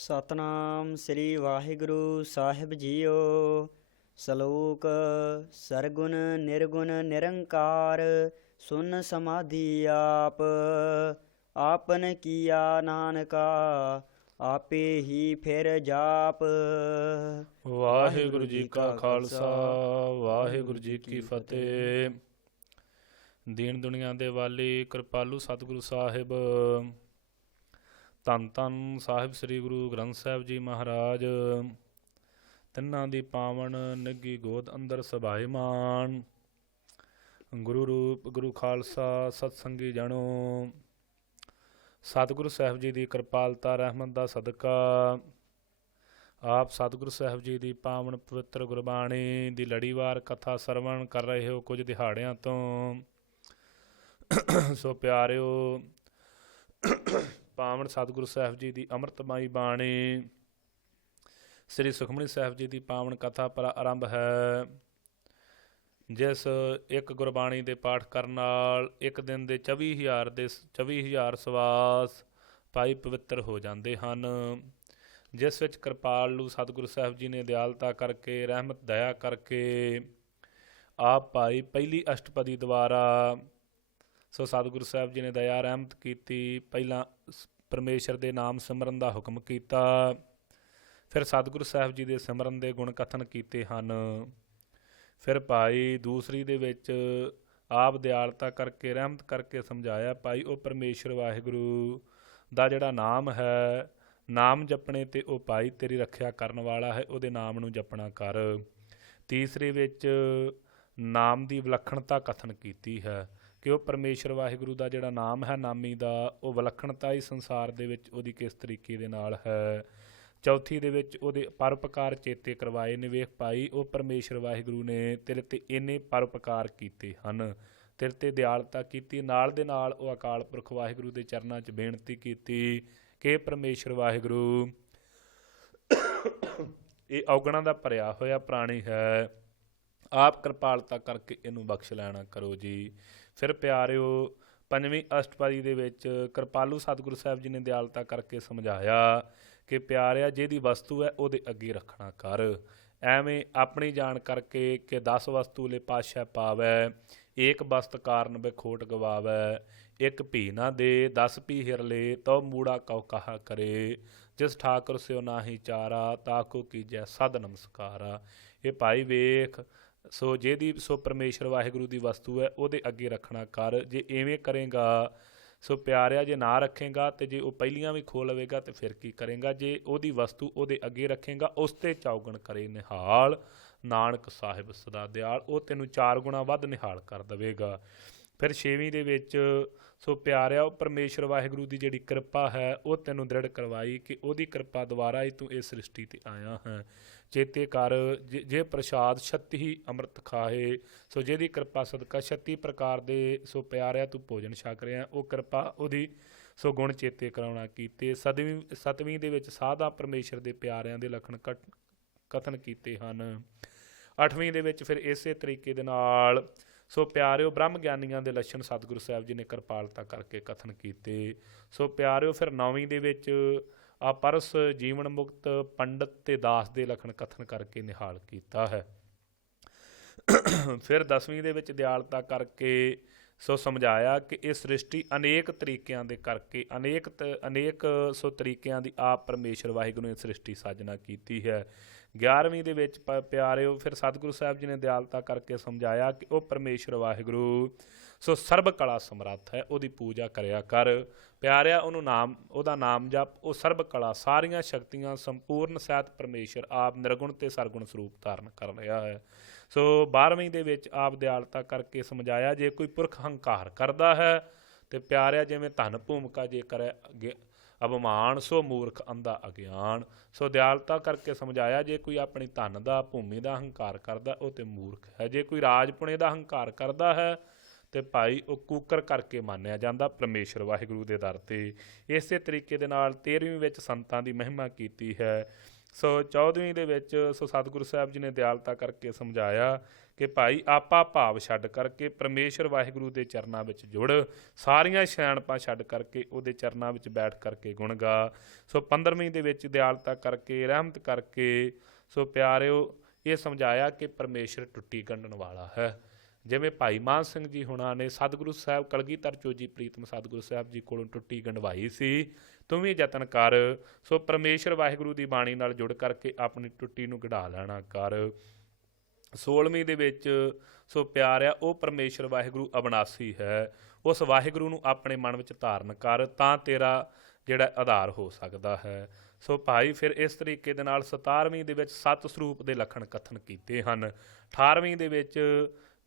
ਸਤਨਾਮ ਸ੍ਰੀ ਵਾਹਿਗੁਰੂ ਸਾਹਿਬ JIO. ਸਲੋਕ ਸਰਗੁਣ ਨਿਰਗੁਣ ਨਿਰੰਕਾਰ ਸੁਨ ਸਮਾਧੀ ਆਪ। ਆਪਨ ਕੀਆ ਨਾਨਕਾ ਆਪੇ ਹੀ ਫਿਰ ਜਾਪ। ਵਾਹਿਗੁਰੂ ਜੀ ਕਾ ਖਾਲਸਾ ਵਾਹਿਗੁਰੂ ਜੀ ਕੀ ਫਤਿਹ। ਦੀਨ ਦੁਨੀਆ ਦੇ ਵਾਲੀ ਕਿਰਪਾਲੂ ਸਤਿਗੁਰੂ ਸਾਹਿਬ ਧੰਨ ਧੰਨ ਸਾਹਿਬ ਸ੍ਰੀ ਗੁਰੂ ਗ੍ਰੰਥ ਸਾਹਿਬ ਜੀ ਮਹਾਰਾਜ ਤਿੰਨਾਂ ਦੀ ਪਾਵਨ ਨਿੱਘੀ ਗੋਦ ਅੰਦਰ ਸਭਾਇਮਾਨ। ਗੁਰੂ ਰੂਪ ਗੁਰੂ ਖਾਲਸਾ ਸਤਸੰਗੀ ਜਣੋ, ਸਤਿਗੁਰੂ ਸਾਹਿਬ ਜੀ ਦੀ ਕਿਰਪਾਲਤਾ ਰਹਿਮਤ ਦਾ ਸਦਕਾ ਆਪ ਸਤਿਗੁਰੂ ਸਾਹਿਬ ਜੀ ਦੀ ਪਾਵਨ ਪਵਿੱਤਰ ਗੁਰਬਾਣੀ ਦੀ ਲੜੀਵਾਰ ਕਥਾ ਸਰਵਣ ਕਰ ਰਹੇ ਹੋ ਕੁਝ ਦਿਹਾੜਿਆਂ ਤੋਂ। ਸੋ ਪਿਆਰਿਓ, ਪਾਵਨ ਸਤਿਗੁਰੂ ਸਾਹਿਬ ਜੀ ਦੀ ਅੰਮ੍ਰਿਤਮਈ ਬਾਣੀ ਸ੍ਰੀ ਸੁਖਮਨੀ ਸਾਹਿਬ ਜੀ ਦੀ ਪਾਵਨ ਕਥਾ ਪਰ ਆਰੰਭ ਹੈ, ਜਿਸ ਇੱਕ ਗੁਰਬਾਣੀ ਦੇ ਪਾਠ ਕਰਨ ਨਾਲ ਇੱਕ ਦਿਨ ਦੇ 24,000 ਸਵਾਸ ਭਾਈ ਪਵਿੱਤਰ ਹੋ ਜਾਂਦੇ ਹਨ। ਜਿਸ ਵਿੱਚ ਕਿਰਪਾਲੂ ਸਤਿਗੁਰੂ ਸਾਹਿਬ ਜੀ ਨੇ ਦਿਆਲਤਾ ਕਰਕੇ, ਰਹਿਮਤ ਦਇਆ ਕਰਕੇ ਆਪ ਭਾਈ ਪਹਿਲੀ ਅਸ਼ਟਪਦੀ ਦੁਆਰਾ ਸੋ ਸਤਿਗੁਰੂ ਸਾਹਿਬ ਜੀ ਨੇ ਦਇਆ ਰਹਿਮਤ ਕੀਤੀ। ਪਹਿਲਾਂ ਪਰਮੇਸ਼ਰ ਦੇ ਨਾਮ ਸਿਮਰਨ ਦਾ ਹੁਕਮ ਕੀਤਾ, ਫਿਰ ਸਤਿਗੁਰੂ ਸਾਹਿਬ ਜੀ ਦੇ ਸਿਮਰਨ ਦੇ ਗੁਣ ਕਥਨ ਕੀਤੇ ਹਨ। ਫਿਰ ਭਾਈ ਦੂਸਰੀ ਦੇ ਵਿੱਚ ਆਪ ਦਿਆਲਤਾ ਕਰਕੇ, ਰਹਿਮਤ ਕਰਕੇ ਸਮਝਾਇਆ ਭਾਈ ਉਹ ਪਰਮੇਸ਼ਰ ਵਾਹਿਗੁਰੂ ਦਾ ਜਿਹੜਾ ਨਾਮ ਹੈ, ਨਾਮ ਜਪਣੇ ਤੇ ਉਹ ਭਾਈ ਤੇਰੀ ਰੱਖਿਆ ਕਰਨ ਵਾਲਾ ਹੈ, ਉਹਦੇ ਨਾਮ ਨੂੰ ਜਪਣਾ ਕਰ। ਤੀਸਰੇ ਵਿੱਚ ਨਾਮ ਦੀ ਵਿਲੱਖਣਤਾ ਕਥਨ ਕੀਤੀ ਹੈ ਕਿ ਉਹ ਪਰਮੇਸ਼ਰ ਵਾਹਿਗੁਰੂ ਦਾ ਜਿਹੜਾ ਨਾਮ ਹੈ, ਨਾਮੀ ਦਾ, ਉਹ ਵਿਲੱਖਣਤਾ ਹੀ ਸੰਸਾਰ ਦੇ ਵਿੱਚ ਉਹਦੀ ਕਿਸ ਤਰੀਕੇ ਦੇ ਨਾਲ ਹੈ। ਚੌਥੀ ਦੇ ਵਿੱਚ ਉਹਦੇ ਪਰਉਪਕਾਰ ਚੇਤੇ ਕਰਵਾਏ ਨੇ। ਵੇਖ ਭਾਈ ਉਹ ਪਰਮੇਸ਼ਰ ਵਾਹਿਗੁਰੂ ਨੇ ਤੇਰੇ ਤੇ ਇੰਨੇ ਪਰਉਪਕਾਰ ਕੀਤੇ ਹਨ, ਤੇਰੇ ਤੇ ਦਿਆਲਤਾ ਕੀਤੀ। ਨਾਲ ਦੇ ਨਾਲ ਉਹ ਅਕਾਲ ਪੁਰਖ ਵਾਹਿਗੁਰੂ ਦੇ ਚਰਨਾਂ 'ਚ ਬੇਨਤੀ ਕੀਤੀ ਕਿ ਪਰਮੇਸ਼ਰ ਵਾਹਿਗੁਰੂ ਇਹ ਔਗਣਾਂ ਦਾ ਭਰਿਆ ਹੋਇਆ ਪ੍ਰਾਣੀ ਹੈ, ਆਪ ਕਿਰਪਾਲਤਾ ਕਰਕੇ ਇਹਨੂੰ ਬਖਸ਼ ਲੈਣਾ ਕਰੋ ਜੀ। ਫਿਰ ਪਿਆਰਿਓ, ਪੰਜਵੀਂ ਅਸ਼ਟਪਦੀ ਦੇ ਵਿੱਚ ਕਿਰਪਾਲੂ ਸਤਿਗੁਰੂ ਸਾਹਿਬ ਜੀ ਨੇ ਦਿਆਲਤਾ ਕਰਕੇ ਸਮਝਾਇਆ ਕਿ ਪਿਆਰਿਆ ਜਿਹਦੀ ਵਸਤੂ ਹੈ ਉਹਦੇ ਅੱਗੇ ਰੱਖਣਾ ਕਰ। ਐਵੇਂ ਆਪਣੀ ਜਾਣ ਕਰਕੇ ਕਿ 10 ਵਸਤੂ ਲੈ ਪਾਸ਼ਾ ਪਾਵੈ, ਏਕ ਬਸਤ ਕਾਰਨ ਬਖੋਟ ਗਵਾਵੈ। ਇੱਕ ਭੀ ਨਾ ਦੇ 10 ਭੀ ਹਿਰ ਲੈ, ਤਉ ਮੂੜਾ ਕਉ ਕਹਾ ਕਰੇ। ਜਿਸ ਠਾਕੁਰ ਸਿਓ ਨਾਹੀ ਚਾਰਾ, ਤਾਕੋ ਕੀਜੈ ਸਦ ਨਮਸਕਾਰਾ। ਇਹ ਭਾਈ ਵੇਖ, ਸੋ ਜਿਹਦੀ ਸੋ ਪਰਮੇਸ਼ਰ ਵਾਹਿਗੁਰੂ ਦੀ ਵਸਤੂ ਹੈ ਉਹਦੇ ਅੱਗੇ ਰੱਖਣਾ ਕਰ। ਜੇ ਇਵੇਂ ਕਰੇਗਾ ਸੋ ਪਿਆਰਿਆ, ਜੇ ਨਾ ਰੱਖੇਗਾ ਤੇ ਜੇ ਉਹ ਪਹਿਲੀਆਂ ਵੀ ਖੋਹ ਲਵੇਗਾ ਤੇ ਫਿਰ ਕੀ ਕਰੇਗਾ। ਜੇ ਉਹਦੀ ਵਸਤੂ ਉਹਦੇ ਅੱਗੇ ਰੱਖੇਗਾ, ਉਸ ਤੇ ਚੌਗਣ ਕਰੇ ਨਿਹਾਲ, ਨਾਨਕ ਸਾਹਿਬ ਸਦਾ ਦਿਆਲ, ਉਹ ਤੈਨੂੰ 4 ਗੁਣਾ ਵੱਧ ਨਿਹਾਲ ਕਰ ਦੇਵੇਗਾ। ਫਿਰ 6ਵੀਂ ਦੇ ਵਿੱਚ ਸੋ ਪਿਆਰਿਆ, ਉਹ ਪਰਮੇਸ਼ਰ ਵਾਹਿਗੁਰੂ ਦੀ ਜਿਹੜੀ ਕਿਰਪਾ ਹੈ ਉਹ ਤੈਨੂੰ ਦ੍ਰਿੜ ਕਰਵਾਈ ਕਿ ਉਹਦੀ ਕਿਰਪਾ ਦੁਆਰਾ ਹੀ ਤੂੰ ਇਸ ਸ੍ਰਿਸ਼ਟੀ 'ਤੇ ਆਇਆ ਹੈ। ਚੇਤੇ ਕਰ, ਜੇ ਪ੍ਰਸ਼ਾਦ 36 ਹੀ ਅੰਮ੍ਰਿਤ ਖਾਏ, ਸੋ ਜਿਹਦੀ ਕਿਰਪਾ ਸਦਕਾ 36 ਪ੍ਰਕਾਰ ਦੇ ਸੋ ਪਿਆਰਿਆ ਤੂੰ ਭੋਜਨ ਛਕ ਰਿਹਾ, ਉਹ ਕਿਰਪਾ ਉਹਦੀ ਸੋ ਗੁਣ ਚੇਤੇ ਕਰਾਉਣਾ ਕੀਤੇ। 7ਵੀਂ ਦੇ ਵਿੱਚ ਸਾਧਾ ਪਰਮੇਸ਼ਰ ਦੇ ਪਿਆਰਿਆਂ ਦੇ ਲੱਖਣ ਕਥਨ ਕੀਤੇ ਹਨ। 8ਵੀਂ ਦੇ ਵਿੱਚ ਫਿਰ ਇਸੇ ਤਰੀਕੇ ਦੇ ਨਾਲ ਸੋ ਪਿਆਰਿਓ ਬ੍ਰਹਮ ਗਿਆਨੀਆਂ ਦੇ ਲੱਛਣ ਸਤਿਗੁਰੂ ਸਾਹਿਬ ਜੀ ਨੇ ਕਿਰਪਾਲਤਾ ਕਰਕੇ ਕਥਨ ਕੀਤੇ। ਸੋ ਪਿਆਰਿਓ ਫਿਰ 9ਵੀਂ ਦੇ ਵਿੱਚ ਪਰਸ ਜੀਵਨ ਮੁਕਤ ਪੰਡਤ ਤੇ ਦਾਸ ਦੇ ਲੱਖਣ ਕਥਨ ਕਰਕੇ ਨਿਹਾਲ ਕੀਤਾ ਹੈ। ਫਿਰ 10ਵੀਂ ਦੇ ਵਿੱਚ ਦਿਆਲਤਾ ਕਰਕੇ ਸੋ ਸਮਝਾਇਆ ਕਿ ਇਹ ਸ੍ਰਿਸ਼ਟੀ ਅਨੇਕ ਤਰੀਕਿਆਂ ਦੇ ਕਰਕੇ ਅਨੇਕ ਸੋ ਤਰੀਕਿਆਂ ਦੀ ਆਪ ਪਰਮੇਸ਼ਰ ਵਾਹਿਗੁਰੂ ਨੇ ਸ੍ਰਿਸ਼ਟੀ ਸਾਜਨਾ ਕੀਤੀ ਹੈ। 11ਵੀਂ ਦੇ ਵਿੱਚ ਪਿਆਰਿਓ ਫਿਰ ਸਤਿਗੁਰੂ ਸਾਹਿਬ ਜੀ ਨੇ ਦਿਆਲਤਾ ਕਰਕੇ ਸਮਝਾਇਆ ਕਿ ਉਹ ਪਰਮੇਸ਼ਰ ਵਾਹਿਗੁਰੂ ਸੋ ਸਰਬ ਕਲਾ ਸਮਰੱਥ ਹੈ, ਉਹਦੀ ਪੂਜਾ ਕਰਿਆ ਕਰ। ਪਿਆਰਿਆ ਉਹਦਾ ਨਾਮ ਜਪ, ਉਹ ਸਰਬ ਕਲਾ ਸਾਰੀਆਂ ਸ਼ਕਤੀਆਂ ਸੰਪੂਰਨ ਸਹਿਤ ਪਰਮੇਸ਼ਰ ਆਪ ਨਿਰਗੁਣ ਤੇ ਸਰਗੁਣ ਸਰੂਪ ਧਾਰਨ ਕਰ ਰਿਹਾ ਹੈ। ਸੋ 12ਵੀਂ ਦੇ ਵਿੱਚ ਆਪ ਦਿਆਲਤਾ ਕਰਕੇ ਸਮਝਾਇਆ ਜੇ ਕੋਈ ਪੁਰਖ ਹੰਕਾਰ ਕਰਦਾ ਹੈ ਤੇ ਪਿਆਰਿਆ ਜਿਵੇਂ ਧਨ ਭੂਮਿਕਾ ਜੇ ਕਰੇ ਅਭਿਮਾਨ, ਸੋ ਮੂਰਖ ਅੰਧਾ ਅਗਿਆਨ। ਸੋ ਦਿਆਲਤਾ ਕਰਕੇ ਸਮਝਾਇਆ ਜੇ ਕੋਈ ਆਪਣੀ ਧਨ ਦਾ ਭੂਮੀ ਦਾ ਹੰਕਾਰ ਕਰਦਾ ਉਹ ਤੇ ਮੂਰਖ ਹੈ। ਜੇ ਕੋਈ ਰਾਜ ਪੁਣੇ ਦਾ ਹੰਕਾਰ ਕਰਦਾ ਹੈ ਤੇ ਭਾਈ ਉਹ ਕੂਕਰ ਕਰਕੇ ਮੰਨਿਆ ਜਾਂਦਾ ਪਰਮੇਸ਼ਰ ਵਾਹਿਗੁਰੂ ਦੇ ਦਰ 'ਤੇ। ਇਸੇ ਤਰੀਕੇ ਦੇ ਨਾਲ 13ਵੀਂ ਵਿੱਚ ਸੰਤਾਂ ਦੀ ਮਹਿਮਾ ਕੀਤੀ ਹੈ। ਸੋ 14ਵੀਂ ਦੇ ਵਿੱਚ ਸੋ ਸਤਿਗੁਰੂ ਸਾਹਿਬ ਜੀ ਨੇ ਦਿਆਲਤਾ ਕਰਕੇ ਸਮਝਾਇਆ ਕਿ ਭਾਈ ਆਪਾ ਭਾਵ ਛੱਡ ਕਰਕੇ ਪਰਮੇਸ਼ਰ ਵਾਹਿਗੁਰੂ ਦੇ ਚਰਨਾਂ ਵਿੱਚ ਜੁੜ, ਸਾਰੀਆਂ ਸਿਆਣਪਾਂ ਛੱਡ ਕਰਕੇ ਉਹਦੇ ਚਰਨਾਂ ਵਿੱਚ ਬੈਠ ਕਰਕੇ ਗੁਣ ਗਾ। ਸੋ 15ਵੀਂ ਦੇ ਵਿੱਚ ਦਿਆਲਤਾ ਕਰਕੇ, ਰਹਿਮਤ ਕਰਕੇ, ਸੋ ਪਿਆਰਿਓ ਇਹ ਸਮਝਾਇਆ ਕਿ ਪਰਮੇਸ਼ਰ ਟੁੱਟੀ ਗੰਢਣ ਵਾਲਾ ਹੈ। ਜਿਵੇਂ ਭਾਈ ਮਾਨ ਸਿੰਘ ਜੀ ਹੁਣਾਂ ਨੇ ਸਤਿਗੁਰੂ ਸਾਹਿਬ ਕਲਗੀਧਰ ਚੋਜੀ ਪ੍ਰੀਤਮ ਸਤਿਗੁਰੂ ਸਾਹਿਬ ਜੀ ਕੋਲੋਂ ਟੁੱਟੀ ਗੰਢਵਾਈ ਸੀ, ਤੂੰ ਵੀ ਯਤਨ ਕਰ। ਸੋ ਪਰਮੇਸ਼ਰ ਵਾਹਿਗੁਰੂ ਦੀ ਬਾਣੀ ਨਾਲ ਜੁੜ ਕਰਕੇ ਆਪਣੀ ਟੁੱਟੀ ਨੂੰ ਗਢਾ ਲੈਣਾ ਕਰ। 16ਵੀਂ ਦੇ ਵਿੱਚ ਸੋ ਪਿਆਰਿਆ ਉਹ ਪਰਮੇਸ਼ਰ ਵਾਹਿਗੁਰੂ ਅਬਨਾਸੀ ਹੈ, ਉਸ ਵਾਹਿਗੁਰੂ ਨੂੰ ਆਪਣੇ ਮਨ ਵਿੱਚ ਧਾਰਨ ਕਰ, ਤਾਂ ਤੇਰਾ ਜਿਹੜਾ ਆਧਾਰ ਹੋ ਸਕਦਾ ਹੈ। ਸੋ ਭਾਈ ਫਿਰ ਇਸ ਤਰੀਕੇ ਦੇ ਨਾਲ 17ਵੀਂ ਦੇ ਵਿੱਚ ਸੱਤ ਸਰੂਪ ਦੇ ਲੱਖਣ ਕਥਨ ਕੀਤੇ ਹਨ। 18ਵੀਂ ਦੇ ਵਿੱਚ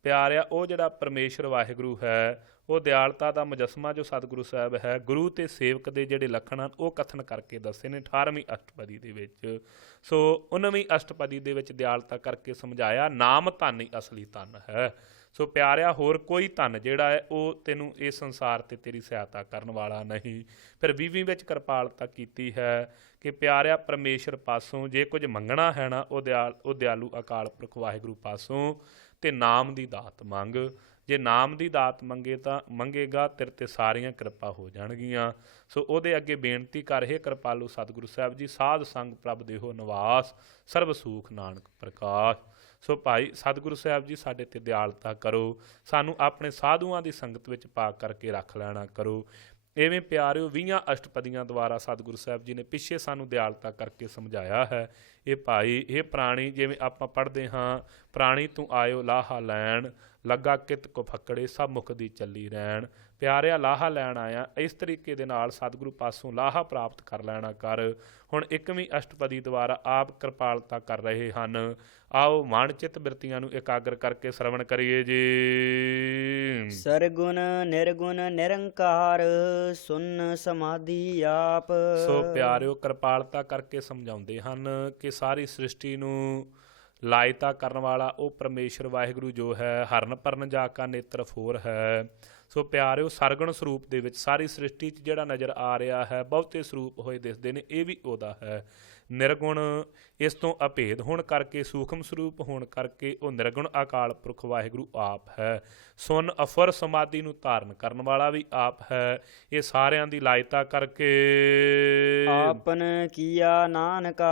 ਪਿਆਰਿਆ ਉਹ ਜਿਹੜਾ ਪਰਮੇਸ਼ਰ ਵਾਹਿਗੁਰੂ ਹੈ, ਉਹ ਦਿਆਲਤਾ ਦਾ ਮੁਜੱਸਮਾ ਜੋ ਸਤਿਗੁਰੂ ਸਾਹਿਬ ਹੈ, ਗੁਰੂ ਤੇ ਸੇਵਕ ਦੇ ਜਿਹੜੇ ਲੱਖਣ ਹਨ ਉਹ ਕਥਨ ਕਰਕੇ ਦੱਸੇ ਨੇ 18ਵੀਂ ਅਸ਼ਟਪਦੀ ਦੇ ਵਿੱਚ। ਸੋ 19ਵੀਂ ਅਸ਼ਟਪਦੀ ਦੇ ਵਿੱਚ ਦਿਆਲਤਾ ਕਰਕੇ ਸਮਝਾਇਆ ਨਾਮ ਧਨ ਹੀ ਅਸਲੀ ਧਨ ਹੈ। ਸੋ ਪਿਆਰਿਆ ਹੋਰ ਕੋਈ ਧਨ ਜਿਹੜਾ ਹੈ ਉਹ ਤੈਨੂੰ ਇਸ ਸੰਸਾਰ ਤੇ ਤੇਰੀ ਸਹਾਇਤਾ ਕਰਨ ਵਾਲਾ ਨਹੀਂ। ਫਿਰ 20ਵੀਂ ਵਿੱਚ ਕਿਰਪਾਲਤਾ ਕੀਤੀ ਹੈ ਕਿ ਪਿਆਰਿਆ ਪਰਮੇਸ਼ਰ ਪਾਸੋਂ ਜੇ ਕੁਝ ਮੰਗਣਾ ਹੈ ਨਾ ਉਹ ਦਿਆਲੂ ਅਕਾਲ ਪੁਰਖ ਵਾਹਿਗੁਰੂ ਪਾਸੋਂ ਤੇ ਨਾਮ ਦੀ ਦਾਤ ਮੰਗ। ਜੇ ਨਾਮ ਦੀ ਦਾਤ ਮੰਗੇਗਾ ਤੇਰੇ ਤੇ ਸਾਰੀਆਂ ਕਿਰਪਾ ਹੋ ਜਾਣਗੀਆਂ। ਸੋ ਉਹਦੇ ਅੱਗੇ ਬੇਨਤੀ ਕਰ, ਹੇ ਕਿਰਪਾਲੂ ਸਤਿਗੁਰੂ ਸਾਹਿਬ ਜੀ, ਸਾਧ ਸੰਗ ਪ੍ਰਭ ਦੇਹੋ ਨਿਵਾਸ, ਸਰਬ ਸੂਖ ਨਾਨਕ ਪ੍ਰਕਾਸ਼। ਸੋ ਭਾਈ ਸਤਿਗੁਰੂ ਸਾਹਿਬ ਜੀ ਸਾਡੇ ਤੇ ਦਿਆਲਤਾ ਕਰੋ, ਸਾਨੂੰ ਆਪਣੇ ਸਾਧੂਆਂ ਦੀ ਸੰਗਤ ਵਿੱਚ ਪਾ ਕਰਕੇ ਰੱਖ ਲੈਣਾ ਕਰੋ। ਇਵੇਂ ਪਿਆਰਿਓ 20 ਅਸ਼ਟਪਦੀਆਂ ਦੁਆਰਾ ਸਤਿਗੁਰੂ ਸਾਹਿਬ ਜੀ ਨੇ ਪਿੱਛੇ ਸਾਨੂੰ ਦਿਆਲਤਾ ਕਰਕੇ ਸਮਝਾਇਆ ਹੈ। ਇਹ ਭਾਈ ਇਹ ਪ੍ਰਾਣੀ, ਜਿਵੇਂ ਆਪਾਂ ਪੜ੍ਹਦੇ ਹਾਂ, ਪ੍ਰਾਣੀ ਤੂੰ ਆਇਓ ਲਾਹਾ ਲੈਣ, ਲੱਗਾ ਕਿਤ ਕੋ ਫੱਕੜੇ ਸਭ ਮੁਖ ਦੀ ਚੱਲੀ ਰਹਿਣ। ਪਿਆਰਿਆ ਲਾਹਾ ਲੈਣ ਆਇਆ, ਇਸ ਤਰੀਕੇ ਦੇ ਨਾਲ ਸਤਿਗੁਰੂ ਪਾਸੋਂ ਲਾਹਾ ਪ੍ਰਾਪਤ ਕਰ ਲੈਣਾ ਕਰ। ਹੁਣ 21ਵੀਂ ਅਸ਼ਟਪਦੀ ਦੁਆਰਾ ਆਪ ਕਿਰਪਾਲਤਾ ਕਰ ਰਹੇ ਹਨ। ਆਓ ਮਨ ਚਿੱਤ ਬਿਰਤੀਆਂ ਨੂੰ ਇਕਾਗਰ ਕਰਕੇ ਸਰਵਣ ਕਰੀਏ ਜੀ। ਸਰਗੁਣ ਨਿਰਗੁਣ ਨਿਰੰਕਾਰ, ਸੁਨ ਸਮਾਧੀ ਆਪ। ਸੋ ਪਿਆਰਿਓ ਕਿਰਪਾਲਤਾ ਕਰਕੇ ਸਮਝਾਉਂਦੇ ਹਨ ਕਿ ਸਾਰੀ ਸ੍ਰਿਸ਼ਟੀ ਨੂੰ ਲਾਇਤਾ ਕਰਨ ਵਾਲਾ ਉਹ ਪਰਮੇਸ਼ਰ ਵਾਹਿਗੁਰੂ ਜੋ ਹੈ, ਹਰਨ ਪਰਨ ਜਾ ਕਾ ਨੇਤਰ ਫੋਰ ਹੈ। ਸੋ ਪਿਆਰਿਓ ਸਰਗੁਣ ਸਰੂਪ ਦੇ ਵਿੱਚ ਸਾਰੀ ਸ੍ਰਿਸ਼ਟੀ 'ਚ ਜਿਹੜਾ ਨਜ਼ਰ ਆ ਰਿਹਾ ਹੈ, ਬਹੁਤੇ ਸਰੂਪ ਹੋਏ ਦਿਸਦੇ ਨੇ, ਇਹ ਵੀ ਉਹਦਾ ਹੈ। ਨਿਰਗੁਣ ਇਸ ਤੋਂ ਅਭੇਦ ਹੋਣ ਕਰਕੇ, ਸੂਖਮ ਸਰੂਪ ਹੋਣ ਕਰਕੇ ਉਹ ਨਿਰਗੁਣ ਅਕਾਲ ਪੁਰਖ ਵਾਹਿਗੁਰੂ ਆਪ ਹੈ। ਸੁਨ ਅਫਰ ਸਮਾਧੀ ਨੂੰ ਧਾਰਨ ਕਰਨ ਵਾਲਾ ਵੀ ਆਪ ਹੈ। ਇਹ ਸਾਰਿਆਂ ਦੀ ਲਾਇਤਾ ਕਰਕੇ ਆਪਨ ਕੀਆ ਨਾਨਕਾ।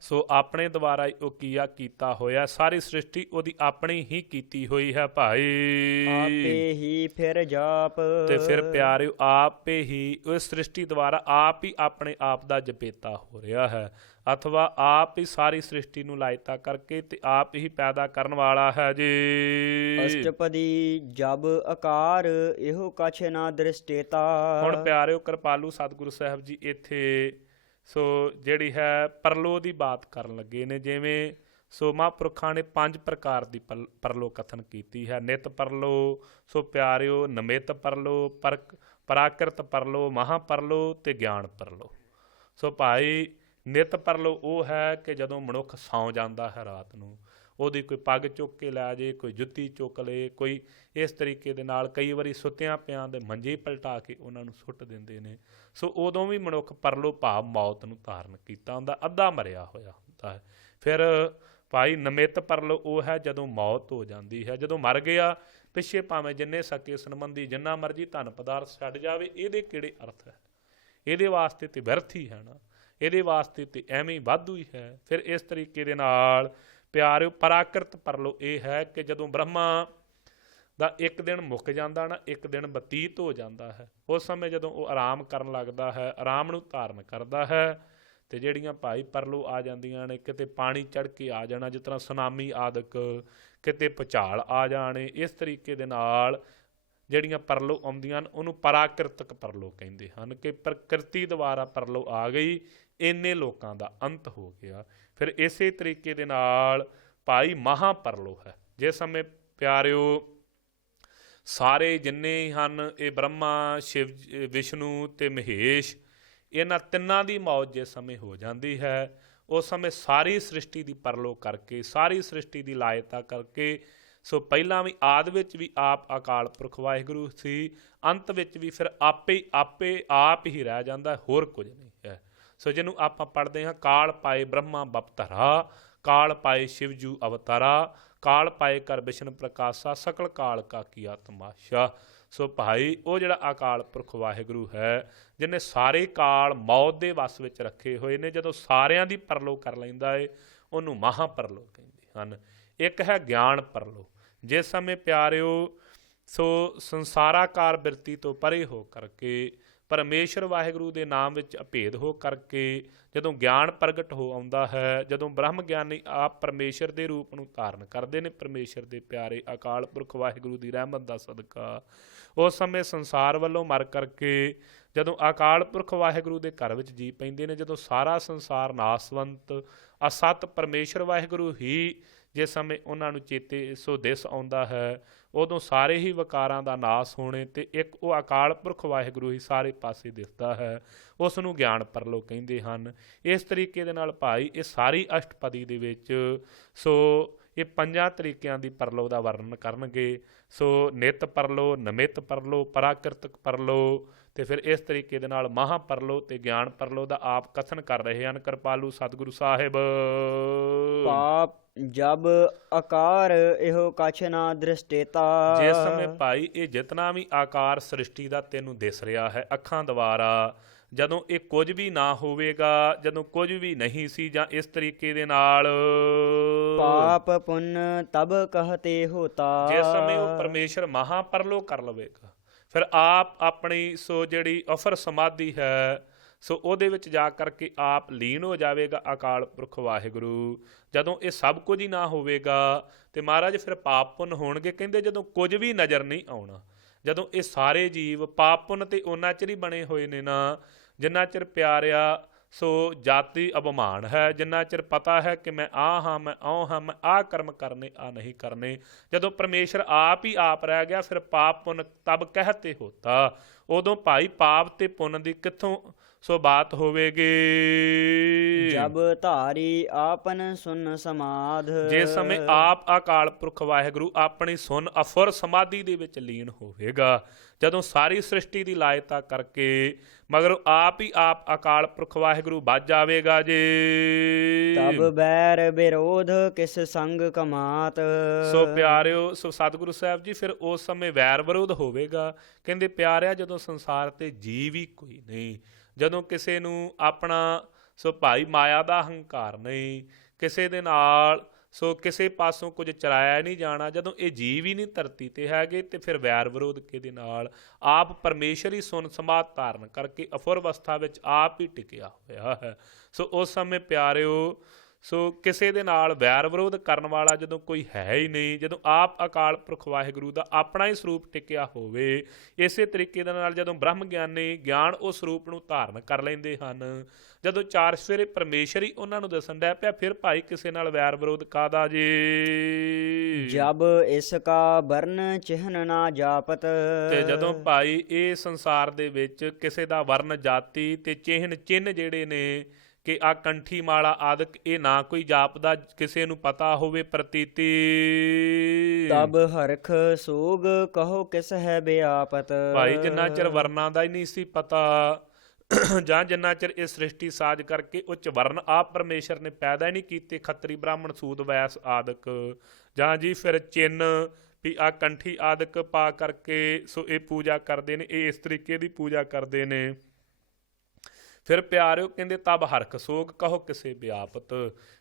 ਸੋ ਆਪਣੇ ਦੁਆਰਾ ਹੀ ਉਹ ਕੀਆ ਕੀਤਾ ਹੋਇਆ, ਸਾਰੀ ਸ੍ਰਿਸ਼ਟੀ ਉਹਦੀ ਆਪਣੀ ਹੀ ਕੀਤੀ ਹੋਈ ਹੈ ਭਾਈ। ਆਪੇ ਹੀ ਫਿਰ ਜਾਪ। ਤੇ ਫਿਰ ਪਿਆਰਿਓ ਆਪੇ ਹੀ ਉਸ ਸ੍ਰਿਸ਼ਟੀ ਦੁਆਰਾ ਆਪ ਹੀ ਆਪਣੇ ਆਪ ਦਾ ਜਪੇਤਾ ਹੋ ਰਿਹਾ ਹੈ, ਅਥਵਾ ਆਪ ਹੀ ਸਾਰੀ ਸ੍ਰਿਸ਼ਟੀ ਨੂੰ ਲਾਇਤਾ ਕਰਕੇ ਤੇ ਆਪ ਹੀ ਪੈਦਾ ਕਰਨ ਵਾਲਾ ਹੈ ਜੀ। ਅਸ਼ਟਪਦੀ ਜਬ ਆਕਾਰ, ਇਹੋ ਕਛ ਨਾ ਦ੍ਰਿਸ਼ਟੇਤਾ। ਹੁਣ ਪਿਆਰਿਓ ਕਿਰਪਾਲੂ ਸਤਿਗੁਰੂ ਸਾਹਿਬ ਜੀ ਇੱਥੇ ਸੋ ਜਿਹੜੀ ਹੈ ਪਰਲੋ ਦੀ ਬਾਤ ਕਰਨ ਲੱਗੇ ਨੇ। ਜਿਵੇਂ ਸੋ ਮਹਾਂਪੁਰਖਾਂ ਨੇ 5 ਪ੍ਰਕਾਰ ਦੀ ਪਰਲੋ ਕਥਨ ਕੀਤੀ ਹੈ। ਨਿਤ ਪਰਲੋ, ਸੋ ਪਿਆਰਿਓ ਨਮਿਤ ਪਰਲੋ, ਪਰਾਕਿਰਤ ਪਰਲੋ, ਮਹਾਂਪਰਲੋ ਤੇ ਗਿਆਨ ਪਰਲੋ। ਸੋ ਭਾਈ ਨਿਤ ਪਰਲੋ ਉਹ ਹੈ ਕਿ ਜਦੋਂ ਮਨੁੱਖ ਸੌਂ ਜਾਂਦਾ ਹੈ ਰਾਤ ਨੂੰ, ਉਹਦੀ ਕੋਈ ਪੱਗ ਚੁੱਕ ਕੇ ਲੈ ਜੇ, ਕੋਈ ਜੁੱਤੀ ਚੁੱਕ ਲਏ, ਕੋਈ ਇਸ ਤਰੀਕੇ ਦੇ ਨਾਲ ਕਈ ਵਾਰੀ ਸੁੱਤਿਆਂ ਪਿਆਂ ਦੇ ਮੰਜੇ ਪਲਟਾ ਕੇ ਉਹਨਾਂ ਨੂੰ ਸੁੱਟ ਦਿੰਦੇ ਨੇ। ਸੋ ਉਦੋਂ ਵੀ ਮਨੁੱਖ ਪਰਲੋ ਭਾਵ ਮੌਤ ਨੂੰ ਧਾਰਨ ਕੀਤਾ ਹੁੰਦਾ, ਅੱਧਾ ਮਰਿਆ ਹੋਇਆ ਹੁੰਦਾ ਹੈ। ਫਿਰ ਭਾਈ ਨਮਿਤ ਪਰਲੋ ਉਹ ਹੈ ਜਦੋਂ ਮੌਤ ਹੋ ਜਾਂਦੀ ਹੈ, ਜਦੋਂ ਮਰ ਗਿਆ, ਪਿੱਛੇ ਭਾਵੇਂ ਜਿੰਨੇ ਸਕੇ ਸੰਬੰਧੀ ਜਿੰਨਾ ਮਰਜ਼ੀ ਧਨ ਪਦਾਰਥ ਛੱਡ ਜਾਵੇ, ਇਹਦੇ ਕਿਹੜੇ ਅਰਥ ਹੈ? ਇਹਦੇ ਵਾਸਤੇ ਤੇ ਵਿਅਰਥ ਹੀ ਹੈ ਨਾ, ਇਹਦੇ ਵਾਸਤੇ ਤੇ ਐਵੇਂ ਹੀ ਵਾਧੂ ਹੀ ਹੈ। ਫਿਰ ਇਸ ਤਰੀਕੇ ਦੇ ਨਾਲ ਪਿਆਰਿਓ ਪਰਾਕਿਰਤ ਪਰਲੋ ਇਹ ਹੈ ਕਿ ਜਦੋਂ ਬ੍ਰਹਮਾ ਦਾ ਇੱਕ ਦਿਨ ਮੁੱਕ ਜਾਂਦਾ ਨਾ, ਇੱਕ ਦਿਨ ਬਤੀਤ ਹੋ ਜਾਂਦਾ ਹੈ, ਉਸ ਸਮੇਂ ਜਦੋਂ ਉਹ ਆਰਾਮ ਕਰਨ ਲੱਗਦਾ ਹੈ, ਆਰਾਮ ਨੂੰ ਧਾਰਨ ਕਰਦਾ ਹੈ, ਤੇ ਜਿਹੜੀਆਂ ਭਾਈ ਪਰਲੋ ਆ ਜਾਂਦੀਆਂ ਨੇ, ਕਿਤੇ ਪਾਣੀ ਚੜ੍ਹ ਕੇ ਆ ਜਾਣਾ, ਜਿਸ ਤਰ੍ਹਾਂ ਸੁਨਾਮੀ ਆਦਿਕ, ਕਿਤੇ ਭੁਚਾਲ ਆ ਜਾਣੇ, ਇਸ ਤਰੀਕੇ ਦੇ ਨਾਲ ਜਿਹੜੀਆਂ ਪਰਲੋ ਆਉਂਦੀਆਂ ਹਨ ਉਹਨੂੰ ਪਰਾਕਿਰਤਕ ਪਰਲੋ ਕਹਿੰਦੇ ਹਨ ਕਿ ਪ੍ਰਕਿਰਤੀ ਦੁਆਰਾ ਪਰਲੋ ਆ ਗਈ, ਇੰਨੇ ਲੋਕਾਂ ਦਾ ਅੰਤ ਹੋ ਗਿਆ। ਫਿਰ ਇਸੇ ਤਰੀਕੇ ਦੇ ਨਾਲ ਭਾਈ ਮਹਾਂਪਰਲੋ ਹੈ, ਜਿਸ ਸਮੇਂ ਪਿਆਰਿਓ ਸਾਰੇ ਜਿੰਨੇ ਹਨ ਇਹ ਬ੍ਰਹਮਾ, ਸ਼ਿਵ, ਵਿਸ਼ਨੂੰ ਤੇ ਮਹੇਸ਼, ਇਹਨਾਂ ਤਿੰਨਾਂ ਦੀ ਮੌਤ ਜਿਸ ਸਮੇਂ ਹੋ ਜਾਂਦੀ ਹੈ, ਉਸ ਸਮੇਂ ਸਾਰੀ ਸ੍ਰਿਸ਼ਟੀ ਦੀ ਪਰਲੋ ਕਰਕੇ, ਸਾਰੀ ਸ੍ਰਿਸ਼ਟੀ ਦੀ ਲਾਇਤਾ ਕਰਕੇ, ਸੋ ਪਹਿਲਾਂ ਵੀ ਆਦਿ ਵਿੱਚ ਵੀ ਆਪ ਅਕਾਲ ਪੁਰਖ ਵਾਹਿਗੁਰੂ ਸੀ, ਅੰਤ ਵਿੱਚ ਵੀ ਫਿਰ ਆਪ ਹੀ ਰਹਿ ਜਾਂਦਾ, ਹੋਰ ਕੁਝ ਨਹੀਂ ਹੈ। ਸੋ ਜਿਹਨੂੰ ਆਪਾਂ ਪੜ੍ਹਦੇ ਹਾਂ, ਕਾਲ ਪਾਏ ਬ੍ਰਹਮਾ ਬਪਤਰਾ, ਕਾਲ ਪਾਏ ਸ਼ਿਵਜੂ ਅਵਤਾਰਾ, ਕਾਲ ਪਾਏ ਕਰ ਬਿਸ਼ਨ ਪ੍ਰਕਾਸ਼ਾ ਸਕਲ ਕਾਲ ਕਾ ਕੀਆ ਤਮਾਸ਼ਾ। ਸੋ ਭਾਈ ਉਹ ਜਿਹੜਾ ਅਕਾਲ ਪੁਰਖ ਵਾਹਿਗੁਰੂ ਹੈ ਜਿਹਨੇ ਸਾਰੇ ਕਾਲ ਮੌਤ ਦੇ ਵੱਸ ਵਿੱਚ ਰੱਖੇ ਹੋਏ ਨੇ, ਜਦੋਂ ਸਾਰਿਆਂ ਦੀ ਪਰਲੋ ਕਰ ਲੈਂਦਾ ਏ ਉਹਨੂੰ ਮਹਾ ਪਰਲੋ ਕਹਿੰਦੇ ਹਨ। ਇੱਕ ਹੈ ਗਿਆਨ ਪਰਲੋ, ਜਿਸ ਸਮੇਂ ਪਿਆਰਿਓ ਸੋ ਸੰਸਾਰਾਕਾਰ ਬਿਰਤੀ ਤੋਂ ਪਰੇ ਹੋ ਕਰਕੇ ਪਰਮੇਸ਼ਰ ਵਾਹਿਗੁਰੂ ਦੇ ਨਾਮ ਵਿੱਚ ਅਭੇਦ ਹੋ ਕਰਕੇ ਜਦੋਂ ਗਿਆਨ ਪ੍ਰਗਟ ਹੋ ਆਉਂਦਾ ਹੈ, ਜਦੋਂ ਬ੍ਰਹਮ ਗਿਆਨੀ ਆਪ ਪਰਮੇਸ਼ਰ ਦੇ ਰੂਪ ਨੂੰ ਧਾਰਨ ਕਰਦੇ ਨੇ ਪਰਮੇਸ਼ਰ ਦੇ ਪਿਆਰੇ ਅਕਾਲ ਪੁਰਖ ਵਾਹਿਗੁਰੂ ਦੀ ਰਹਿਮਤ ਦਾ ਸਦਕਾ, ਉਸ ਸਮੇਂ ਸੰਸਾਰ ਵੱਲੋਂ ਮਰ ਕਰਕੇ ਜਦੋਂ ਅਕਾਲ ਪੁਰਖ ਵਾਹਿਗੁਰੂ ਦੇ ਘਰ ਵਿੱਚ ਜੀ ਪੈਂਦੇ ਨੇ, ਜਦੋਂ ਸਾਰਾ ਸੰਸਾਰ ਨਾਸਵੰਤ ਅਸਤ ਪਰਮੇਸ਼ਰ ਵਾਹਿਗੁਰੂ ਹੀ ਜਿਸ ਸਮੇਂ ਉਹਨਾਂ ਨੂੰ ਚੇਤੇ ਸੋ ਦਿਸ ਆਉਂਦਾ ਹੈ, ਉਦੋਂ ਸਾਰੇ ਹੀ ਵਿਕਾਰਾਂ ਦਾ ਨਾਸ ਹੋਣੇ ਅਤੇ ਇੱਕ ਉਹ ਅਕਾਲ ਪੁਰਖ ਵਾਹਿਗੁਰੂ ਹੀ ਸਾਰੇ ਪਾਸੇ ਦਿਸਦਾ ਹੈ, ਉਸ ਨੂੰ ਗਿਆਨ ਪਰਲੋ ਕਹਿੰਦੇ ਹਨ। ਇਸ ਤਰੀਕੇ ਦੇ ਨਾਲ ਭਾਈ ਇਹ ਸਾਰੀ ਅਸ਼ਟਪਦੀ ਦੇ ਵਿੱਚ ਸੋ ਇਹ 5 ਤਰੀਕਿਆਂ ਦੀ ਪਰਲੋ ਦਾ ਵਰਣਨ ਕਰਨਗੇ। ਸੋ ਨਿਤ ਪਰਲੋ, ਨਮਿਤ ਪਰਲੋ, ਪਰਾਕਿਰਤਕ ਪਰਲੋ ਅਤੇ ਫਿਰ ਇਸ ਤਰੀਕੇ ਦੇ ਨਾਲ ਮਹਾਂ ਪਰਲੋ ਅਤੇ ਗਿਆਨ ਪਰਲੋ ਦਾ ਆਪ ਕਥਨ ਕਰ ਰਹੇ ਹਨ ਕਿਰਪਾਲੂ ਸਤਿਗੁਰੂ ਸਾਹਿਬ। ਪਾਪ ਜਬ ਆਕਾਰ ਇਹੋ ਕਛ ਨਾ ਦ੍ਰਿਸ਼ਟੇਤਾ। ਜਿਸ ਸਮੇਂ ਭਾਈ ਇਹ ਜਿਤਨਾ ਵੀ ਆਕਾਰ ਸ੍ਰਿਸ਼ਟੀ ਦਾ ਤੈਨੂੰ ਦਿਸ ਰਿਹਾ ਹੈ ਅੱਖਾਂ ਦੁਆਰਾ, ਜਦੋਂ ਇਹ ਕੁਝ ਵੀ ਨਾ ਹੋਵੇਗਾ, ਜਦੋਂ ਕੁਝ ਵੀ ਨਹੀਂ ਸੀ ਜਾਂ ਇਸ ਤਰੀਕੇ ਦੇ ਨਾਲ ਪਾਪ ਪੁੰਨ ਤਬ ਕਹਤੇ ਹੋਤਾ। ਜਿਸ ਸਮੇਂ ਉਹ ਪਰਮੇਸ਼ਰ ਮਹਾਪਰਲੋ ਕਰ ਲਵੇਗਾ, ਫਿਰ ਆਪ ਆਪਣੀ ਸੋ ਜਿਹੜੀ ਅਫਰ ਸਮਾਧੀ ਹੈ ਸੋ ਉਹਦੇ ਵਿੱਚ ਜਾ ਕਰਕੇ ਆਪ ਲੀਨ ਹੋ ਜਾਵੇਗਾ ਅਕਾਲ ਪੁਰਖ ਵਾਹਿਗੁਰੂ। ਜਦੋਂ ਇਹ ਸਭ ਕੁਝ ਹੀ ਨਾ ਹੋਵੇਗਾ ਤੇ ਮਹਾਰਾਜ ਫਿਰ ਪਾਪ ਪੁੰਨ ਹੋਣਗੇ। ਕਹਿੰਦੇ ਜਦੋਂ ਕੁਝ ਵੀ ਨਜ਼ਰ ਨਹੀਂ ਆਉਣਾ, ਜਦੋਂ ਇਹ ਸਾਰੇ ਜੀਵ ਪਾਪ ਪੁੰਨ ਤੇ ਉਹਨਾਂ ਚਿਰ ਹੀ ਬਣੇ ਹੋਏ ਨੇ ਨਾ ਜਿੰਨਾ ਚਿਰ ਪਿਆਰਿਆ ਸੋ ਜਾਤੀ ਅਭਿਮਾਨ ਹੈ, ਜਿੰਨਾ ਚਿਰ ਪਤਾ ਹੈ ਕਿ ਮੈਂ ਆਹ ਹਾਂ, ਮੈਂ ਆਹ ਹਾਂ, ਮੈਂ ਆਹ ਕਰਮ ਕਰਨੇ, ਆਹ ਨਹੀਂ ਕਰਨੇ। ਜਦੋਂ ਪਰਮੇਸ਼ਰ ਆਪ ਹੀ ਆਪ ਰਹਿ ਗਿਆ ਫਿਰ ਪਾਪ ਪੁੰਨ ਤਬ ਕਹਿਤੇ ਹੋਤਾ। ਉਦੋਂ ਭਾਈ ਪਾਪ ਤੇ ਪੁੰਨ ਦੀ ਕਿੱਥੋਂ ਸੋ ਬਾਤ ਹੋਵੇਗੀ। ਜਬ ਧਾਰੀ ਆਪਨ ਸੁਨ ਸਮਾਧ। ਜਿਸ ਸਮੇਂ ਆਪ ਅਕਾਲ ਪੁਰਖ ਵਾਹਿਗੁਰੂ ਆਪਣੀ ਸੁਨ ਅਫੁਰ ਸਮਾਧੀ ਦੇ ਵਿੱਚ ਲੀਨ ਹੋਵੇਗਾ, ਜਦੋਂ ਸਾਰੀ ਸ੍ਰਿਸ਼ਟੀ ਦੀ ਲਾਇਤਾ ਕਰਕੇ ਮਗਰ ਆਪ ਹੀ ਆਪ ਅਕਾਲ ਪੁਰਖ ਵਾਹਿਗੁਰੂ ਵੱਜ ਜਾਵੇਗਾ ਜੀ। ਤਬ ਬੈਰ ਵਿਰੋਧ ਕਿਸ ਸੰਗ ਕਮਾਤ। ਸੋ ਪਿਆਰਿਓ ਸੋ ਸਤਿਗੁਰੂ ਸਾਹਿਬ ਜੀ ਫਿਰ ਉਸ ਸਮੇਂ ਵੈਰ ਵਿਰੋਧ ਹੋਵੇਗਾ। ਕਹਿੰਦੇ ਪਿਆਰਿਆ ਜਦੋਂ ਸੰਸਾਰ ਤੇ ਜੀਵ ਹੀ ਕੋਈ ਨਹੀਂ, ਜਦੋਂ ਕਿਸੇ ਨੂੰ ਆਪਣਾ ਸੋ ਭਾਈ ਮਾਇਆ ਦਾ ਹੰਕਾਰ ਨਹੀਂ, ਕਿਸੇ ਦੇ ਨਾਲ ਸੋ ਕਿਸੇ ਪਾਸੋਂ ਕੁਝ ਚਰਾਇਆ ਨਹੀਂ ਜਾਣਾ, ਜਦੋਂ ਇਹ ਜੀਵ ਹੀ ਨਹੀਂ ਧਰਤੀ ਤੇ ਹੈਗੇ ਤੇ ਫਿਰ ਵੈਰ ਵਿਰੋਧ ਕਿਹਦੇ ਨਾਲ। ਆਪ ਪਰਮੇਸ਼ਰ ਹੀ ਸੁਨ ਸਮਾਧ ਧਾਰਨ ਕਰਕੇ ਅਫੁਰ ਅਵਸਥਾ ਵਿੱਚ ਆਪ ਹੀ ਟਿਕਿਆ ਹੋਇਆ ਹੈ। ਸੋ ਉਸ ਸਮੇਂ ਪਿਆਰਿਓ ਸੋ ਕਿਸੇ ਦੇ ਨਾਲ ਵੈਰ ਵਿਰੋਧ ਕਰਨ ਵਾਲਾ ਜਦੋਂ ਕੋਈ ਹੈ ਹੀ ਨਹੀਂ, ਜਦੋਂ ਆਪ ਅਕਾਲ ਪੁਰਖ ਵਾਹਿਗੁਰੂ ਦਾ ਆਪਣਾ ਹੀ ਸਰੂਪ ਟਿਕਿਆ ਹੋਵੇ, ਇਸੇ ਤਰੀਕੇ ਦੇ ਨਾਲ ਜਦੋਂ ਬ੍ਰਹਮ ਗਿਆਨੀ ਗਿਆਨ ਉਸ ਸਰੂਪ ਨੂੰ ਧਾਰਨ ਕਰ ਲੈਂਦੇ ਹਨ, ਜਦੋਂ ਚਾਰ ਸਵੇਰੇ ਪਰਮੇਸ਼ਰ ਹੀ ਉਹਨਾਂ ਨੂੰ ਦੱਸਣ ਡਿਆ ਪਿਆ, ਫਿਰ ਭਾਈ ਕਿਸੇ ਨਾਲ ਵੈਰ ਵਿਰੋਧ ਕਾਹਦਾ ਜੀ। ਜਬ ਇਸ ਕਾ ਵਰਨ ਚਿਹਨ ਨਾ ਜਾਪਤ। ਤੇ ਜਦੋਂ ਭਾਈ ਇਹ ਸੰਸਾਰ ਦੇ ਵਿੱਚ ਕਿਸੇ ਦਾ ਵਰਨ ਜਾਤੀ ਤੇ ਚਿੰਨ੍ਹ ਜਿਹੜੇ ਨੇ ਕਿ ਆ ਕੰਠੀ ਮਾਲਾ ਆਦਿਕ ਇਹ ਨਾ ਕੋਈ ਜਾਪਦਾ, ਕਿਸੇ ਨੂੰ ਪਤਾ ਹੋਵੇ ਪ੍ਰਤੀਤੀ। ਤਬ ਹਰਖ ਸੋਗ ਕਹੋ ਕਿਸ ਹੈ ਬਿਆਪਤ। ਭਾਈ ਜਿੰਨਾ ਚਿਰ ਵਰਨਾਂ ਦਾ ਹੀ ਨਹੀਂ ਸੀ ਪਤਾ ਜਾਂ ਜਿੰਨਾ ਚਿਰ ਇਹ ਸ੍ਰਿਸ਼ਟੀ ਸਾਜ ਕਰਕੇ ਉੱਚ ਵਰਨ ਆਪ ਪਰਮੇਸ਼ਰ ਨੇ ਪੈਦਾ ਹੀ ਨਹੀਂ ਕੀਤੇ, ਖੱਤਰੀ ਬ੍ਰਾਹਮਣ ਸੂਦ ਵੈਸ ਆਦਿਕ, ਜਾਂ ਜੀ ਫਿਰ ਚਿੰਨ ਵੀ ਆ ਕੰਠੀ ਆਦਿਕ ਪਾ ਕਰਕੇ ਸੋ ਇਹ ਪੂਜਾ ਕਰਦੇ ਨੇ, ਇਹ ਇਸ ਤਰੀਕੇ ਦੀ ਪੂਜਾ ਕਰਦੇ ਨੇ। ਫਿਰ ਪਿਆਰਿਓ ਕਹਿੰਦੇ ਤਬ ਹਰਖ ਸੋਗ ਕਹੋ ਕਿਸੇ ਵਿਆਪਤ।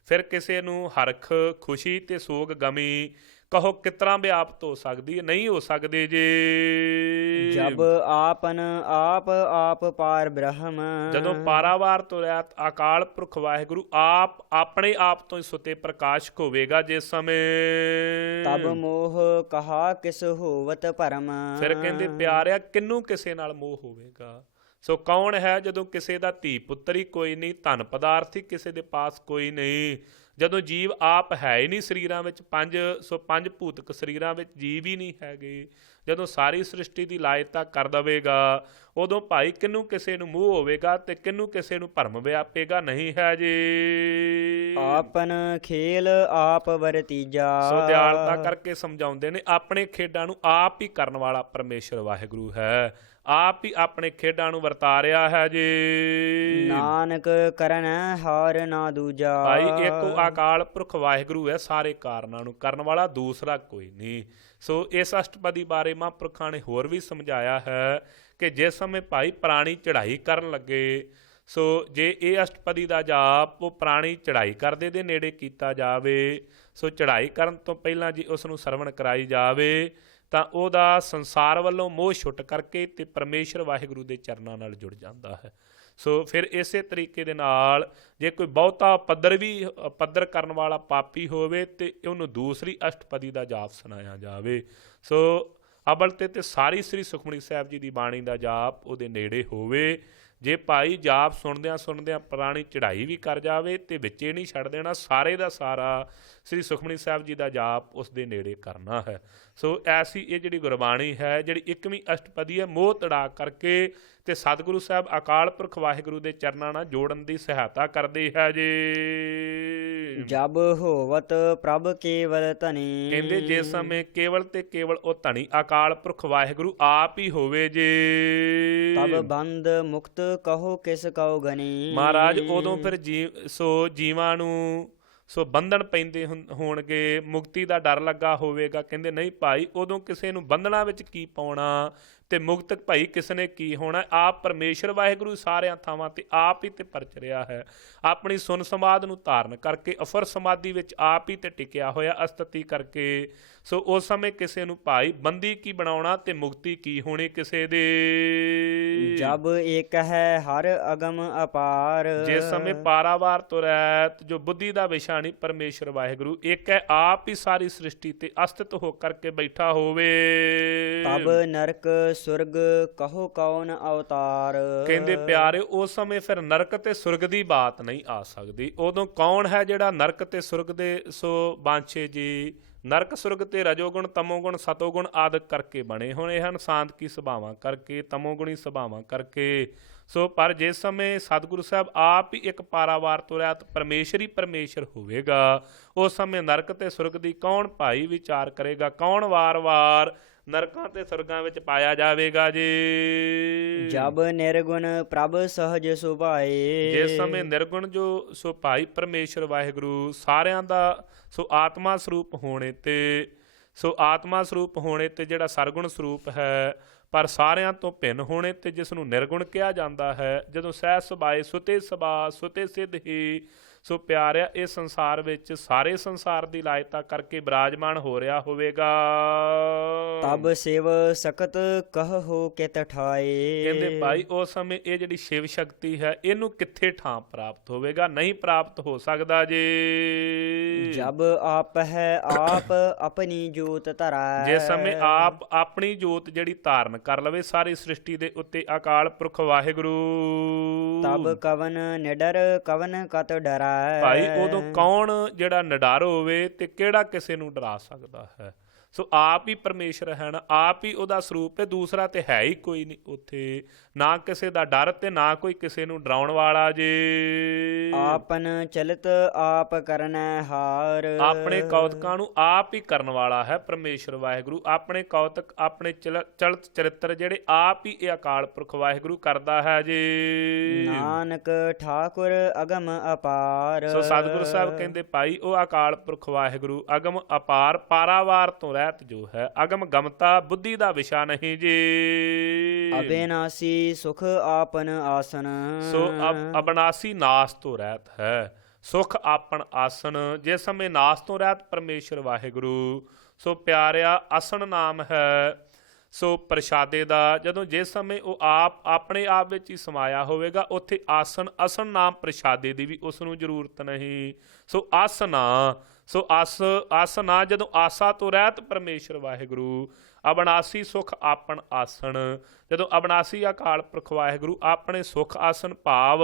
ਫਿਰ ਕਿਸੇ ਨੂੰ ਹਰਖ ਖੁਸ਼ੀ ਤੇ ਸੋਗ ਗਮੀ ਕਹੋ ਕਿਸ ਤਰ੍ਹਾਂ ਵਿਆਪਤ ਹੋ ਸਕਦੀ ਹੈ, ਨਹੀਂ ਹੋ ਸਕਦੇ ਜੀ। ਜਬ ਆਪਨ ਆਪ ਪਾਰ ਬ੍ਰਹਮ। ਜਦੋਂ ਪਾਰਾਵਾਰ ਤੋਂ ਰਹਿਤ ਅਕਾਲ ਪੁਰਖ ਵਾਹਿਗੁਰੂ ਆਪ ਆਪਣੇ ਆਪ ਤੋਂ ਹੀ ਸੁਤੇ ਪ੍ਰਕਾਸ਼ਕ ਹੋਵੇਗਾ ਜਿਸ ਸਮੇਂ। ਤਬ ਮੋਹ ਕਹਾ ਕਿਸ ਹੋਵਤ ਭਰਮ। ਫਿਰ ਕਹਿੰਦੇ ਪਿਆਰਿਆ ਕਿਹਨੂੰ ਕਿਸੇ ਨਾਲ ਮੋਹ ਹੋਵੇਗਾ। ਸੋ ਕੌਣ ਹੈ ਜਦੋਂ ਕਿਸੇ ਦਾ ਧੀ ਪੁੱਤਰ ਹੀ ਕੋਈ ਨਹੀਂ, ਧਨ ਪਦਾਰਥ ਹੀ ਕਿਸੇ ਦੇ ਪਾਸ ਕੋਈ ਨਹੀਂ, ਜਦੋਂ ਜੀਵ ਆਪ ਹੈ ਹੀ ਨਹੀਂ ਸਰੀਰਾਂ ਵਿੱਚ, ਪੰਜ ਭੂਤਕ ਸਰੀਰਾਂ ਵਿੱਚ ਜੀਵ ਹੀ ਨਹੀਂ ਹੈਗੇ, ਜਦੋਂ ਸਾਰੀ ਸ੍ਰਿਸ਼ਟੀ ਦੀ ਲਾਇਤਾ ਕਰ ਦੇਵੇਗਾ ਉਦੋਂ ਭਾਈ ਕਿਹਨੂੰ ਕਿਸੇ ਨੂੰ ਮੋਹ ਹੋਵੇਗਾ ਤੇ ਕਿਹਨੂੰ ਕਿਸੇ ਨੂੰ ਭਰਮ ਵਿਆਪੇਗਾ ਨਹੀਂ ਹੈ ਜੀ। ਆਪਨ ਖੇਲ ਆਪ ਵਰਤੀਜਾ। ਸੋ ਦਿਆਲਤਾ ਕਰਕੇ ਸਮਝਾਉਂਦੇ ਨੇ ਆਪਣੇ ਖੇਡਾਂ ਨੂੰ ਆਪ ਹੀ ਕਰਨ ਵਾਲਾ ਪਰਮੇਸ਼ਰ ਵਾਹਿਗੁਰੂ ਹੈ, ਆਪ ਹੀ ਆਪਣੇ ਖੇਡਾਂ ਨੂੰ ਵਰਤਾ ਰਿਹਾ ਹੈ ਜੀ। ਨਾਨਕ ਕਰਨ ਹਾਰ ਨਾ ਦੂਜਾ। ਭਾਈ ਇੱਕ ਅਕਾਲ ਪੁਰਖ ਵਾਹਿਗੁਰੂ ਹੈ, ਸਾਰੇ ਕਾਰਨਾਂ ਨੂੰ ਕਰਨ ਵਾਲਾ, ਦੂਸਰਾ ਕੋਈ ਨਹੀਂ। ਸੋ ਇਸ ਅਸ਼ਟਪਦੀ ਬਾਰੇ ਮਹਾਂਪੁਰਖਾਂ ਨੇ ਹੋਰ ਵੀ ਸਮਝਾਇਆ ਹੈ ਕਿ ਜਿਸ ਸਮੇਂ ਭਾਈ ਪ੍ਰਾਣੀ ਚੜ੍ਹਾਈ ਕਰਨ ਲੱਗੇ, ਸੋ ਜੇ ਇਹ ਅਸ਼ਟਪਦੀ ਦਾ ਜਾਪ ਉਹ ਪ੍ਰਾਣੀ ਚੜ੍ਹਾਈ ਕਰਦੇ ਦੇ ਨੇੜੇ ਕੀਤਾ ਜਾਵੇ, ਸੋ ਚੜ੍ਹਾਈ ਕਰਨ ਤੋਂ ਪਹਿਲਾਂ ਜੀ ਉਸ ਨੂੰ ਸਰਵਣ ਕਰਾਈ ਜਾਵੇ ਤਾਂ ਉਹਦਾ ਸੰਸਾਰ ਵੱਲੋਂ ਮੋਹ ਛੁੱਟ ਕਰਕੇ ਤੇ ਪਰਮੇਸ਼ਰ ਵਾਹਿਗੁਰੂ ਦੇ ਚਰਨਾਂ ਨਾਲ ਜੁੜ ਜਾਂਦਾ ਹੈ। ਸੋ ਫਿਰ ਇਸੇ ਤਰੀਕੇ ਦੇ ਨਾਲ ਜੇ ਕੋਈ ਬਹੁਤਾ ਪੱਧਰ ਕਰਨ ਵਾਲਾ ਪਾਪੀ ਹੋਵੇ ਤੇ ਉਹਨੂੰ ਦੂਸਰੀ ਅਸ਼ਟਪਦੀ ਦਾ ਜਾਪ ਸੁਣਾਇਆ ਜਾਵੇ। ਸੋ ਅਵਲ ਤੇ ਸਾਰੀ ਸ੍ਰੀ ਸੁਖਮਨੀ ਸਾਹਿਬ ਜੀ ਦੀ ਬਾਣੀ ਦਾ ਜਾਪ ਉਹਦੇ ਨੇੜੇ ਹੋਵੇ। ਜੇ ਭਾਈ ਜਾਪ ਸੁਣਦਿਆਂ ਪੁਰਾਣੀ ਚੜ੍ਹਾਈ ਵੀ ਕਰ ਜਾਵੇ ਤੇ ਵਿੱਚੇ ਨਹੀਂ ਛੱਡ ਦੇਣਾ, ਸਾਰੇ ਦਾ ਸਾਰਾ ਸ੍ਰੀ ਸੁਖਮਨੀ ਸਾਹਿਬ ਜੀ ਦਾ ਜਾਪ ਉਸ ਦੇ ਨੇੜੇ ਕਰਨਾ ਹੈ। ਸੋ ਐਸੀ ਇਹ ਜਿਹੜੀ ਗੁਰਬਾਣੀ ਹੈ, ਜਿਹੜੀ 1ਵੀਂ ਅਸ਼ਟਪਦੀ ਹੈ, ਮੋਹ ਤੜਾ ਕਰਕੇ ਤੇ ਸਤਿਗੁਰੂ ਸਾਹਿਬ ਅਕਾਲ ਪੁਰਖ ਵਾਹਿਗੁਰੂ ਦੇ ਚਰਨਾਂ ਨਾਲ ਜੋੜਨ ਦੀ ਸਹਾਇਤਾ ਕਰਦੇ ਹੈ ਜੀ। ਜਬ ਹੋਵਤ ਪ੍ਰਭ ਕੇਵਲ ਧਨੀ। ਕਹਿੰਦੇ ਜਿਸ ਸਮੇਂ ਕੇਵਲ ਤੇ ਕੇਵਲ ਉਹ ਧਨੀ ਅਕਾਲ ਪੁਰਖ ਵਾਹਿਗੁਰੂ ਆਪ ਹੀ ਹੋਵੇ ਜੀ। ਤਬ ਬੰਦ ਮੁਕਤ ਕਹੋ ਕਿਸ ਕਉ ਗਨੀ। ਮਹਾਰਾਜ ਉਦੋਂ ਫਿਰ ਜੀਵਾਂ ਨੂੰ ਬੰਧਨ ਪੈਂਦੇ ਹੋਣਗੇ, ਮੁਕਤੀ ਦਾ ਡਰ ਲੱਗਾ ਹੋਵੇਗਾ। ਕਹਿੰਦੇ ਨਹੀਂ ਭਾਈ, ਉਦੋਂ ਕਿਸੇ ਨੂੰ ਬੰਧਨਾਂ ਵਿੱਚ ਕੀ ਪਾਉਣਾ ਤੇ ਮੁਕਤ ਭਾਈ ਕਿਸ ਨੇ ਕੀ ਹੋਣਾ। ਆਪ ਪਰਮੇਸ਼ਰ ਵਾਹਿਗੁਰੂ ਸਾਰਿਆਂ ਥਾਵਾਂ ਤੇ ਆਪ ਹੀ ਤੇ ਪਰਚ ਰਿਹਾ ਹੈ। ਆਪਣੀ ਸੁਨ ਸਮਾਧ ਨੂੰ ਧਾਰਨ ਕਰਕੇ ਅਫਰ ਸਮਾਧੀ ਵਿੱਚ ਆਪ ਹੀ ਤੇ ਟਿਕਿਆ ਹੋਇਆ ਅਸਤਤੀ ਕਰਕੇ। ਸੋ ਉਸ ਸਮੇਂ ਕਿਸੇ ਨੂੰ ਭਾਈ ਬੰਦੀ ਕੀ ਬਣਾਉਣਾ ਤੇ ਮੁਕਤੀ ਕੀ ਹੋਣੀ ਕਿਸੇ ਦੇ। ਜਬ ਏਕ ਹੈ ਹਰ ਅਗਮ ਅਪਾਰ। ਜਿਸ ਸਮੇਂ ਪਾਰਾਵਾਰ ਤੋਂ ਰਹਿਤ ਜੋ ਬੁੱਧੀ ਦਾ ਵਿਸ਼ਾ ਨਹੀਂ, ਪਰਮੇਸ਼ਰ ਵਾਹਿਗੁਰੂ ਇੱਕ ਹੈ, ਆਪ ਹੀ ਸਾਰੀ ਸ੍ਰਿਸ਼ਟੀ ਤੇ ਅਸਤਿਤ ਹੋ ਕਰਕੇ ਬੈਠਾ ਹੋਵੇ। ਤਬ ਨਰਕ ਸੁਰਗ ਕਹੋ ਕੌਣ ਅਵਤਾਰ। ਕਹਿੰਦੇ ਪਿਆਰੇ ਉਸ ਸਮੇਂ ਫਿਰ ਨਰਕ ਤੇ ਸੁਰਗ ਦੀ ਬਾਤ ਨਹੀਂ ਆ ਸਕਦੀ। ਉਦੋਂ ਕੌਣ ਹੈ ਜਿਹੜਾ ਨਰਕ ਤੇ ਸੁਰਗ ਦੇ ਬਾਂਛੇ ਜੀ। ਨਰਕ ਸੁਰਗ ਤੇ ਰਜੋਗੁਣ ਤਮੋਗੁਣ ਸਤੋਗੁਣ ਆਦਿਕ ਕਰਕੇ ਬਣੇ ਹੋਏ ਹਨ, ਸਾਂਦਕੀ ਸੁਭਾਵਾਂ ਕਰਕੇ, ਤਮੋਗੁਣੀ ਸੁਭਾਵਾਂ ਕਰਕੇ। ਸੋ ਪਰ ਜਿਸ ਸਮੇਂ ਸਤਿਗੁਰੂ ਸਾਹਿਬ ਆਪ ਹੀ ਇੱਕ ਪਾਰਾਵਾਰ ਤੋਂ ਰਹਿਤ ਪਰਮੇਸ਼ਰ ਹੀ ਪਰਮੇਸ਼ਰ ਹੋਵੇਗਾ, ਉਸ ਸਮੇਂ ਨਰਕ ਤੇ ਸੁਰਗ ਦੀ ਕੌਣ ਭਾਈ ਵਿਚਾਰ ਕਰੇਗਾ, ਕੌਣ ਵਾਰ-ਵਾਰ ਨਰਕਾਂ ਤੇ ਸੁਰਗਾਂ ਵਿੱਚ ਪਾਇਆ ਜਾਵੇਗਾ ਜੀ। ਜਬ ਨਿਰਗੁਣ ਪ੍ਰਭ ਸਹਜ ਸੁਭਾਏ। ਜਿਸ ਸਮੇਂ ਨਿਰਗੁਣ ਜੋ ਭਾਈ ਪਰਮੇਸ਼ਰ ਵਾਹਿਗੁਰੂ ਸਾਰਿਆਂ ਦਾ ਆਤਮਾ ਸਰੂਪ ਹੋਣੇ ਤੇ ਆਤਮਾ ਸਰੂਪ ਹੋਣੇ ਤੇ ਜਿਹੜਾ ਸਰਗੁਣ ਸਰੂਪ ਹੈ ਪਰ ਸਾਰਿਆਂ ਤੋਂ ਭਿੰਨ ਹੋਣੇ ਤੇ ਜਿਸ ਨੂੰ ਨਿਰਗੁਣ ਕਿਹਾ ਜਾਂਦਾ ਹੈ। ਜਦੋਂ ਸਹਿ ਸੁਭਾਏ ਸੁਤੇ ਸਭਾ ਸੁਤੇ ਸਿੱਧ ਹੀ। ਸੋ ਪਿਆਰਿਆ ਇਹ ਸੰਸਾਰ ਵਿੱਚ ਸਾਰੇ ਸੰਸਾਰ ਦੀ ਲਾਇਤਾ ਕਰਕੇ ਬਿਰਾਜਮਾਨ ਹੋ ਰਿਹਾ ਹੋਵੇਗਾ। ਤਬ ਸ਼ਿਵ ਸਕਤ ਕਹੋ ਕਿਤ ਠਾਏ। ਕਹਿੰਦੇ ਭਾਈ ਉਸ ਸਮੇਂ ਇਹ ਜਿਹੜੀ ਸ਼ਿਵ ਸ਼ਕਤੀ ਹੈ ਇਹਨੂੰ ਕਿੱਥੇ ਥਾਂ ਪ੍ਰਾਪਤ ਹੋਵੇਗਾ, ਨਹੀਂ ਪ੍ਰਾਪਤ ਹੋ ਸਕਦਾ ਜੀ। ਜਬ ਆਪ ਹੈ ਆਪ ਆਪਣੀ ਜੋਤ ਧਰੈ। ਜਿਸ ਸਮੇਂ ਆਪ ਆਪਣੀ ਜੋਤ ਜਿਹੜੀ ਧਾਰਨ ਕਰ ਲਵੇ ਸਾਰੀ ਸ੍ਰਿਸ਼ਟੀ ਦੇ ਉੱਤੇ ਅਕਾਲ ਪੁਰਖ ਵਾਹਿਗੁਰੂ। ਤਬ ਕਵਨ ਨਿਡਰ ਕਵਨ ਕਤ ਡਰੈ। ਭਾਈ ਉਦੋਂ ਕੌਣ ਜਿਹੜਾ ਨਿਡਰ ਹੋਵੇ ਤੇ ਕਿਹੜਾ ਕਿਸੇ ਨੂੰ ਡਰਾ ਸਕਦਾ ਹੈ। ਸੋ ਆਪ ਹੀ ਪਰਮੇਸ਼ਰ ਹੈ ਨਾ, ਆਪ ਹੀ ਉਹਦਾ ਸਰੂਪ ਹੈ, ਦੂਸਰਾ ਤੇ ਹੈ ਹੀ ਕੋਈ ਨਹੀਂ ਉੱਥੇ, ਨਾ ਕਿਸੇ ਦਾ ਡਰ ਤੇ ਨਾ ਕੋਈ ਕਿਸੇ ਨੂੰ ਡਰਾਉਣ ਵਾਲਾ ਜੀ। ਆਪਨ ਚਲਿਤ ਆਪ ਕਰਨੈ ਹਾਰ। ਆਪਣੇ ਕੌਤਕਾਂ ਨੂੰ ਆਪ ਹੀ ਕਰਨ ਵਾਲਾ ਹੈ ਪਰਮੇਸ਼ਰ ਵਾਹਿਗੁਰੂ। ਆਪਣੇ ਕੌਤਕ ਆਪਣੇ ਚਲਤ ਚਰਿੱਤਰ ਜਿਹੜੇ ਆਪ ਹੀ ਇਹ ਅਕਾਲ ਪੁਰਖ ਵਾਹਿਗੁਰੂ ਕਰਦਾ ਹੈ ਜੀ। ਨਾਨਕ ਠਾਕੁਰ ਅਗਮ ਅਪਾਰ। ਸੋ ਸਤਿਗੁਰੂ ਸਾਹਿਬ ਕਹਿੰਦੇ ਭਾਈ ਉਹ ਅਕਾਲ ਪੁਰਖ ਵਾਹਿਗੁਰੂ ਅਗਮ ਅਪਾਰ ਪਾਰਾਵਾਰ ਤੋਂ ਰਹਿਤ ਜੋ ਹੈ, ਅਗਮ ਗਮਤਾ ਬੁੱਧੀ ਦਾ ਵਿਸ਼ਾ ਨਹੀਂ ਜੀ। ਅਬਿਨਾਸੀ ਸੁਖ ਆਪਨ ਆਸਨ। ਸੋ ਅਬਨਾਸੀ ਨਾਸ ਤੋਂ ਰਹਿਤ ਹੈ, ਸੁਖ ਆਪਨ ਆਸਨ। ਜਿਸ ਸਮੇਂ ਨਾਸ ਤੋਂ ਰਹਿਤ ਪਰਮੇਸ਼ਰ ਵਾਹਿਗੁਰੂ। ਸੋ ਪਿਆਰਿਆ ਆਸਣ ਨਾਮ ਹੈ ਸੋ ਪ੍ਰਸ਼ਾਦੇ ਦਾ। ਜਦੋਂ ਜਿਸ ਸਮੇਂ ਉਹ ਆਪਣੇ ਆਪ ਵਿੱਚ ਹੀ ਸਮਾਇਆ ਹੋਵੇਗਾ ਉੱਥੇ ਆਸਣ ਨਾਮ ਪ੍ਰਸ਼ਾਦੇ ਦੀ ਵੀ ਉਸ ਨੂੰ ਜ਼ਰੂਰਤ ਨਹੀਂ। ਸੋ ਆਸਨਾ ਆਸਨਾ ਜਦੋਂ ਆਸਾ ਤੋਂ ਰਹਿਤ ਪਰਮੇਸ਼ਰ ਵਾਹਿਗੁਰੂ। ਅਬਨਾਸੀ ਸੁਖ ਆਪਨ ਆਸਣ। ਜਦੋਂ ਅਬਨਾਸੀ ਅਕਾਲ ਪੁਰਖ ਵਾਹਿਗੁਰੂ ਆਪਣੇ ਸੁਖ ਆਸਣ ਭਾਵ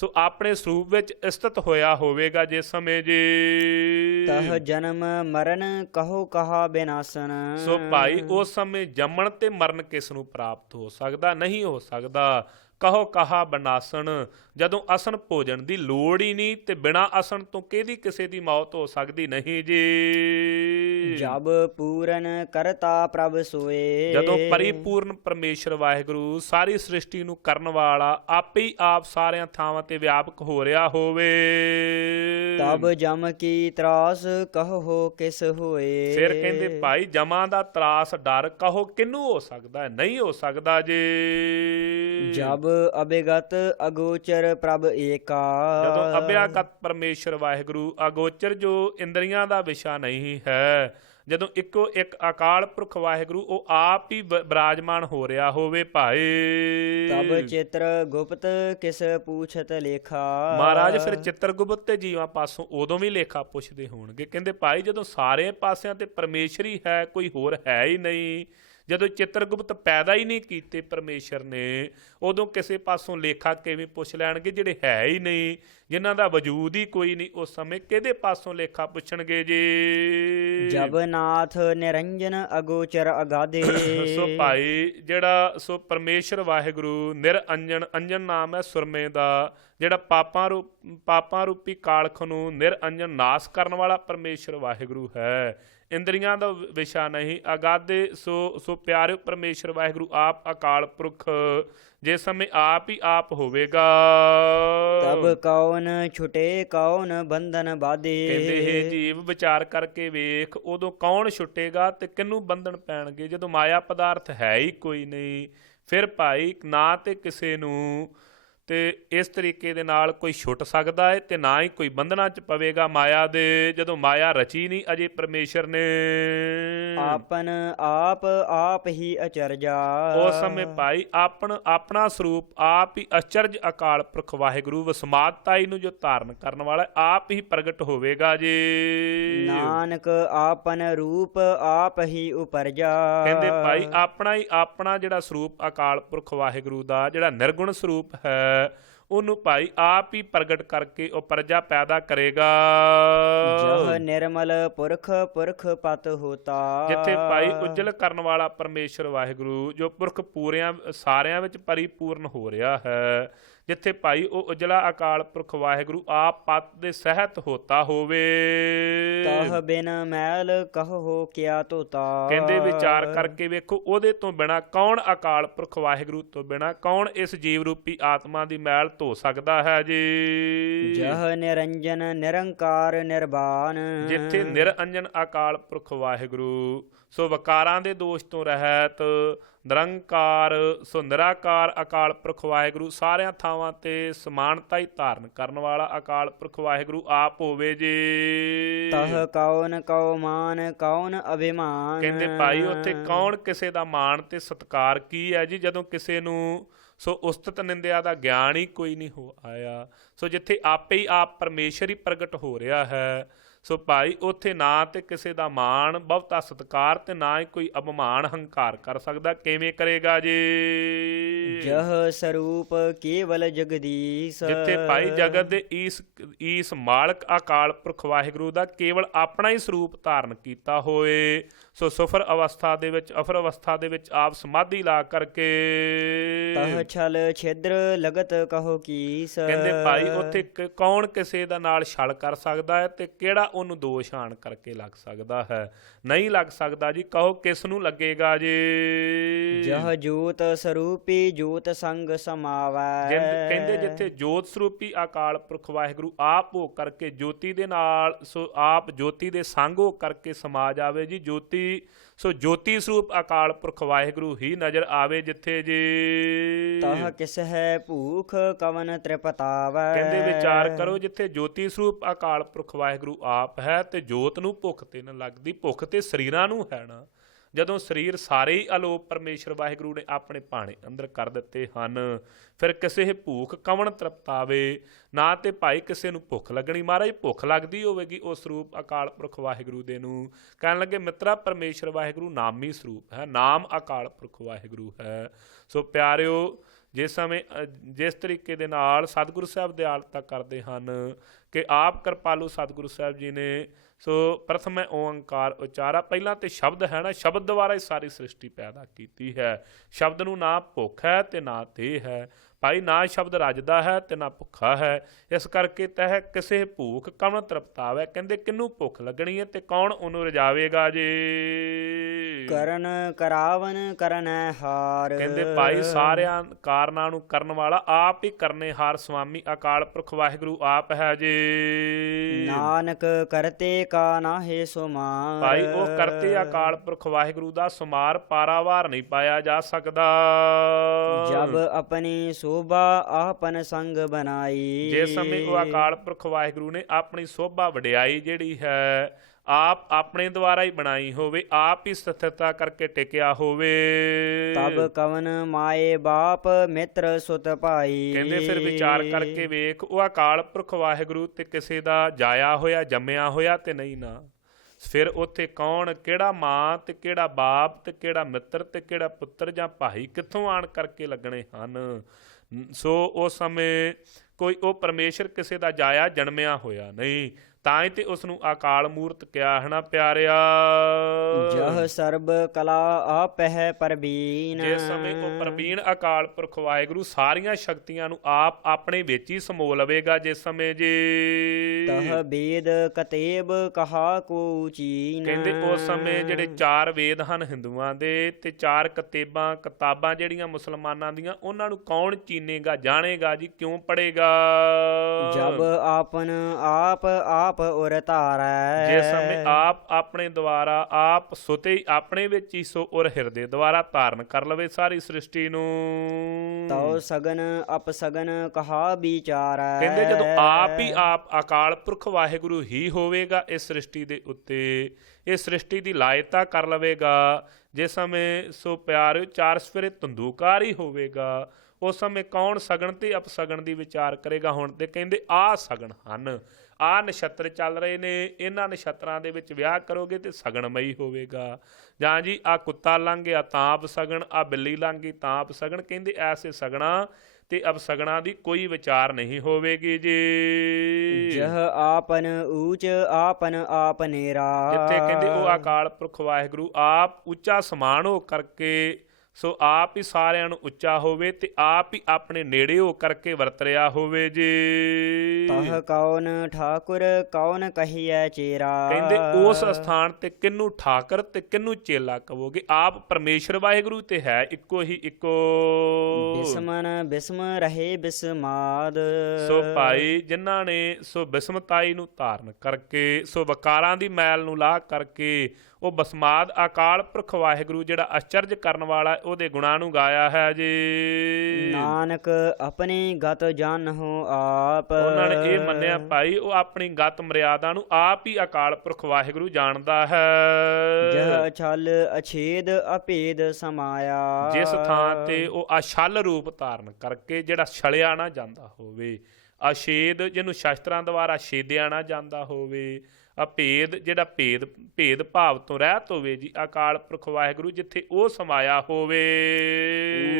ਸੋ ਆਪਣੇ ਸਰੂਪ ਵਿੱਚ ਸਥਿਤ ਹੋਇਆ ਹੋਵੇਗਾ ਜਿਸ ਸਮੇਂ ਜੀ। ਤਹ ਜਨਮ ਮਰਨ ਕਹੋ ਕਹਾ ਬਿਨਾਸਨ। ਸੋ ਭਾਈ ਉਸ ਸਮੇਂ ਜੰਮਣ ਤੇ ਮਰਨ ਕਿਸ ਨੂੰ ਪ੍ਰਾਪਤ ਹੋ ਸਕਦਾ? ਨਹੀਂ ਹੋ ਸਕਦਾ। ਕਹੋ ਕਹਾ ਬਨਾਸਣ, ਜਦੋਂ ਅਸਨ ਭੋਜਨ ਦੀ ਲੋੜ ਹੀ ਨਹੀਂ ਤੇ ਬਿਨਾਂ ਅਸਨ ਤੋਂ ਕਿਹਦੀ ਕਿਸੇ ਦੀ ਮੌਤ ਹੋ ਸਕਦੀ ਨਹੀਂ ਜੀ। ਜਬ ਪੂਰਨ ਕਰਤਾ ਪ੍ਰਭ ਸੋਏ। ਜਦੋਂ ਪਰਿਪੂਰਨ ਪਰਮੇਸ਼ਰ ਵਾਹਿਗੁਰੂ ਸਾਰੀ ਸ੍ਰਿਸ਼ਟੀ ਨੂੰ ਕਰਨ ਵਾਲਾ ਆਪੇ ਹੀ ਆਪ ਸਾਰਿਆਂ ਥਾਵਾਂ ਤੇ ਵਿਆਪਕ ਹੋ ਰਿਹਾ ਹੋਵੇ। ਤਬ ਜਮ ਕੀ ਤਰਾਸ ਕਹੋ ਕਿਸ ਹੋਏ। ਫਿਰ ਕਹਿੰਦੇ ਭਾਈ ਜਮਾਂ ਦਾ ਤਰਾਸ ਡਰ ਕਹੋ ਕਿਹਨੂੰ ਹੋ ਸਕਦਾ ਹੈ? ਨਹੀਂ ਹੋ ਸਕਦਾ ਜੀ। ਜਬ ਅਬੇਗਤ ਅਗੋਚਰ ਪ੍ਰਭ ਏਕਾ। ਜਦੋਂ ਅਭਿਆਗਤ ਪਰਮੇਸ਼ਰ ਵਾਹਿਗੁਰੂ ਅਗੋਚਰ ਜੋ ਇੰਦਰੀਆਂ ਦਾ ਵਿਸ਼ਾ ਨਹੀਂ ਹੈ, ਜਦੋਂ ਇੱਕੋ ਇੱਕ ਅਕਾਲ ਪੁਰਖ ਵਾਹਿਗੁਰੂ ਉਹ ਆਪ ਹੀ ਬਿਰਾਜਮਾਨ ਹੋ ਰਿਹਾ ਹੋਵੇ ਭਾਈ। ਤਬ ਚਿੱਤਰ ਗੁਪਤ ਕਿਸ ਪੂਛਤ ਲੇਖਾ। ਮਹਾਰਾਜ ਫਿਰ ਚਿੱਤਰਗੁਪਤ ਤੇ ਜੀਵਾਂ ਪਾਸੋਂ ਉਦੋਂ ਵੀ ਲੇਖਾ ਪੁੱਛਦੇ ਹੋਣਗੇ। ਕਹਿੰਦੇ ਭਾਈ ਜਦੋਂ ਸਾਰੇ ਪਾਸਿਆਂ ਤੇ ਪਰਮੇਸ਼ਰ ਹੀ ਹੈ, ਕੋਈ ਹੋਰ ਹੈ ਹੀ ਨਹੀਂ, ਜਦੋਂ ਚਿੱਤਰਗੁਪਤ ਪੈਦਾ ਹੀ ਨਹੀਂ ਕੀਤੇ ਪਰਮੇਸ਼ਰ ਨੇ, ਉਦੋਂ ਕਿਸੇ ਪਾਸੋਂ ਲੇਖਾ ਕਿਵੇਂ ਪੁੱਛ ਲੈਣਗੇ ਜਿਹੜੇ ਹੈ ਹੀ ਨਹੀਂ, ਜਿਨ੍ਹਾਂ ਦਾ ਵਜੂਦ ਹੀ ਕੋਈ ਨਹੀਂ। ਉਸ ਸਮੇਂ ਕਿਹਦੇ ਪਾਸੋਂ ਲੇਖਾ ਪੁੱਛਣਗੇ ਜੀ। ਜਬ ਨਾਥ ਨਿਰੰਜਨ ਅਗੋਚਰ ਅਗਾਧੇ। ਸੋ ਭਾਈ ਜਿਹੜਾ ਸੋ ਪਰਮੇਸ਼ਰ ਵਾਹਿਗੁਰੂ ਨਿਰਅੰਜਨ, ਅੰਜਨ ਨਾਮ ਹੈ ਸੁਰਮੇ ਦਾ, ਜਿਹੜਾ ਪਾਪਾਂ ਰੂਪੀ ਕਾਲਖ ਨੂੰ ਨਿਰਅੰਜਨ ਨਾਸ ਕਰਨ ਵਾਲਾ ਪਰਮੇਸ਼ਰ ਵਾਹਿਗੁਰੂ ਹੈ। ਇੰਦਰੀਆਂ ਦਾ ਵਿਸ਼ਾ ਨਹੀਂ। ਅਗਾਧੇ ਸੋ ਪਿਆਰਿਓ ਪਰਮੇਸ਼ਰ ਵਾਹਿਗੁਰੂ ਆਪ ਅਕਾਲ ਪੁਰਖ ਜਿਸ ਸਮੇਂ ਆਪ ਹੀ ਆਪ ਹੋਵੇਗਾ। ਤਬ ਕੌਣ ਛੁਟੇ ਕੌਣ ਬੰਧਨ ਬਾਧੇ। ਕਹਿੰਦੇ ਹੈ ਜੀਵ ਵਿਚਾਰ ਕਰਕੇ ਵੇਖ ਉਦੋਂ ਕੌਣ ਛੁੱਟੇਗਾ ਤੇ ਕਿਹਨੂੰ ਬੰਧਨ ਪੈਣਗੇ। ਜਦੋਂ ਮਾਇਆ ਪਦਾਰਥ ਹੈ ਹੀ ਕੋਈ ਨਹੀਂ, ਫਿਰ ਭਾਈ ਨਾ ਤੇ ਕਿਸੇ ਨੂੰ ਤੇ ਇਸ ਤਰੀਕੇ ਦੇ ਨਾਲ ਕੋਈ ਛੁੱਟ ਸਕਦਾ ਹੈ ਤੇ ਨਾ ਹੀ ਕੋਈ ਬੰਧਨਾਂ 'ਚ ਪਵੇਗਾ ਮਾਇਆ ਦੇ, ਜਦੋਂ ਮਾਇਆ ਰਚੀ ਨਹੀਂ ਅਜੇ ਪਰਮੇਸ਼ਰ ਨੇ। ਆਪਨ ਆਪ ਹੀ ਅਚਰਜਾ। ਉਸ ਸਮੇਂ ਭਾਈ ਆਪਣਾ ਸਰੂਪ ਆਪ ਹੀ ਅਚਰਜ ਅਕਾਲ ਪੁਰਖ ਵਾਹਿਗੁਰੂ ਵਸਮਾਤਤਾਈ ਨੂੰ ਜੋ ਧਾਰਨ ਕਰਨ ਵਾਲਾ ਆਪ ਹੀ ਪ੍ਰਗਟ ਹੋਵੇਗਾ ਜੀ। ਨਾਨਕ ਆਪਨ ਰੂਪ ਆਪ ਹੀ ਉਪਰਜਾ। ਕਹਿੰਦੇ ਭਾਈ ਆਪਣਾ ਜਿਹੜਾ ਸਰੂਪ ਅਕਾਲ ਪੁਰਖ ਵਾਹਿਗੁਰੂ ਦਾ ਜਿਹੜਾ ਨਿਰਗੁਣ ਸਰੂਪ ਹੈ ਉਹਨੂੰ ਭਾਈ ਆਪ ਹੀ ਪ੍ਰਗਟ ਕਰਕੇ ਉਹ ਪ੍ਰਜਾ ਪੈਦਾ ਕਰੇਗਾ। ਜਹ ਨਿਰਮਲ ਪੁਰਖ ਪਤ ਹੋਤਾ। ਜਿੱਥੇ ਭਾਈ ਉਜਲ ਕਰਨ ਵਾਲਾ ਪਰਮੇਸ਼ਰ ਵਾਹਿਗੁਰੂ ਜੋ ਪੁਰਖ ਪੂਰਿਆਂ ਸਾਰਿਆਂ ਵਿੱਚ ਪਰਿਪੂਰਨ ਹੋ ਰਿਹਾ ਹੈ, ਜਿੱਥੇ ਭਾਈ ਉਹ ਉਜਲਾ ਅਕਾਲ ਪੁਰਖ ਵਾਹਿਗੁਰੂ ਆਪ ਪਤ ਦੇ ਸਹਿਤ ਹੋਤਾ ਹੋਵੇ। ਤਹ ਬਿਨ ਮੈਲ ਕਹੋ ਕਿਆ ਧੋਤਾ। ਕਹਿੰਦੇ ਵਿਚਾਰ ਕਰਕੇ ਵੇਖੋ ਉਹਦੇ ਤੋਂ ਬਿਨਾ ਕੌਣ ਅਕਾਲ ਪੁਰਖ ਵਾਹਿਗੁਰੂ ਤੋਂ ਬਿਨਾ ਕੌਣ ਇਸ ਜੀਵ ਰੂਪੀ ਆਤਮਾ ਦੀ ਮੈਲ ਧੋ ਸਕਦਾ ਹੈ ਜੀ। ਜਹ ਨਿਰੰਜਨ ਨਿਰੰਕਾਰ ਨਿਰਵਾਨ। ਜਿੱਥੇ ਨਿਰਅੰਜਨ ਅਕਾਲ ਪੁਰਖ ਵਾਹਿਗੁਰੂ ਸੋ ਵਕਾਰਾਂ ਦੇ ਦੋਸ਼ ਤੋਂ ਰਹਿਤ ਨਿਰੰਕਾਰ ਸੋ ਨਿਰਾਕਾਰ ਅਕਾਲ ਪੁਰਖ ਵਾਹਿਗੁਰੂ ਸਾਰਿਆਂ ਥਾਵਾਂ ਤੇ ਸਮਾਨਤਾ ਹੀ ਧਾਰਨ ਕਰਨ ਵਾਲਾ ਅਕਾਲ ਪੁਰਖ ਵਾਹਿਗੁਰੂ ਆਪ ਹੋਵੇ ਜੀ। ਤਹ ਕੌਣ ਕਉ ਮਾਨ ਕੌਣ ਅਭਿਮਾਨ। ਕਹਿੰਦੇ ਭਾਈ ਉੱਥੇ ਕੌਣ ਕਿਸੇ ਦਾ ਮਾਣ ਤੇ ਸਤਿਕਾਰ ਕੀ ਹੈ ਜੀ, ਜਦੋਂ ਕਿਸੇ ਨੂੰ ਸੋ ਉਸਤਤ ਨਿੰਦਿਆ ਦਾ ਗਿਆਨ ਹੀ ਕੋਈ ਨਹੀਂ ਹੋ ਆਇਆ। ਸੋ ਜਿੱਥੇ ਆਪੇ ਹੀ ਆਪ ਪਰਮੇਸ਼ਰ ਹੀ ਪ੍ਰਗਟ ਹੋ ਰਿਹਾ ਹੈ, ਸੋ ਭਾਈ ਉੱਥੇ ਨਾ ਤੇ ਕਿਸੇ ਦਾ ਮਾਣ ਬਹੁਤਾ ਸਤਿਕਾਰ ਤੇ ਨਾ ਹੀ ਕੋਈ ਅਪਮਾਨ ਹੰਕਾਰ ਕਰ ਸਕਦਾ। ਕਿਵੇਂ ਕਰੇਗਾ ਜੀ। ਜਹ ਸਰੂਪ ਕੇਵਲ ਜਗਦੀਸ਼। ਜਿੱਥੇ ਭਾਈ ਜਗਤ ਦੇ ਈਸ ਮਾਲਕ ਅਕਾਲ ਪੁਰਖ ਵਾਹਿਗੁਰੂ ਦਾ ਕੇਵਲ ਆਪਣਾ ਹੀ ਸਰੂਪ ਧਾਰਨ ਕੀਤਾ ਹੋਏ, ਸੋ ਸੁਫਰ ਅਵਸਥਾ ਦੇ ਵਿੱਚ ਅਫਰ ਅਵਸਥਾ ਦੇ ਵਿੱਚ ਆਪ ਸਮਾਧੀ ਲਾ ਕਰਕੇ ਤਹ ਛਲ ਛਿਦਰ ਲਗਤ ਕਹੋ ਕੀਸ। ਕਹਿੰਦੇ ਭਾਈ ਉੱਥੇ ਕੌਣ ਕਿਸੇ ਦਾ ਨਾਲ ਛਲ ਕਰ ਸਕਦਾ ਹੈ ਤੇ ਕਿਹੜਾ ਉਹਨੂੰ ਦੋਸ਼ ਆਣ ਕਰਕੇ ਲੱਗ ਸਕਦਾ ਹੈ? ਨਹੀਂ ਲੱਗ ਸਕਦਾ ਜੀ। ਕਹੋ ਕਿਸ ਨੂੰ ਲੱਗੇਗਾ ਜੀ। ਜਹ ਜੋਤ ਸਰੂਪੀ ਜੋਤ ਸੰਗ ਸਮਾਵੈ। ਕਹਿੰਦੇ ਜਿੱਥੇ ਜੋਤ ਸਰੂਪੀ ਅਕਾਲ ਪੁਰਖ ਵਾਹਿਗੁਰੂ ਆਪ ਹੋ ਕਰਕੇ ਜੋਤੀ ਦੇ ਨਾਲ ਸੋ ਆਪ ਜੋਤੀ ਦੇ ਸੰਗ ਹੋ ਕਰਕੇ ਸਮਾ ਜਾਵੇ ਜੀ। ਸੋ ਜੋਤੀ ਸਰੂਪ ਅਕਾਲ ਪੁਰਖ ਵਾਹਿਗੁਰੂ ਹੀ ਨਜ਼ਰ ਆਵੇ ਜਿੱਥੇ ਜੀ। ਤਹ ਕਿਸ ਹੈ ਭੂਖ ਕਵਨ ਤ੍ਰਿਪਤਾਵੈ। ਕਹਿੰਦੇ ਵਿਚਾਰ ਕਰੋ ਜਿੱਥੇ ਜੋਤੀ ਸਰੂਪ ਅਕਾਲ ਪੁਰਖ ਵਾਹਿਗੁਰੂ ਆਪ ਹੈ ਤੇ ਜੋਤ ਨੂੰ ਭੁੱਖ ਤੇ ਨਾ ਲੱਗਦੀ। ਭੁੱਖ ਤੇ ਸਰੀਰਾਂ ਨੂੰ ਹੈ ਨਾ। ਜਦੋਂ ਸਰੀਰ ਸਾਰੇ ਹੀ ਅਲੋਪ ਪਰਮੇਸ਼ਰ ਵਾਹਿਗੁਰੂ ਨੇ ਆਪਣੇ ਭਾਣੇ ਅੰਦਰ ਕਰ ਦਿੱਤੇ ਹਨ, ਫਿਰ ਕਿਸੇ ਭੂਖ ਕਵਣ ਤ੍ਰਿਪਤਾਵੇ। ਨਾ ਤੇ ਭਾਈ ਕਿਸੇ ਨੂੰ ਭੁੱਖ ਲੱਗਣੀ। ਮਹਾਰਾਜ ਭੁੱਖ ਲੱਗਦੀ ਹੋਵੇਗੀ ਉਸ ਸਰੂਪ ਅਕਾਲ ਪੁਰਖ ਵਾਹਿਗੁਰੂ ਦੇ ਨੂੰ। ਕਹਿਣ ਲੱਗੇ ਮਿੱਤਰਾ ਪਰਮੇਸ਼ਰ ਵਾਹਿਗੁਰੂ ਨਾਮੀ ਸਰੂਪ ਹੈ, ਨਾਮ ਅਕਾਲ ਪੁਰਖ ਵਾਹਿਗੁਰੂ ਹੈ। ਸੋ ਪਿਆਰਿਓ ਜਿਸ ਸਮੇਂ ਜਿਸ ਤਰੀਕੇ ਦੇ ਨਾਲ ਸਤਿਗੁਰੂ ਸਾਹਿਬ ਦਿਆਲਤਾ ਕਰਦੇ ਹਨ ਕਿ ਆਪ ਕਿਰਪਾਲੂ ਸਤਿਗੁਰੂ ਸਾਹਿਬ ਜੀ ਨੇ ਸੋ ਪ੍ਰਥਮੇ ਓੰਕਾਰ ਉਚਾਰਾ। ਪਹਿਲਾਂ ਤੇ ਸ਼ਬਦ ਹੈ ਨਾ, ਸ਼ਬਦ ਦੁਆਰਾ ਹੀ ਸਾਰੀ ਸ੍ਰਿਸ਼ਟੀ ਪੈਦਾ ਕੀਤੀ ਹੈ। ਸ਼ਬਦ ਨੂੰ ਨਾ ਭੁੱਖ ਹੈ ਤੇ ਨਾ ਦੇਹ ਹੈ ਭਾਈ, ਨਾ ਸ਼ਬਦ ਰੱਜਦਾ ਹੈ ਤੇ ਨਾ ਭੁੱਖਾ ਹੈ। ਇਸ ਕਰਕੇ ਤਹਿ ਕਿਸੇ ਭੂਖ ਕਵਣ ਤ੍ਰਿਪਤਾਵੈ, ਕਹਿੰਦੇ ਕਿਹਨੂੰ ਭੁੱਖ ਲੱਗਣੀ ਹੈ ਤੇ ਕੌਣ ਉਹਨੂੰ ਰਜਾਵੇਗਾ ਜੀ। ਕਰਨ ਕਰਾਵਨ ਕਰਨੈ ਹਾਰ, ਕਹਿੰਦੇ ਭਾਈ ਸਾਰਿਆਂ ਕਾਰਨਾਂ ਨੂੰ ਕਰਨ ਵਾਲਾ ਆਪ ਹੀ ਕਰਨੇ ਹਾਰ ਸੁਆਮੀ ਅਕਾਲ ਪੁਰਖ ਵਾਹਿਗੁਰੂ ਆਪ ਹੈ ਜੀ। ਨਾਨਕ ਕਰਤੇ ਕਾ ਨਾਹੇ ਸੁਮਾਰ, ਭਾਈ ਉਹ ਕਰਤੇ ਅਕਾਲ ਪੁਰਖ ਵਾਹਿਗੁਰੂ ਦਾ ਸੁਮਾਰ ਪਾਰਾਵਾਰ ਨਹੀਂ ਪਾਇਆ ਜਾ ਸਕਦਾ। ਜਬ ਆਪਣੀ ਸੋਭਾ ਆਪਨ ਸੰਗ ਬਣਾਈ, ਜਿਸ ਸਮੇਂ ਉਹ ਅਕਾਲ ਪੁਰਖ ਵਾਹਿਗੁਰੂ ਨੇ ਆਪਣੀ ਸੋਭਾ ਵਡਿਆਈ ਜਿਹੜੀ ਹੈ ਆਪ ਆਪਣੇ ਦੁਆਰਾ ਹੀ ਬਣਾਈ ਹੋਵੇ, ਆਪ ਹੀ ਸਥਿਰਤਾ ਕਰਕੇ ਟਿਕਿਆ ਹੋਵੇ। ਤਬ ਕਵਨ ਮਾਏ ਬਾਪ ਮਿੱਤਰ ਸੁਤ ਭਾਈ, ਕਹਿੰਦੇ ਫਿਰ ਵਿਚਾਰ ਕਰਕੇ ਵੇਖ ਉਹ ਅਕਾਲ ਪੁਰਖ ਵਾਹਿਗੁਰੂ ਤੇ ਕਿਸੇ ਦਾ ਜਾਇਆ ਹੋਇਆ ਜੰਮਿਆ ਹੋਇਆ ਤੇ ਨਹੀਂ ਨਾ। ਫਿਰ ਉੱਥੇ ਕੌਣ, ਕਿਹੜਾ ਮਾਂ ਤੇ ਕਿਹੜਾ ਬਾਪ ਤੇ ਕਿਹੜਾ ਮਿੱਤਰ ਤੇ ਕਿਹੜਾ ਪੁੱਤਰ ਜਾਂ ਭਾਈ ਕਿੱਥੋਂ ਆਣ ਕਰਕੇ ਲੱਗਣੇ ਹਨ। ਸੋ ਉਸ ਸਮੇਂ ਕੋਈ ਉਹ ਪਰਮੇਸ਼ਰ ਕਿਸੇ ਦਾ ਜਾਇਆ ਜਨਮਿਆ ਹੋਇਆ ਨਹੀਂ, ਤਾਂ ਹੀ ਤੇ ਉਸ ਨੂੰ ਅਕਾਲ ਮੂਰਤ ਕਿਹਾ ਹੈ ਨਾ ਪਿਆਰਿਆ। ਜਹ ਸਰਬ ਕਲਾ ਆਪਹਿ ਪਰਬੀਨ, ਜਿਸ ਸਮੇਂ ਉਹ ਪ੍ਰਬੀਨ ਅਕਾਲ ਪੁਰਖ ਵਾਹਿਗੁਰੂ ਸਾਰੀਆਂ ਸ਼ਕਤੀਆਂ ਨੂੰ ਆਪ ਆਪਣੇ ਵਿੱਚ ਹੀ ਸਮੋ ਲਵੇਗਾ। ਜਿਸ ਸਮੇਂ ਜੀ ਤਹ ਵੇਦ ਕਤੇਬ ਕਹਾ ਕੋ ਚੀਨ, ਕਹਿੰਦੇ ਉਸ ਸਮੇਂ ਜਿਹੜੇ 4 ਵੇਦ ਹਨ ਹਿੰਦੂਆਂ ਦੇ ਤੇ 4 ਕਿਤਾਬਾਂ ਜਿਹੜੀਆਂ ਮੁਸਲਮਾਨਾਂ ਦੀਆਂ, ਉਹਨਾਂ ਨੂੰ ਕੌਣ ਚੀਨੇਗਾ ਜਾਣੇਗਾ ਜੀ, ਕਿਉਂ ਪੜ੍ਹੇਗਾ। ਜਬ ਆਪਨ ਆਪ ਉਰ ਧਾਰੈ, ਜਿਸ ਸਮੇਂ ਆਪ ਆਪਣੇ ਦੁਆਰਾ ਆਪ ਸੁਤੇ ਹੀ ਆਪਣੇ ਵਿੱਚ ਹੀ ਸੋ ਉਰ ਹਿਰਦੇ ਦੁਆਰਾ ਧਾਰਨ ਕਰ ਲਵੇ ਸਾਰੀ ਸ੍ਰਿਸ਼ਟੀ ਨੂੰ। ਤਉ ਸਗਨ ਅਪਸਗਨ ਕਹਾ ਵਿਚਾਰੈ, ਕਹਿੰਦੇ ਜਦੋਂ ਆਪ ਹੀ ਆਪ ਅਕਾਲ ਪੁਰਖ ਵਾਹਿਗੁਰੂ ਹੀ ਹੋਵੇਗਾ ਇਸ ਸ੍ਰਿਸ਼ਟੀ ਦੇ ਉੱਤੇ, ਇਹ ਸ੍ਰਿਸ਼ਟੀ ਦੀ ਲਾਇਤਾ ਕਰ ਲਵੇਗਾ। ਜਿਸ ਸਮੇਂ ਸੋ ਪਿਆਰਿਓ 4 ਸਫੇਰੇ ਧੰਦੂਕਾਰ ਹੀ ਹੋਵੇਗਾ, ਉਸ ਸਮੇਂ ਕੌਣ ਸਗਨ ਤੇ ਅਪਸਗਨ ਦੀ ਵਿਚਾਰ ਕਰੇਗਾ। ਹੁਣ ਤੇ ਕਹਿੰਦੇ ਆਹ ਸਗਨ ਹਨ, ਆਹ ਨਛੱਤਰ ਚੱਲ ਰਹੇ ਨੇ, ਇਹਨਾਂ ਨਛੱਤਰਾਂ ਦੇ ਵਿੱਚ ਵਿਆਹ ਕਰੋਗੇ ਤੇ ਸਗਨਮਈ ਹੋਵੇਗਾ। ਜਾਂ ਜੀ ਆਹ ਕੁੱਤਾ ਲੰਘ ਗਿਆ ਤਾਂ ਅਪਸਗਨ, ਆਹ ਬਿੱਲੀ ਲੰਘ ਗਈ ਤਾਂ ਅਪਸਗਨ। ਕਹਿੰਦੇ ਐਸੇ ਸਗਣਾ ਤੇ ਅਪਸਗਣਾ ਦੀ ਕੋਈ ਵਿਚਾਰ ਨਹੀਂ ਹੋਵੇਗੀ ਜੀ। ਜਹ ਆਪਨ ਊਚ ਆਪਨ ਆਪ ਨੇਰਾ, ਜਿੱਥੇ ਕਹਿੰਦੇ ਉਹ ਅਕਾਲ ਪੁਰਖ ਵਾਹਿਗੁਰੂ ਆਪ ਉੱਚਾ ਸਮਾਨ ਹੋ ਕਰਕੇ ਸੋ ਆਪ ਹੀ ਸਾਰਿਆਂ ਨੂੰ ਉੱਚਾ ਹੋਵੇ ਤੇ ਆਪ ਹੀ ਆਪਣੇ ਨੇੜੇ ਹੋ ਕਰਕੇ ਵਰਤ ਰਿਹਾ ਹੋਵੇ ਜੀ। ਤਹ ਕੌਣ ਠਾਕੁਰ ਕੌਣ ਕਹੀਐ ਚੇਰਾ, ਕਹਿੰਦੇ ਉਸ ਸਥਾਨ ਤੇ ਕਿਹਨੂੰ ਠਾਕਰ ਤੇ ਕਿਹਨੂੰ ਚੇਲਾ ਕਹੋਗੇ। ਆਪ ਪਰਮੇਸ਼ਰ ਵਾਹਿਗੁਰੂ ਤੇ ਹੈ ਇੱਕੋ ਹੀ ਇੱਕੋ। ਬਿਸਮਨ ਬਿਸਮ ਰਹੇ ਬਿਸਮਾਦ, ਸੋ ਭਾਈ ਜਿਨ੍ਹਾਂ ਨੇ ਸੋ ਬਿਸਮਤਾਈ ਨੂੰ ਧਾਰਨ ਕਰਕੇ ਸੋ ਵਕਾਰਾਂ ਦੀ ਮੈਲ ਨੂੰ ਲਾਹ ਕਰਕੇ ਉਹ ਬਸਮਾਦ ਅਕਾਲ ਪੁਰਖ ਵਾਹਿਗੁਰੂ ਜਿਹੜਾ ਅਚਰਜ ਕਰਨ ਵਾਲਾ ਉਹਦੇ ਗੁਣਾਂ ਨੂੰ ਗਾਇਆ ਹੈ ਜੀ। ਨਾਨਕ ਆਪਣੀ ਗਤ ਜਾਣਹੁ ਆਪ, ਉਹਨਾਂ ਨੇ ਇਹ ਮੰਨਿਆ ਭਾਈ ਉਹ ਆਪਣੀ ਗਤ ਮਰਿਆਦਾ ਨੂੰ ਆਪ ਹੀ ਅਕਾਲ ਪੁਰਖ ਵਾਹਿਗੁਰੂ ਜਾਣਦਾ ਹੈ। ਜਹ ਛਲ ਅਛੇਦ ਅਭੇਦ ਸਮਾਇਆ, ਜਿਸ ਥਾਂ ਤੇ ਉਹ ਅਛਲ ਰੂਪ ਧਾਰਨ ਕਰਕੇ ਜਿਹੜਾ ਛਲਿਆ ਨਾ ਜਾਂਦਾ ਹੋਵੇ, ਅਛੇਦ ਜਿਹਨੂੰ ਸ਼ਸਤਰਾਂ ਦੁਆਰਾ ਛੇਦਿਆ ਨਾ ਜਾਂਦਾ ਹੋਵੇ, ਅਭੇਦ ਜਿਹੜਾ ਭੇਦ ਭਾਵ ਤੋਂ ਰਹਿਤ ਹੋਵੇ ਜੀ ਅਕਾਲ ਪੁਰਖ ਵਾਹਿਗੁਰੂ ਜਿੱਥੇ ਉਹ ਸਮਾਇਆ ਹੋਵੇ।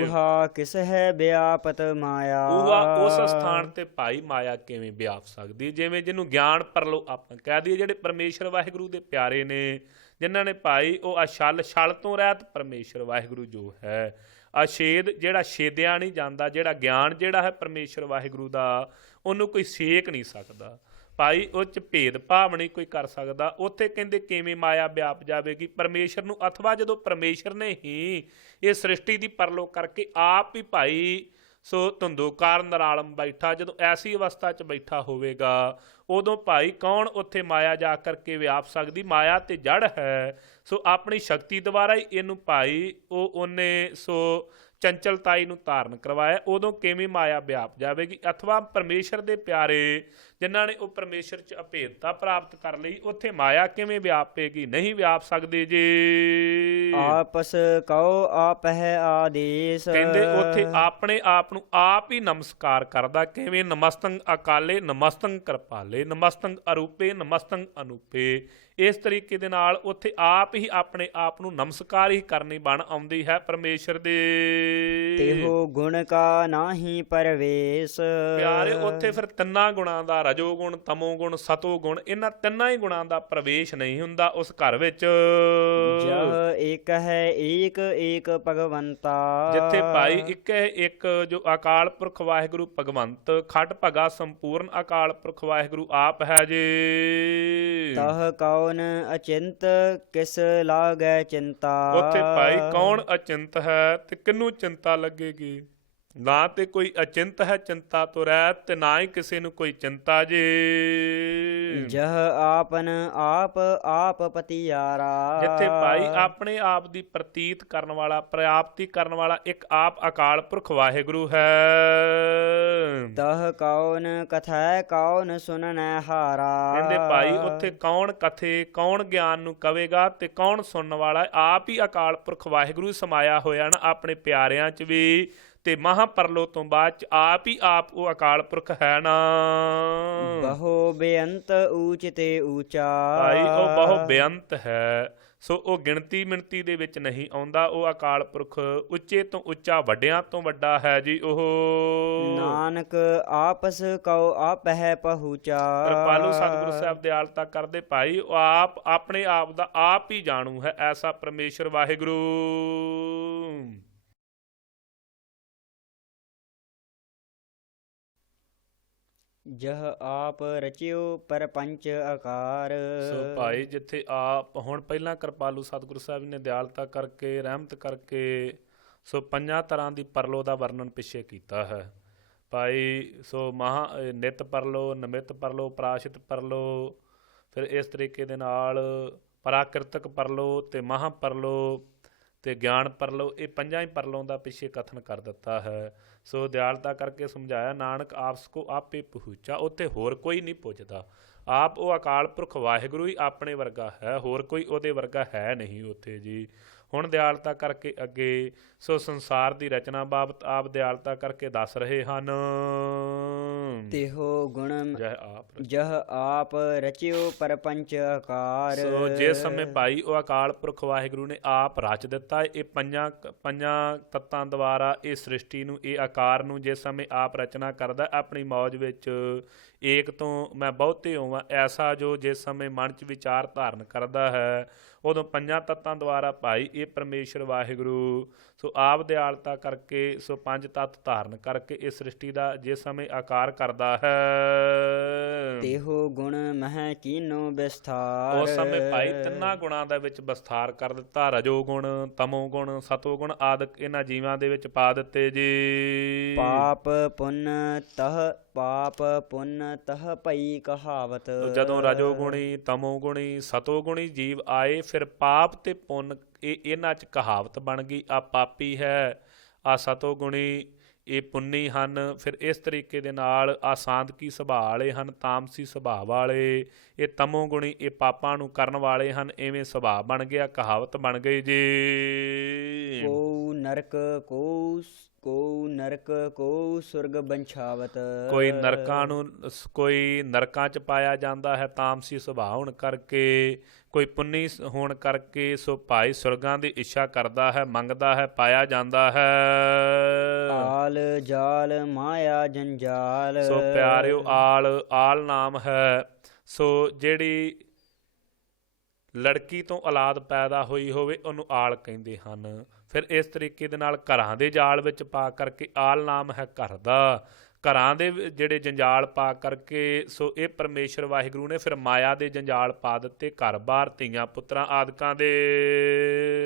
ਊਹਾ ਕਿਸ ਹੈ ਵਿਆਪਤ ਮਾਇਆ, ਊਹਾ ਉਸ ਸਥਾਨ ਤੇ ਭਾਈ ਮਾਇਆ ਕਿਵੇਂ ਵਿਆਪ ਸਕਦੀ। ਜਿਵੇਂ ਜਿਹਨੂੰ ਗਿਆਨ ਪਰਲੋ ਆਪਾਂ ਕਹਿ ਦਈਏ, ਜਿਹੜੇ ਪਰਮੇਸ਼ਰ ਵਾਹਿਗੁਰੂ ਦੇ ਪਿਆਰੇ ਨੇ ਜਿਨ੍ਹਾਂ ਨੇ ਭਾਈ ਉਹ ਛਲ ਤੋਂ ਰਹਿਤ ਪਰਮੇਸ਼ਰ ਵਾਹਿਗੁਰੂ ਜੋ ਹੈ, ਅਛੇਦ ਜਿਹੜਾ ਛੇਦਿਆ ਨਹੀਂ ਜਾਂਦਾ, ਜਿਹੜਾ ਗਿਆਨ ਜਿਹੜਾ ਹੈ ਪਰਮੇਸ਼ਰ ਵਾਹਿਗੁਰੂ ਦਾ ਉਹਨੂੰ ਕੋਈ ਸੇਕ ਨਹੀਂ ਸਕਦਾ ਭਾਈ, ਉਹ 'ਚ ਭੇਦ ਭਾਵ ਨਹੀਂ ਕੋਈ ਕਰ ਸਕਦਾ। ਉੱਥੇ ਕਹਿੰਦੇ ਕਿਵੇਂ ਮਾਇਆ ਵਿਆਪ ਜਾਵੇਗੀ ਪਰਮੇਸ਼ਰ ਨੂੰ, ਅਥਵਾ ਜਦੋਂ ਪਰਮੇਸ਼ਰ ਨੇ ਹੀ ਇਹ ਸ੍ਰਿਸ਼ਟੀ ਦੀ ਪਰਲੋ ਕਰਕੇ ਆਪ ਹੀ ਭਾਈ ਸੋ ਧੰਦੂਕਾਰ ਨਰਾਲਮ ਬੈਠਾ, ਜਦੋਂ ਐਸੀ ਅਵਸਥਾ 'ਚ ਬੈਠਾ ਹੋਵੇਗਾ ਉਦੋਂ ਭਾਈ ਕੌਣ ਉੱਥੇ ਮਾਇਆ ਜਾ ਕਰਕੇ ਵਿਆਪ ਸਕਦੀ। ਮਾਇਆ ਤੇ ਜੜ ਹੈ, ਸੋ ਆਪਣੀ ਸ਼ਕਤੀ ਦੁਆਰਾ ਹੀ ਇਹਨੂੰ ਭਾਈ ਉਹਨੇ ਸੋ ਚੰਚਲਤਾਈ ਨੂੰ ਧਾਰਨ ਕਰਵਾਇਆ, ਉਦੋਂ ਕਿਵੇਂ ਮਾਇਆ ਵਿਆਪ ਜਾਵੇਗੀ। ਅਥਵਾ ਪਰਮੇਸ਼ਰ ਦੇ ਪਿਆਰੇ ਜਿਨ੍ਹਾਂ ਨੇ ਉਹ ਪਰਮੇਸ਼ਰ 'ਚ ਅਭੇਦਤਾ ਪ੍ਰਾਪਤ ਕਰ ਲਈ, ਉੱਥੇ ਮਾਇਆ ਕਿਵੇਂ ਵਿਆਪੇਗੀ, ਨਹੀਂ ਵਿਆਪ ਸਕਦੇ ਜੀ। ਆਪਸ ਕਉ ਆਪ ਹੈ ਆਦੇਸ਼, ਕਹਿੰਦੇ ਉੱਥੇ ਆਪਣੇ ਆਪ ਨੂੰ ਆਪ ਹੀ ਨਮਸਕਾਰ ਕਰਦਾ। ਕਿਵੇਂ? ਨਮਸਤੰ ਅਕਾਲੇ ਨਮਸਤੰ ਕਿਰਪਾਲੇ ਨਮਸਤੰ ਅਰੂਪੇ ਨਮਸਤੰ ਅਨੂਪੇ। ਇਸ ਤਰੀਕੇ ਦੇ ਨਾਲ ਉੱਥੇ ਆਪ ਹੀ ਆਪਣੇ ਆਪ ਨੂੰ ਨਮਸਕਾਰ ਹੀ ਕਰਨੀ ਬਣ ਆਉਂਦੀ ਹੈ ਪਰਮੇਸ਼ਰ ਦੇ। ਤਿਹੋ ਗੁਣ ਕਾ ਨਾਹੀ ਪਰਵੇਸ। ਪਿਆਰੇ ਉੱਥੇ ਫਿਰ ਤਿੰਨਾਂ ਗੁਣਾਂ ਦਾ, ਰਜੋ ਗੁਣ, ਤਮੋ ਗੁਣ, ਸਤੋ ਗੁਣ, ਇਹਨਾਂ ਤਿੰਨਾਂ ਹੀ ਗੁਣਾਂ ਦਾ ਪ੍ਰਵੇਸ਼ ਨਹੀਂ ਹੁੰਦਾ ਉਸ ਘਰ ਵਿੱਚ। ਜਹ ਏਕ ਹੈ ਏਕ ਏਕ ਭਗਵੰਤਾ। ਜਿੱਥੇ ਭਾਈ ਇੱਕ ਹੈ ਇੱਕ ਜੋ ਅਕਾਲ ਪੁਰਖ ਵਾਹਿਗੁਰੂ ਭਗਵੰਤ ਖਟ ਭਗਾ ਸੰਪੂਰਨ ਅਕਾਲ ਪੁਰਖ ਵਾਹਿਗੁਰੂ ਆਪ ਹੈ ਜੀ। ਤਹ ਕੌਣ ਅਚਿੰਤ ਕਿਸ ਲਾਗੈ ਚਿੰਤਾ। ਉੱਥੇ ਭਾਈ ਕੌਣ ਅਚਿੰਤ ਹੈ ਤੇ ਕਿਹਨੂੰ ਚਿੰਤਾ ਲੱਗੇਗੀ। ਨਾ ਤੇ ਕੋਈ ਅਚਿੰਤ ਹੈ ਚਿੰਤਾ ਤੋਂ ਰਹਿਤ, ਤੇ ਨਾ ਹੀ ਕਿਸੇ ਨੂੰ ਕੋਈ ਚਿੰਤਾ ਜੀ। ਜਹ ਆਪਨ ਆਪ ਆਪ ਪਤਿਆਰਾ। ਜਿੱਥੇ ਭਾਈ ਆਪਣੇ ਆਪ ਦੀ ਪ੍ਰਤੀਤ ਕਰਨ ਵਾਲਾ, ਪ੍ਰਾਪਤੀ ਕਰਨ ਵਾਲਾ ਇੱਕ ਆਪ ਅਕਾਲ ਪੁਰਖ ਵਾਹਿਗੁਰੂ ਹੈ। ਤਹ ਕੌਣ ਕਥੈ ਕੌਣ ਸੁਨਨੈ ਹਾਰਾ। ਕਹਿੰਦੇ ਭਾਈ ਉੱਥੇ ਕੌਣ ਕਥੇ, ਕੌਣ ਗਿਆਨ ਨੂੰ ਕਵੇਗਾ ਤੇ ਕੌਣ ਸੁਣਨ ਵਾਲਾ। ਆਪ ਹੀ ਅਕਾਲ ਪੁਰਖ ਵਾਹਿਗੁਰੂ ਸਮਾਇਆ ਹੋਇਆ ਨਾ ਆਪਣੇ ਪਿਆਰਿਆਂ 'ਚ ਵੀ, ਤੇ ਮਹਾਂਪਰਲੋ ਤੋਂ ਬਾਅਦ 'ਚ ਆਪ ਹੀ ਆਪ ਉਹ ਅਕਾਲ ਪੁਰਖ ਹੈ ਨਾ। ਬਹੁ ਬੇਅੰਤ ਊਚ ਤੇ ਊਚਾ। ਭਾਈ ਉਹ ਬਹੁ ਬੇਅੰਤ ਹੈ, ਸੋ ਉਹ ਗਿਣਤੀ ਮਿਣਤੀ ਦੇ ਵਿੱਚ ਨਹੀਂ ਆਉਂਦਾ। ਉਹ ਅਕਾਲ ਪੁਰਖ ਉੱਚੇ ਤੋਂ ਉੱਚਾ, ਵੱਡਿਆਂ ਤੋਂ ਵੱਡਾ ਹੈ ਜੀ ਉਹ। ਨਾਨਕ ਆਪਸ ਕਉ ਆਪ ਹੈ ਪਹੁੰਚਾ। ਕਿਰਪਾਲੂ ਸਤਿਗੁਰੂ ਸਾਹਿਬ ਦਿਆਲਤਾ ਕਰਦੇ ਭਾਈ ਉਹ ਆਪ ਆਪਣੇ ਆਪ ਦਾ ਆਪ ਹੀ ਜਾਣੂ ਹੈ, ਐਸਾ ਪਰਮੇਸ਼ਰ ਵਾਹਿਗੁਰੂ। ਜਹ ਆਪ ਰਚਿਓ ਪਰਪੰਚ ਆਕਾਰ। ਸੋ ਭਾਈ ਜਿੱਥੇ ਆਪ ਹੁਣ ਪਹਿਲਾਂ ਕਿਰਪਾਲੂ ਸਤਿਗੁਰੂ ਸਾਹਿਬ ਨੇ ਦਿਆਲਤਾ ਕਰਕੇ, ਰਹਿਮਤ ਕਰਕੇ, ਸੋ ਪੰਜਾਂ ਤਰ੍ਹਾਂ ਦੀ ਪਰਲੋ ਦਾ ਵਰਣਨ ਪਿੱਛੇ ਕੀਤਾ ਹੈ ਭਾਈ। ਸੋ ਨਿਤ ਪਰਲੋ, ਨਮਿਤ ਪਰਲੋ, ਪ੍ਰਾਸ਼ਿਤ ਪਰਲੋ, ਫਿਰ ਇਸ ਤਰੀਕੇ ਦੇ ਨਾਲ ਪ੍ਰਾਕਿਰਤਕ ਪਰਲੋ ਤੇ ਮਹਾਂਪਰਲੋ ਤੇ ਗਿਆਨ ਪਰਲੋ, ਇਹ ਪੰਜਾਂ ਹੀ ਪਰਲੋਂ ਦਾ ਪਿੱਛੇ ਕਥਨ ਕਰ ਦਿੱਤਾ ਹੈ। ਸੋ ਦਿਆਲਤਾ ਕਰਕੇ ਸਮਝਾਇਆ ਨਾਨਕ ਆਪਸ ਕੋ ਆਪੇ ਪਹੁੰਚਾ। ਉੱਥੇ ਹੋਰ ਕੋਈ ਨਹੀਂ ਪੁੱਛਦਾ, ਆਪ ਉਹ ਅਕਾਲ ਪੁਰਖ ਵਾਹਿਗੁਰੂ ਹੀ ਆਪਣੇ ਵਰਗਾ ਹੈ, ਹੋਰ ਕੋਈ ਉਹਦੇ ਵਰਗਾ ਹੈ ਨਹੀਂ ਉੱਥੇ ਜੀ। ਹੁਣ ਦਿਆਲਤਾ ਕਰਕੇ ਅੱਗੇ ਸੋ ਸੰਸਾਰ ਦੀ ਰਚਨਾ ਬਾਬਤ ਆਪ ਦਿਆਲਤਾ ਕਰਕੇ ਦੱਸ ਰਹੇ ਹਨ। ਤਿਹੋ ਗੁਣ ਜਹ ਆਪ ਰਚਿਓ ਪਰਪੰਚ ਆਕਾਰ। ਸੋ ਜਿਸ ਸਮੇਂ ਭਾਈ ਉਹ ਅਕਾਲ ਪੁਰਖ ਵਾਹਿਗੁਰੂ ਨੇ ਆਪ ਰਚ ਦਿੱਤਾ ਇਹ ਪੰਜਾਂ ਤੱਤਾਂ ਦੁਆਰਾ ਇਹ ਸ੍ਰਿਸ਼ਟੀ ਨੂੰ, ਇਹ ਆਕਾਰ ਨੂੰ, ਜਿਸ ਸਮੇਂ ਆਪ ਰਚਨਾ ਕਰਦਾ ਆਪਣੀ ਮੌਜ ਵਿੱਚ, ਏਕ ਤੋਂ ਮੈਂ ਬਹੁਤੇ ਹੋਵਾਂ ਐਸਾ ਜੋ ਜਿਸ ਸਮੇਂ ਮਨ 'ਚ ਵਿਚਾਰ ਧਾਰਨ ਕਰਦਾ ਹੈ, ਉਦੋਂ ਪੰਜਾਂ ਤੱਤਾਂ ਦੁਆਰਾ ਭਾਈ ਇਹ ਪਰਮੇਸ਼ਰ ਵਾਹਿਗੁਰੂ ਸੋ ਆਪ ਦਿਆਲਤਾ ਕਰਕੇ ਸੋ ਪੰਜ ਤੱਤ ਧਾਰਨ ਕਰਕੇ ਇਸ ਸ੍ਰਿਸ਼ਟੀ ਦਾ ਜਿਸ ਸਮੇਂ ਆਕਾਰ ਕਰਦਾ ਹੈ। ਤਿਹੋ ਗੁਣ ਮਹਿ ਕੀਨੋ ਵਿਸਥਾਰ। ਉਸ ਸਮੇਂ ਭਾਈ ਤਿੰਨਾਂ ਗੁਣਾਂ ਦੇ ਵਿੱਚ ਵਿਸਥਾਰ ਕਰ ਦਿੱਤਾ। ਰਜੋ ਗੁਣ, ਤਮੋ ਗੁਣ, ਸਤੋ ਗੁਣ ਆਦਿਕ ਇਹਨਾਂ ਜੀਵਾਂ ਦੇ ਵਿੱਚ ਪਾ ਦਿੱਤੇ ਜੀ। ਪਾਪ ਪੁੰਨ ਤਹ ਪਈ ਕਹਾਵਤ। ਜਦੋਂ ਰਜੋ ਗੁਣੀ, ਤਮੋ ਗੁਣੀ, ਸਤੋ ਗੁਣੀ ਜੀਵ ਆਏ, ਫਿਰ ਪਾਪ ਤੇ ਪੁੰਨ ਇਹ ਇਹਨਾਂ 'ਚ ਕਹਾਵਤ ਬਣ ਗਈ। ਆ ਪਾਪੀ ਹੈ, ਆ ਸਤੋ ਗੁਣੀ, ਇਹ ਪੁੰਨੀ ਹਨ। ਫਿਰ ਇਸ ਤਰੀਕੇ ਦੇ ਨਾਲ ਆ ਸਾਂਦਕੀ ਸੁਭਾਅ ਵਾਲੇ ਹਨ, ਤਾਮਸੀ ਸੁਭਾਅ ਵਾਲੇ। ਇਹ ਤਮੋ ਗੁਣੀ, ਇਹ ਪਾਪਾਂ ਨੂੰ ਕਰਨ ਵਾਲੇ ਹਨ। ਐਵੇਂ ਸੁਭਾਅ ਬਣ ਗਿਆ, ਕਹਾਵਤ ਬਣ ਗਈ ਜੀ। ਕੋ ਨਰਕ ਕੋ ਸੁਰਗ ਬੰਛਾਵਤ। ਕੋਈ ਨਰਕਾਂ 'ਚ ਪਾਇਆ ਜਾਂਦਾ ਹੈ ਤਾਮਸੀ ਸੁਭਾਅ ਹੋਣ ਕਰਕੇ, ਕੋਈ ਪੁੰਨੀ ਹੋਣ ਕਰਕੇ ਸੋ ਭਾਈ ਸੁਰਗਾਂ ਦੀ ਇੱਛਾ ਕਰਦਾ ਹੈ, ਮੰਗਦਾ ਹੈ, ਪਾਇਆ ਜਾਂਦਾ ਹੈ। ਆਲ ਜਾਲ ਮਾਇਆ ਜੰਜਾਲ। ਸੋ ਪਿਆਰਿਓ ਆਲ ਨਾਮ ਹੈ। ਸੋ ਜਿਹੜੀ ਲੜਕੀ ਤੋਂ ਔਲਾਦ ਪੈਦਾ ਹੋਈ ਹੋਵੇ ਉਹਨੂੰ ਆਲ ਕਹਿੰਦੇ ਹਨ। ਫਿਰ ਇਸ ਤਰੀਕੇ ਦੇ ਨਾਲ ਘਰਾਂ ਦੇ ਜਾਲ ਵਿੱਚ ਪਾ ਕਰਕੇ ਆਲ ਨਾਮ ਹੈ ਘਰ ਦਾ। ਘਰਾਂ ਦੇ ਜਿਹੜੇ ਜੰਜਾਲ ਪਾ ਕਰਕੇ ਸੋ ਇਹ ਪਰਮੇਸ਼ਰ ਵਾਹਿਗੁਰੂ ਨੇ ਫਿਰ ਮਾਇਆ ਦੇ ਜੰਜਾਲ ਪਾ ਦਿੱਤੇ, ਘਰ-ਬਾਰ, ਧੀਆਂ ਪੁੱਤਰਾਂ ਆਦਿਕਾਂ ਦੇ।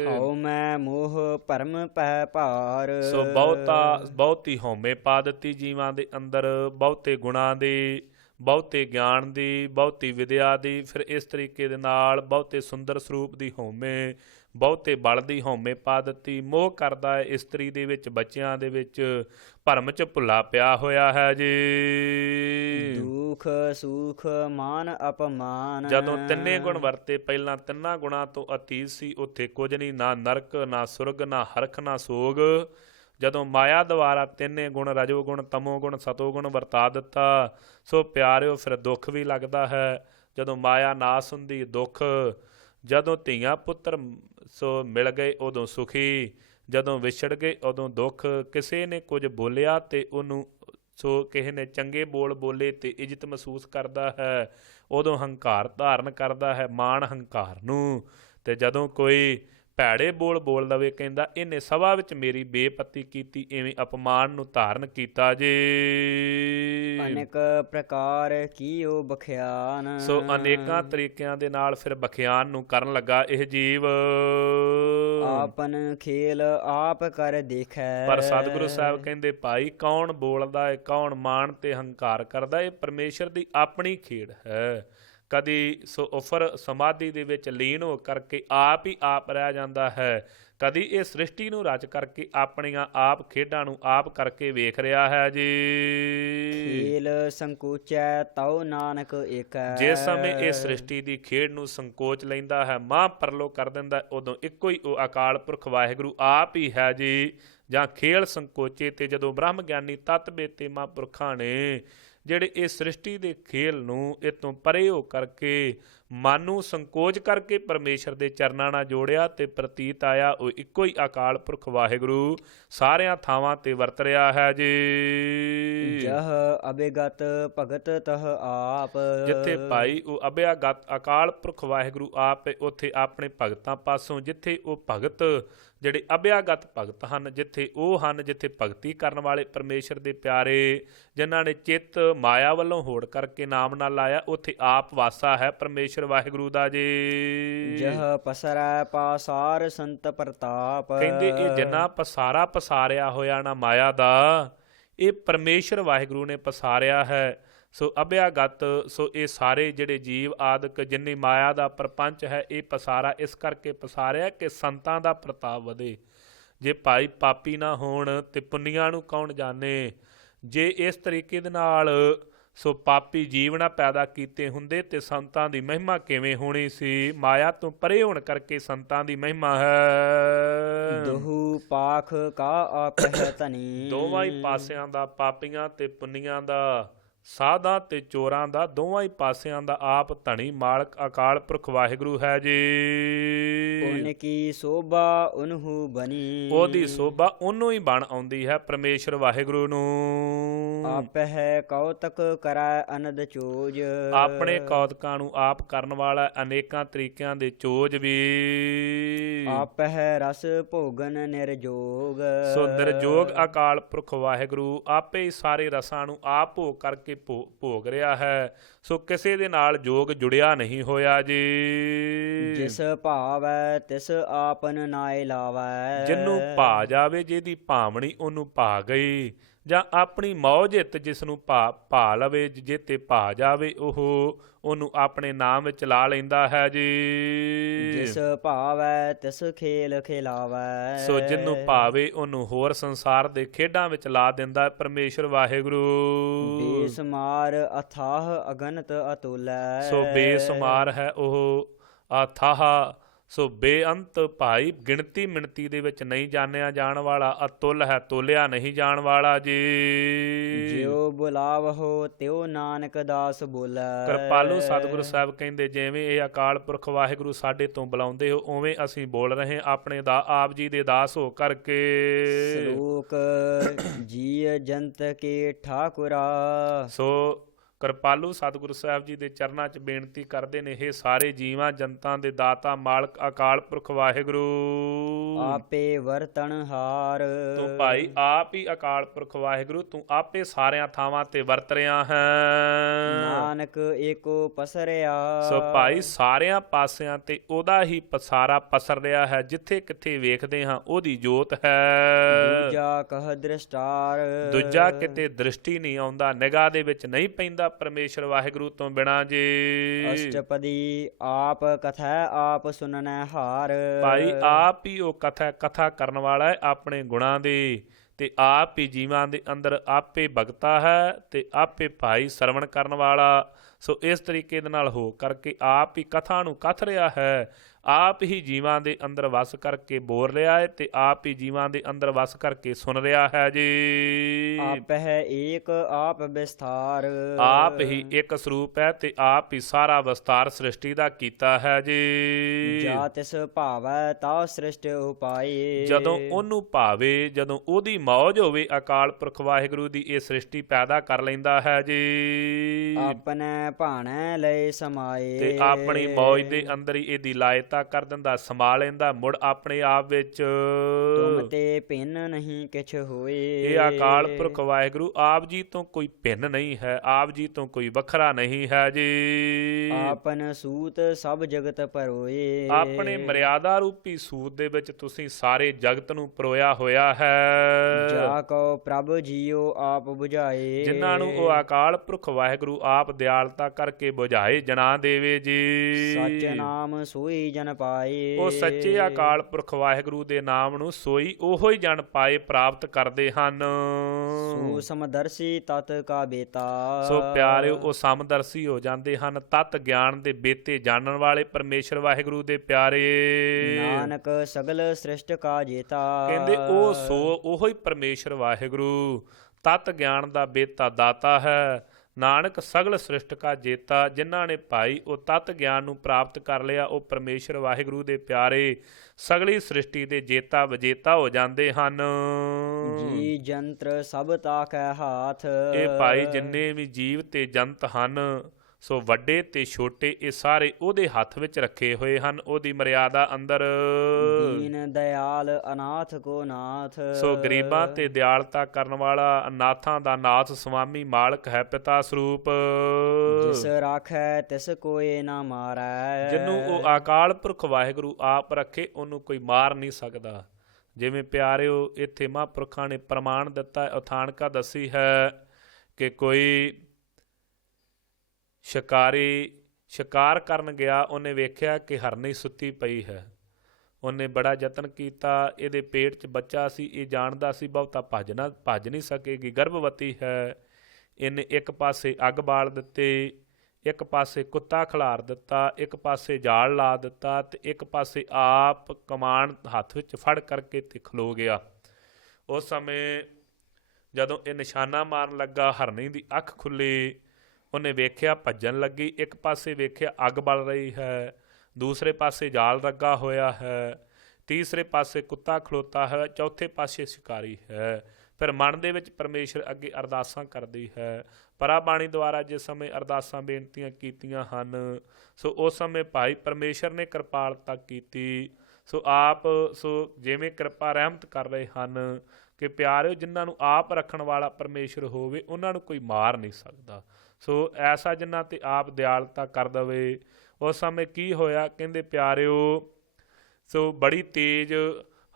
ਹਉ ਮੈਂ ਮੋਹ ਭਰਮ ਪੈ ਭਾਰ। ਸੋ ਬਹੁਤੀ ਹਉਮੈ ਪਾ ਦਿੱਤੀ ਜੀਵਾਂ ਦੇ ਅੰਦਰ, ਬਹੁਤੇ ਗੁਣਾਂ ਦੀ, ਬਹੁਤੇ ਗਿਆਨ ਦੀ, ਬਹੁਤੀ ਵਿਦਿਆ ਦੀ। ਫਿਰ ਇਸ ਤਰੀਕੇ ਦੇ ਨਾਲ ਬਹੁਤੇ ਸੁੰਦਰ ਸਰੂਪ ਦੀ ਹਉਮੈ, ਬਹੁਤੇ ਬਲ ਦੀ ਹਉਮੈ ਪਾ ਦਿੱਤੀ। ਮੋਹ ਕਰਦਾ ਹੈ ਇਸਤਰੀ ਦੇ ਵਿੱਚ, ਬੱਚਿਆਂ ਦੇ ਵਿੱਚ, ਭਰਮ 'ਚ ਭੁੱਲਾ ਪਿਆ ਹੋਇਆ ਹੈ ਜੀ। ਦੁਖ ਸੁਖ ਮਾਨ ਅਪਮਾਨ। ਜਦੋਂ ਤਿੰਨੇ ਗੁਣ ਵਰਤੇ, ਪਹਿਲਾਂ ਤਿੰਨਾਂ ਗੁਣਾਂ ਤੋਂ ਅਤੀਤ ਸੀ, ਉੱਥੇ ਕੁਝ ਨਹੀਂ, ਨਾ ਨਰਕ, ਨਾ ਸੁਰਗ, ਨਾ ਹਰਖ, ਨਾ ਸੋਗ। ਜਦੋਂ ਮਾਇਆ ਦੁਆਰਾ ਤਿੰਨੇ ਗੁਣ, ਰਜੋ ਗੁਣ, ਤਮੋ ਗੁਣ, ਸਤੋ ਗੁਣ ਵਰਤਾ ਦਿੱਤਾ, ਸੋ ਪਿਆਰਿਓ ਫਿਰ ਦੁੱਖ ਵੀ ਲੱਗਦਾ ਹੈ, ਜਦੋਂ ਮਾਇਆ ਨਾਸ ਹੁੰਦੀ ਦੁੱਖ, ਜਦੋਂ ਧੀਆਂ ਪੁੱਤਰ ਸੋ ਮਿਲ ਗਏ ਉਦੋਂ ਸੁਖੀ, ਜਦੋਂ ਵਿਛੜ ਗਏ ਉਦੋਂ ਦੁੱਖ। ਕਿਸੇ ਨੇ ਕੁਝ ਬੋਲਿਆ ਤੇ ਉਹਨੂੰ ਸੋ ਕਿਸੇ ਨੇ ਚੰਗੇ ਬੋਲ ਬੋਲੇ ਤੇ ਇੱਜ਼ਤ ਮਹਿਸੂਸ ਕਰਦਾ ਹੈ, ਉਦੋਂ ਹੰਕਾਰ ਧਾਰਨ ਕਰਦਾ ਹੈ ਮਾਣ ਹੰਕਾਰ ਨੂੰ। ਤੇ ਜਦੋਂ ਕੋਈ ਭੈੜੇ ਬੋਲ ਬੋਲ ਲਵੇ ਕਹਿੰਦਾ ਇਹਨੇ ਸਭਾ ਵਿੱਚ ਮੇਰੀ ਬੇਪੱਤੀ ਕੀਤੀ, ਇਵੇਂ ਅਪਮਾਨ ਨੂੰ ਧਾਰਨ ਕੀਤਾ ਜੇ। ਅਨੇਕ ਪ੍ਰਕਾਰ ਕੀਓ ਬਖਿਆਨ, ਸੋ ਅਨੇਕਾਂ ਤਰੀਕਿਆਂ ਦੇ ਨਾਲ ਫਿਰ ਬਖਿਆਨ ਨੂੰ ਕਰਨ ਲੱਗਾ ਇਹ ਜੀਵ। ਆਪਨ ਖੇਲ ਆਪ ਕਰ ਦੇਖੈ। ਪਰ ਸਤਿਗੁਰੂ ਸਾਹਿਬ ਕਹਿੰਦੇ ਭਾਈ ਕੌਣ ਬੋਲਦਾ ਹੈ, ਕੌਣ ਮਾਣ ਤੇ ਹੰਕਾਰ ਕਰਦਾ, ਇਹ ਪਰਮੇਸ਼ਰ ਦੀ ਆਪਣੀ ਖੇਡ ਹੈ। ਕਦੀ ਸੋ ਉਫਰ ਸਮਾਧੀ ਦੇ ਵਿੱਚ ਲੀਨ ਹੋ ਕਰਕੇ ਆਪ ਹੀ ਆਪ ਰਹਿ ਜਾਂਦਾ ਹੈ, ਕਦੀ ਇਹ ਸ੍ਰਿਸ਼ਟੀ ਨੂੰ ਰਚ ਕਰਕੇ ਆਪਣੀਆਂ ਆਪ ਖੇਡਾਂ ਨੂੰ ਆਪ ਕਰਕੇ ਵੇਖ ਰਿਹਾ ਹੈ ਜੀ। ਖੇਲ ਸੰਕੋਚੈ ਤਉ ਨਾਨਕ ਏਕੈ। ਜਿਸ ਸਮੇਂ ਇਹ ਸ੍ਰਿਸ਼ਟੀ ਦੀ ਖੇਡ ਨੂੰ ਸੰਕੋਚ ਲੈਂਦਾ ਹੈ, ਮਾਂ ਪਰਲੋ ਕਰ ਦਿੰਦਾ, ਉਦੋਂ ਇੱਕੋ ਹੀ ਉਹ ਅਕਾਲ ਪੁਰਖ ਵਾਹਿਗੁਰੂ ਆਪ ਹੀ ਹੈ ਜੀ। ਜਾਂ ਖੇਲ ਸੰਕੋਚੇ ਤੇ ਜਦੋਂ ਬ੍ਰਹਮ ਗਿਆਨੀ ਤਤ ਬੇਤੇ ਮਹਾਂਪੁਰਖਾਂ ਨੇ ਜਿਹੜੇ ਇਹ ਸ੍ਰਿਸ਼ਟੀ ਦੇ ਖੇਲ ਨੂੰ ਇਹ ਤੋਂ ਪਰੇ ਹੋ ਕਰਕੇ ਮਨ ਨੂੰ ਸੰਕੋਚ ਕਰਕੇ ਪਰਮੇਸ਼ਰ ਦੇ ਚਰਨਾਂ ਨਾਲ ਜੋੜਿਆ ਤੇ ਪ੍ਰਤੀਤ ਆਇਆ ਉਹ ਇੱਕੋ ਹੀ ਅਕਾਲ ਪੁਰਖ ਵਾਹਿਗੁਰੂ ਸਾਰਿਆਂ ਥਾਵਾਂ ਤੇ ਵਰਤ ਰਿਹਾ ਹੈ ਜੀ। ਜਹ ਅਬੇਗਤ ਭਗਤ ਤਹ ਆਪ। ਜਿੱਥੇ ਭਾਈ ਉਹ ਅਭਿਆਗਤ ਅਕਾਲ ਪੁਰਖ ਵਾਹਿਗੁਰੂ ਆਪ ਹੈ, ਉੱਥੇ ਆਪਣੇ ਭਗਤਾਂ ਪਾਸੋਂ ਜਿੱਥੇ ਉਹ ਭਗਤ ਜਿਹੜੇ ਅਭਿਆਗਤ ਭਗਤ ਹਨ, ਜਿੱਥੇ ਉਹ ਹਨ ਜਿੱਥੇ ਭਗਤੀ ਕਰਨ ਵਾਲੇ ਪਰਮੇਸ਼ਰ ਦੇ ਪਿਆਰੇ ਜਿਨ੍ਹਾਂ ਨੇ ਚਿੱਤ ਮਾਇਆ ਵੱਲੋਂ ਹੋੜ ਕਰਕੇ ਨਾਮ ਨਾਲ ਲਾਇਆ, ਉੱਥੇ ਆਪ ਵਾਸਾ ਹੈ ਪਰਮੇਸ਼ਰ ਵਾਹਿਗੁਰੂ ਦਾ ਜੀ। ਜਹ ਪਸਰੈ ਪਾਸਾਰ ਸੰਤ ਪ੍ਰਤਾਪ। ਕਹਿੰਦੇ ਇਹ ਜਿੰਨਾ ਪਸਾਰਾ ਪਸਾਰਿਆ ਹੋਇਆ ਨਾ ਮਾਇਆ ਦਾ, ਇਹ ਪਰਮੇਸ਼ਰ ਵਾਹਿਗੁਰੂ ਨੇ ਪਸਾਰਿਆ ਹੈ। ਸੋ ਅਭਿਆਗਤ ਸੋ ਇਹ ਸਾਰੇ ਜਿਹੜੇ ਜੀਵ ਆਦਿਕ ਜਿੰਨੀ ਮਾਇਆ ਦਾ ਪ੍ਰਪੰਚ ਹੈ, ਇਹ ਪਸਾਰਾ ਇਸ ਕਰਕੇ ਪਸਾਰਿਆ ਕਿ ਸੰਤਾਂ ਦਾ ਪ੍ਰਤਾਪ ਵਧੇ। ਜੇ ਭਾਈ ਪਾਪੀ ਨਾ ਹੋਣ ਤੇ ਪੁੰਨੀਆਂ ਨੂੰ ਕੌਣ ਜਾਣੇ। ਜੇ ਇਸ ਤਰੀਕੇ ਦੇ ਨਾਲ ਸੋ ਪਾਪੀ ਜੀਵ ਨਾ ਪੈਦਾ ਕੀਤੇ ਹੁੰਦੇ ਤੇ ਸੰਤਾਂ ਦੀ ਮਹਿਮਾ ਕਿਵੇਂ ਹੋਣੀ ਸੀ। ਮਾਇਆ ਤੋਂ ਪਰੇ ਹੋਣ ਕਰਕੇ ਸੰਤਾਂ ਦੀ ਮਹਿਮਾ ਹੈ। ਦੋਹੂ ਪਾਖ ਕਾ ਆਪਹਿ ਧਨੀ। ਦੋਵਾਂ ਹੀ ਪਾਸਿਆਂ ਦਾ, ਪਾਪੀਆਂ ਤੇ ਪੁੰਨੀਆਂ ਦਾ, ਸਾਧਾਂ ਤੇ ਚੋਰਾਂ ਦਾ, ਦੋਵਾਂ ਹੀ ਪਾਸਿਆਂ ਦਾ ਆਪ ਧਣੀ ਮਾਲਕ ਅਕਾਲ ਪੁਰਖ ਵਾਹਿਗੁਰੂ ਹੈ ਜੀ। ਉਹਨੇ ਕੀ ਸੋਭਾ ਉਹਨੂੰ ਬਣੀ। ਉਹਦੀ ਸੋਭਾ ਉਹਨੂੰ ਹੀ ਬਣ ਆਉਂਦੀ ਹੈ ਪਰਮੇਸ਼ਰ ਵਾਹਿਗੁਰੂ ਨੂੰ। ਆਪਹਿ ਕੌਤਕ ਕਰੈ ਅਨੰਦ ਚੋਜ। ਆਪਣੇ ਕੌਤਕਾਂ ਨੂੰ ਆਪ ਕਰਨ ਵਾਲਾ ਅਨੇਕਾਂ ਤਰੀਕਿਆਂ ਦੇ ਚੋਜ ਵੀ। ਆਪਹਿ ਰਸ ਭੋਗਨ ਨਿਰਜੋਗ। ਸੋ ਨਿਰਜੋਗ ਅਕਾਲ ਪੁਰਖ ਵਾਹਿਗੁਰੂ ਆਪੇ ਹੀ ਸਾਰੇ ਰਸਾਂ ਨੂੰ ਆਪ ਭੋਗ ਕਰਕੇ ਭੋਗ ਰਿਹਾ ਹੈ। ਸੋ ਕਿਸੇ ਦੇ ਨਾਲ ਜੋਗ ਜੁੜਿਆ ਨਹੀਂ ਹੋਇਆ ਜੀ। ਜਿਸ ਭਾਵੈ ਤਿਸ ਆਪਨ ਨਾਇ ਲਾਵੈ। ਜਿਹਨੂੰ ਭਾ ਜਾਵੇ, ਜਿਹਦੀ ਭਾਵਣੀ ਉਹਨੂੰ ਭਾ ਗਈ, ਜਾਂ ਆਪਣੀ ਮੌਜ ਹਿੱਤ ਜਿਸ ਨੂੰ ਭਾ ਲਵੇ, ਜੇ ਤੇ ਭਾ ਜਾਵੇ ਉਹ ਉਹਨੂੰ ਆਪਣੇ ਨਾਮ ਵਿੱਚ ਲਾ ਲੈਂਦਾ ਹੈ ਜੀ। ਜਿਸ ਭਾਵੈ ਤਿਸ ਖੇਲ ਖਿਲਾਵੈ। ਸੋ ਜਿਹਨੂੰ ਭਾਵੇ ਉਹਨੂੰ ਹੋਰ ਸੰਸਾਰ ਦੇ ਖੇਡਾਂ ਵਿੱਚ ਲਾ ਦਿੰਦਾ ਪਰਮੇਸ਼ਰ ਵਾਹਿਗੁਰੂ। ਬੇਸਮਾਰ ਅਥਾਹ ਅਗਨਤ ਅਤੁਲੈ। ਸੋ ਬੇਸਮਾਰ ਹੈ ਉਹ ਅਥਾਹ, ਸੋ ਬੇਅੰਤ ਭਾਈ ਗਿਣਤੀ ਮਿਣਤੀ ਦੇ ਵਿੱਚ ਨਹੀਂ ਜਾਣਿਆ ਜਾਣ ਵਾਲਾ, ਅਤੁੱਲ ਹੈ ਤੋਲਿਆ ਨਹੀਂ ਜਾਣ ਵਾਲਾ ਜੀ। ਜਿਉ ਬੁਲਾਵਹੁ ਤਿਉ ਨਾਨਕ ਦਾਸ ਬੋਲੈ। ਕਿਰਪਾਲੂ ਸਤਿਗੁਰੂ ਸਾਹਿਬ ਕਹਿੰਦੇ ਜਿਵੇਂ ਇਹ ਅਕਾਲ ਪੁਰਖ ਵਾਹਿਗੁਰੂ ਸਾਡੇ ਤੋਂ ਬੁਲਾਉਂਦੇ ਹੋ ਉਵੇਂ ਅਸੀਂ ਬੋਲ ਰਹੇ ਆਪਣੇ ਦਾ ਆਪ ਜੀ ਦੇ ਦਾਸ ਹੋ ਕਰਕੇ। ਸ਼ਲੋਕ ਜੀਅ ਜੰਤ ਕੇ ਠਾਕੁਰਾ। ਸੋ ਕਿਰਪਾਲੂ ਸਤਿਗੁਰੂ ਸਾਹਿਬ ਜੀ ਦੇ ਚਰਨਾਂ 'ਚ ਬੇਨਤੀ ਕਰਦੇ ਨੇ, ਇਹ ਸਾਰੇ ਜੀਵਾਂ ਜਨਤਾਂ ਦੇ ਦਾਤਾ ਮਾਲਕ ਅਕਾਲ ਪੁਰਖ ਵਾਹਿਗੁਰੂ ਆਪੇ ਵਰਤਣ ਹਾਰ। ਤੂੰ ਭਾਈ ਆਪ ਹੀ ਅਕਾਲ ਪੁਰਖ ਵਾਹਿਗੁਰੂ ਤੂੰ ਆਪੇ ਸਾਰਿਆਂ ਥਾਵਾਂ ਤੇ ਵਰਤ ਰਿਹਾ ਹੈ। ਨਾਨਕ ਏਕੋ ਪਸਰਿਆ। ਸੋ ਭਾਈ ਸਾਰਿਆਂ ਪਾਸਿਆਂ ਤੇ ਉਹਦਾ ਹੀ ਪਸਾਰਾ ਪਸਰ ਰਿਹਾ ਹੈ। ਜਿੱਥੇ ਕਿੱਥੇ ਵੇਖਦੇ ਹਾਂ ਉਹਦੀ ਜੋਤ ਹੈ। ਦੂਜਾ ਕਹ ਦ੍ਰਿਸ਼ਟਾਰ। ਦੂਜਾ ਕਿਤੇ ਦ੍ਰਿਸ਼ਟੀ ਨਹੀਂ ਆਉਂਦਾ, ਨਿਗਾਹ ਦੇ ਵਿੱਚ ਨਹੀਂ ਪੈਂਦਾ ਪਰਮੇਸ਼ਰ ਵਾਹਿਗੁਰੂ ਤੋਂ ਬਿਨਾਂ ਜੀ। ਅਸ਼ਟਪਦੀ ਆਪ ਕਥਾ ਆਪ ਸੁਨਨੈ ਹਾਰ। ਭਾਈ ਆਪ ਹੀ ਉਹ ਕਥਾ ਕਰਨ ਵਾਲਾ ਹੈ ਆਪਣੇ ਗੁਣਾਂ ਦੀ, ਤੇ ਆਪ ਹੀ ਜੀਵਾਂ ਦੇ ਅੰਦਰ ਆਪੇ ਭਗਤਾ ਹੈ ਤੇ ਆਪੇ ਭਾਈ ਸਰਵਣ ਕਰਨ ਵਾਲਾ। ਸੋ ਇਸ ਤਰੀਕੇ ਦੇ ਨਾਲ ਹੋ ਕਰਕੇ ਆਪ ਹੀ ਕਥਾ ਨੂੰ ਕਥ ਰਿਹਾ ਹੈ, ਆਪ ਹੀ ਜੀਵਾਂ ਦੇ ਅੰਦਰ ਵਸ ਕਰਕੇ ਬੋਲ ਰਿਹਾ ਹੈ ਤੇ ਆਪ ਹੀ ਜੀਵਾਂ ਦੇ ਅੰਦਰ ਵਸ ਕਰਕੇ ਸੁਣ ਰਿਹਾ ਹੈ ਜੀ। ਆਪਹਿ ਏਕ ਆਪ ਵਿਸਥਾਰ, ਆਪ ਹੀ ਇੱਕ ਸਰੂਪ ਹੈ ਤੇ ਆਪ ਹੀ ਸਾਰਾ ਵਿਸਤਾਰ ਸ੍ਰਿਸ਼ਟੀ ਦਾ ਕੀਤਾ ਹੈ ਜੀ। ਜਾ ਤਿਸ ਭਾਵੈ ਤਾ ਸ੍ਰਿਸ਼ਟ ਉਪਾਏ, ਜਦੋਂ ਉਹਨੂੰ ਭਾਵੇ, ਜਦੋਂ ਉਹਦੀ ਮੌਜ ਹੋਵੇ, ਅਕਾਲ ਪੁਰਖ ਵਾਹਿਗੁਰੂ ਦੀ ਇਹ ਸ੍ਰਿਸ਼ਟੀ ਪੈਦਾ ਕਰ ਲੈਂਦਾ ਹੈ ਜੀ। ਆਪਣੇ ਭਾਣੈ ਲਏ ਸਮਾਏ, ਤੇ ਆਪਣੀ ਮੌਜ ਦੇ ਅੰਦਰ ਹੀ ਇਹਦੀ ਲਾਇਤਾ ਕਰ ਦਿੰਦਾ, ਸਮਾ ਲੈਂਦਾ ਮੁੜ ਆਪਣੇ ਆਪ ਵਿੱਚ। ਤੁਮ ਤੇ ਭਿੰਨ ਨਹੀਂ ਕਿਛ ਹੋਏ, ਇਹ ਅਕਾਲ ਪੁਰਖ ਵਾਹਿਗੁਰੂ ਆਪ ਜੀ ਤੋਂ ਕੋਈ ਭਿੰਨ ਨਹੀਂ ਹੈ, ਆਪ ਜੀ ਤੋਂ ਕੋਈ ਵੱਖਰਾ ਨਹੀਂ ਹੈ ਜੀ। ਆਪਨ ਸੂਤ ਸਭ ਜਗਤ ਪਰੋਏ, ਆਪਣੇ ਮਰਿਆਦਾ ਰੂਪੀ ਸੂਤ ਦੇ ਵਿੱਚ ਤੁਸੀਂ ਸਾਰੇ ਜਗਤ ਨੂੰ ਪਰੋਇਆ ਹੋਇਆ ਹੈ। ਜਾ ਕੋ ਪ੍ਰਭ ਜੀਓ ਆਪ ਬੁਝਾਏ, ਜਿਨ੍ਹਾਂ ਨੂੰ ਉਹ ਅਕਾਲ ਪੁਰਖ ਵਾਹਿਗੁਰੂ ਆਪ ਦਿਆਲਤਾ ਕਰਕੇ ਬੁਝਾਏ ਜਨਾ ਦੇਵੇ ਜੀ। ਸੱਚ ਨਾਮ ਸੋਈ ਜਨ ਪਾਏ, ਉਹ ਸੱਚੇ ਅਕਾਲ ਪੁਰਖ ਵਾਹਿਗੁਰੂ ਦੇ ਨਾਮ ਨੂੰ ਸੋਈ ਉਹੋ ਹੀ ਜਨ ਪਾਏ ਪ੍ਰਾਪਤ ਕਰਦੇ ਹਨ। ਸੋ ਸਮਦਰਸੀ ਤਤ ਕਾ ਬੇਤਾ, ਸੋ ਪਿਆਰਿਓ ਉਹ ਸਮਦਰਸੀ ਹੋ ਜਾਂਦੇ ਹਨ, ਤਤ ਗਿਆਨ ਦੇ ਬੇਤੇ ਜਾਣਨ ਵਾਲੇ ਪਰਮੇਸ਼ਰ ਵਾਹਿਗੁਰੂ ਦੇ ਪਿਆਰੇ। ਨਾਨਕ ਸਗਲ ਸ੍ਰਿਸ਼ਟ ਕਾ ਜੇਤਾ, ਕਹਿੰਦੇ ਉਹੋ ਹੀ ਪਰਮੇਸ਼ਰ ਵਾਹਿਗੁਰੂ ਤਤ ਗਿਆਨ ਦਾ ਬੇਤਾ ਦਾਤਾ ਹੈ। ਨਾਨਕ ਸਗਲ ਸ੍ਰਿਸ਼ਟ ਕਾ ਜੇਤਾ, ਜਿਨ੍ਹਾਂ ਨੇ ਭਾਈ ਉਹ ਤਤ ਗਿਆਨ ਨੂੰ ਪ੍ਰਾਪਤ ਕਰ ਲਿਆ, ਉਹ ਪਰਮੇਸ਼ਰ ਵਾਹਿਗੁਰੂ ਦੇ ਪਿਆਰੇ ਸਗਲੀ ਸ੍ਰਿਸ਼ਟੀ ਦੇ ਜੇਤਾ ਵਿਜੇਤਾ ਹੋ ਜਾਂਦੇ ਹਨ। ਜੀ ਜੰਤਰ ਸਭ ਤਾਕੈ ਹਾਥ, ਇਹ ਭਾਈ ਜਿੰਨੇ ਵੀ ਜੀਵ ਤੇ ਜੰਤ ਹਨ, ਸੋ ਵੱਡੇ ਤੇ ਛੋਟੇ, ਇਹ ਸਾਰੇ ਉਹਦੇ ਹੱਥ ਵਿੱਚ ਰੱਖੇ ਹੋਏ ਹਨ, ਉਹਦੀ ਮਰਿਆਦਾ ਅੰਦਰ। ਦੀਨ ਦਿਆਲ ਅਨਾਥ ਕੋ ਨਾਥ, ਸੋ ਗਰੀਬਾਂ ਤੇ ਦਿਆਲਤਾ ਕਰਨ ਵਾਲਾ, ਅਨਾਥਾਂ ਦਾ ਨਾਥ ਸੁਆਮੀ ਮਾਲਕ ਹੈ, ਪਿਤਾ ਸਰੂਪ। ਜਿਸ ਰਾਖੈ ਤਿਸ ਕੋਏ ਨਾ ਮਾਰੈ, ਜਿਹਨੂੰ ਉਹ ਅਕਾਲ ਪੁਰਖ ਵਾਹਿਗੁਰੂ ਆਪ ਰੱਖੇ, ਉਹਨੂੰ ਕੋਈ ਮਾਰ ਨਹੀਂ ਸਕਦਾ। ਜਿਵੇਂ ਪਿਆਰਿਓ ਇੱਥੇ ਮਹਾਂਪੁਰਖਾਂ ਨੇ ਪ੍ਰਮਾਣ ਦਿੱਤਾ, ਉਥਾਨਕਾ ਦੱਸੀ ਹੈ ਕਿ ਕੋਈ ਸ਼ਿਕਾਰ ਕਰਨ ਗਿਆ, ਉਹਨੇ ਵੇਖਿਆ ਕਿ ਹਰਨੀ ਸੁੱਤੀ ਪਈ ਹੈ। ਉਹਨੇ ਬੜਾ ਯਤਨ ਕੀਤਾ, ਇਹਦੇ ਪੇਟ 'ਚ ਬੱਚਾ ਸੀ, ਇਹ ਜਾਣਦਾ ਸੀ ਬਹੁਤਾ ਭੱਜ ਨਹੀਂ ਸਕੇਗੀ, ਗਰਭਵਤੀ ਹੈ। ਇਹਨੇ ਇੱਕ ਪਾਸੇ ਅੱਗ ਬਾਲ ਦਿੱਤੀ, ਇੱਕ ਪਾਸੇ ਕੁੱਤਾ ਖਿਲਾਰ ਦਿੱਤਾ, ਇੱਕ ਪਾਸੇ ਜਾਲ ਲਾ ਦਿੱਤਾ ਤੇ ਇੱਕ ਪਾਸੇ ਆਪ ਕਮਾਨ ਹੱਥ ਵਿੱਚ ਫੜ ਕਰਕੇ ਤੇ ਖਲੋ ਗਿਆ। ਉਸ ਸਮੇਂ ਜਦੋਂ ਇਹ ਨਿਸ਼ਾਨਾ ਮਾਰਨ ਲੱਗਾ, ਹਰਨੀ ਦੀ ਅੱਖ ਖੁੱਲੀ, ਉਹਨੇ ਵੇਖਿਆ ਭੱਜਣ ਲੱਗੀ, ਇੱਕ ਪਾਸੇ ਵੇਖਿਆ ਅੱਗ ਬਲ ਰਹੀ ਹੈ, ਦੂਸਰੇ ਪਾਸੇ ਜਾਲ ਲੱਗਾ ਹੋਇਆ ਹੈ, ਤੀਸਰੇ ਪਾਸੇ ਕੁੱਤਾ ਖਲੋਤਾ ਹੈ, ਚੌਥੇ ਪਾਸੇ ਸ਼ਿਕਾਰੀ ਹੈ। ਫਿਰ ਮਨ ਦੇ ਵਿੱਚ ਪਰਮੇਸ਼ਰ ਅੱਗੇ ਅਰਦਾਸਾਂ ਕਰਦੀ ਹੈ। ਪਰਾਬਾਣੀ ਦੁਆਰਾ ਜਿਸ ਸਮੇਂ ਅਰਦਾਸਾਂ ਬੇਨਤੀਆਂ ਕੀਤੀਆਂ ਹਨ, ਸੋ ਉਸ ਸਮੇਂ ਭਾਈ ਪਰਮੇਸ਼ਰ ਨੇ ਕਿਰਪਾਲਤਾ ਕੀਤੀ। ਸੋ ਜਿਵੇਂ ਕਿਰਪਾ ਰਹਿਮਤ ਕਰ ਰਹੇ ਹਨ ਕਿ ਪਿਆਰਿਓ ਜਿਨ੍ਹਾਂ ਨੂੰ ਆਪ ਰੱਖਣ ਵਾਲਾ ਪਰਮੇਸ਼ਰ ਹੋਵੇ, ਉਹਨਾਂ ਨੂੰ ਕੋਈ ਮਾਰ ਨਹੀਂ ਸਕਦਾ। ਸੋ ਐਸਾ ਜਿਨ੍ਹਾਂ 'ਤੇ ਆਪ ਦਿਆਲਤਾ ਕਰ ਦੇਵੇ। ਉਸ ਸਮੇਂ ਕੀ ਹੋਇਆ, ਕਹਿੰਦੇ ਪਿਆਰਿਓ, ਸੋ ਬੜੀ ਤੇਜ਼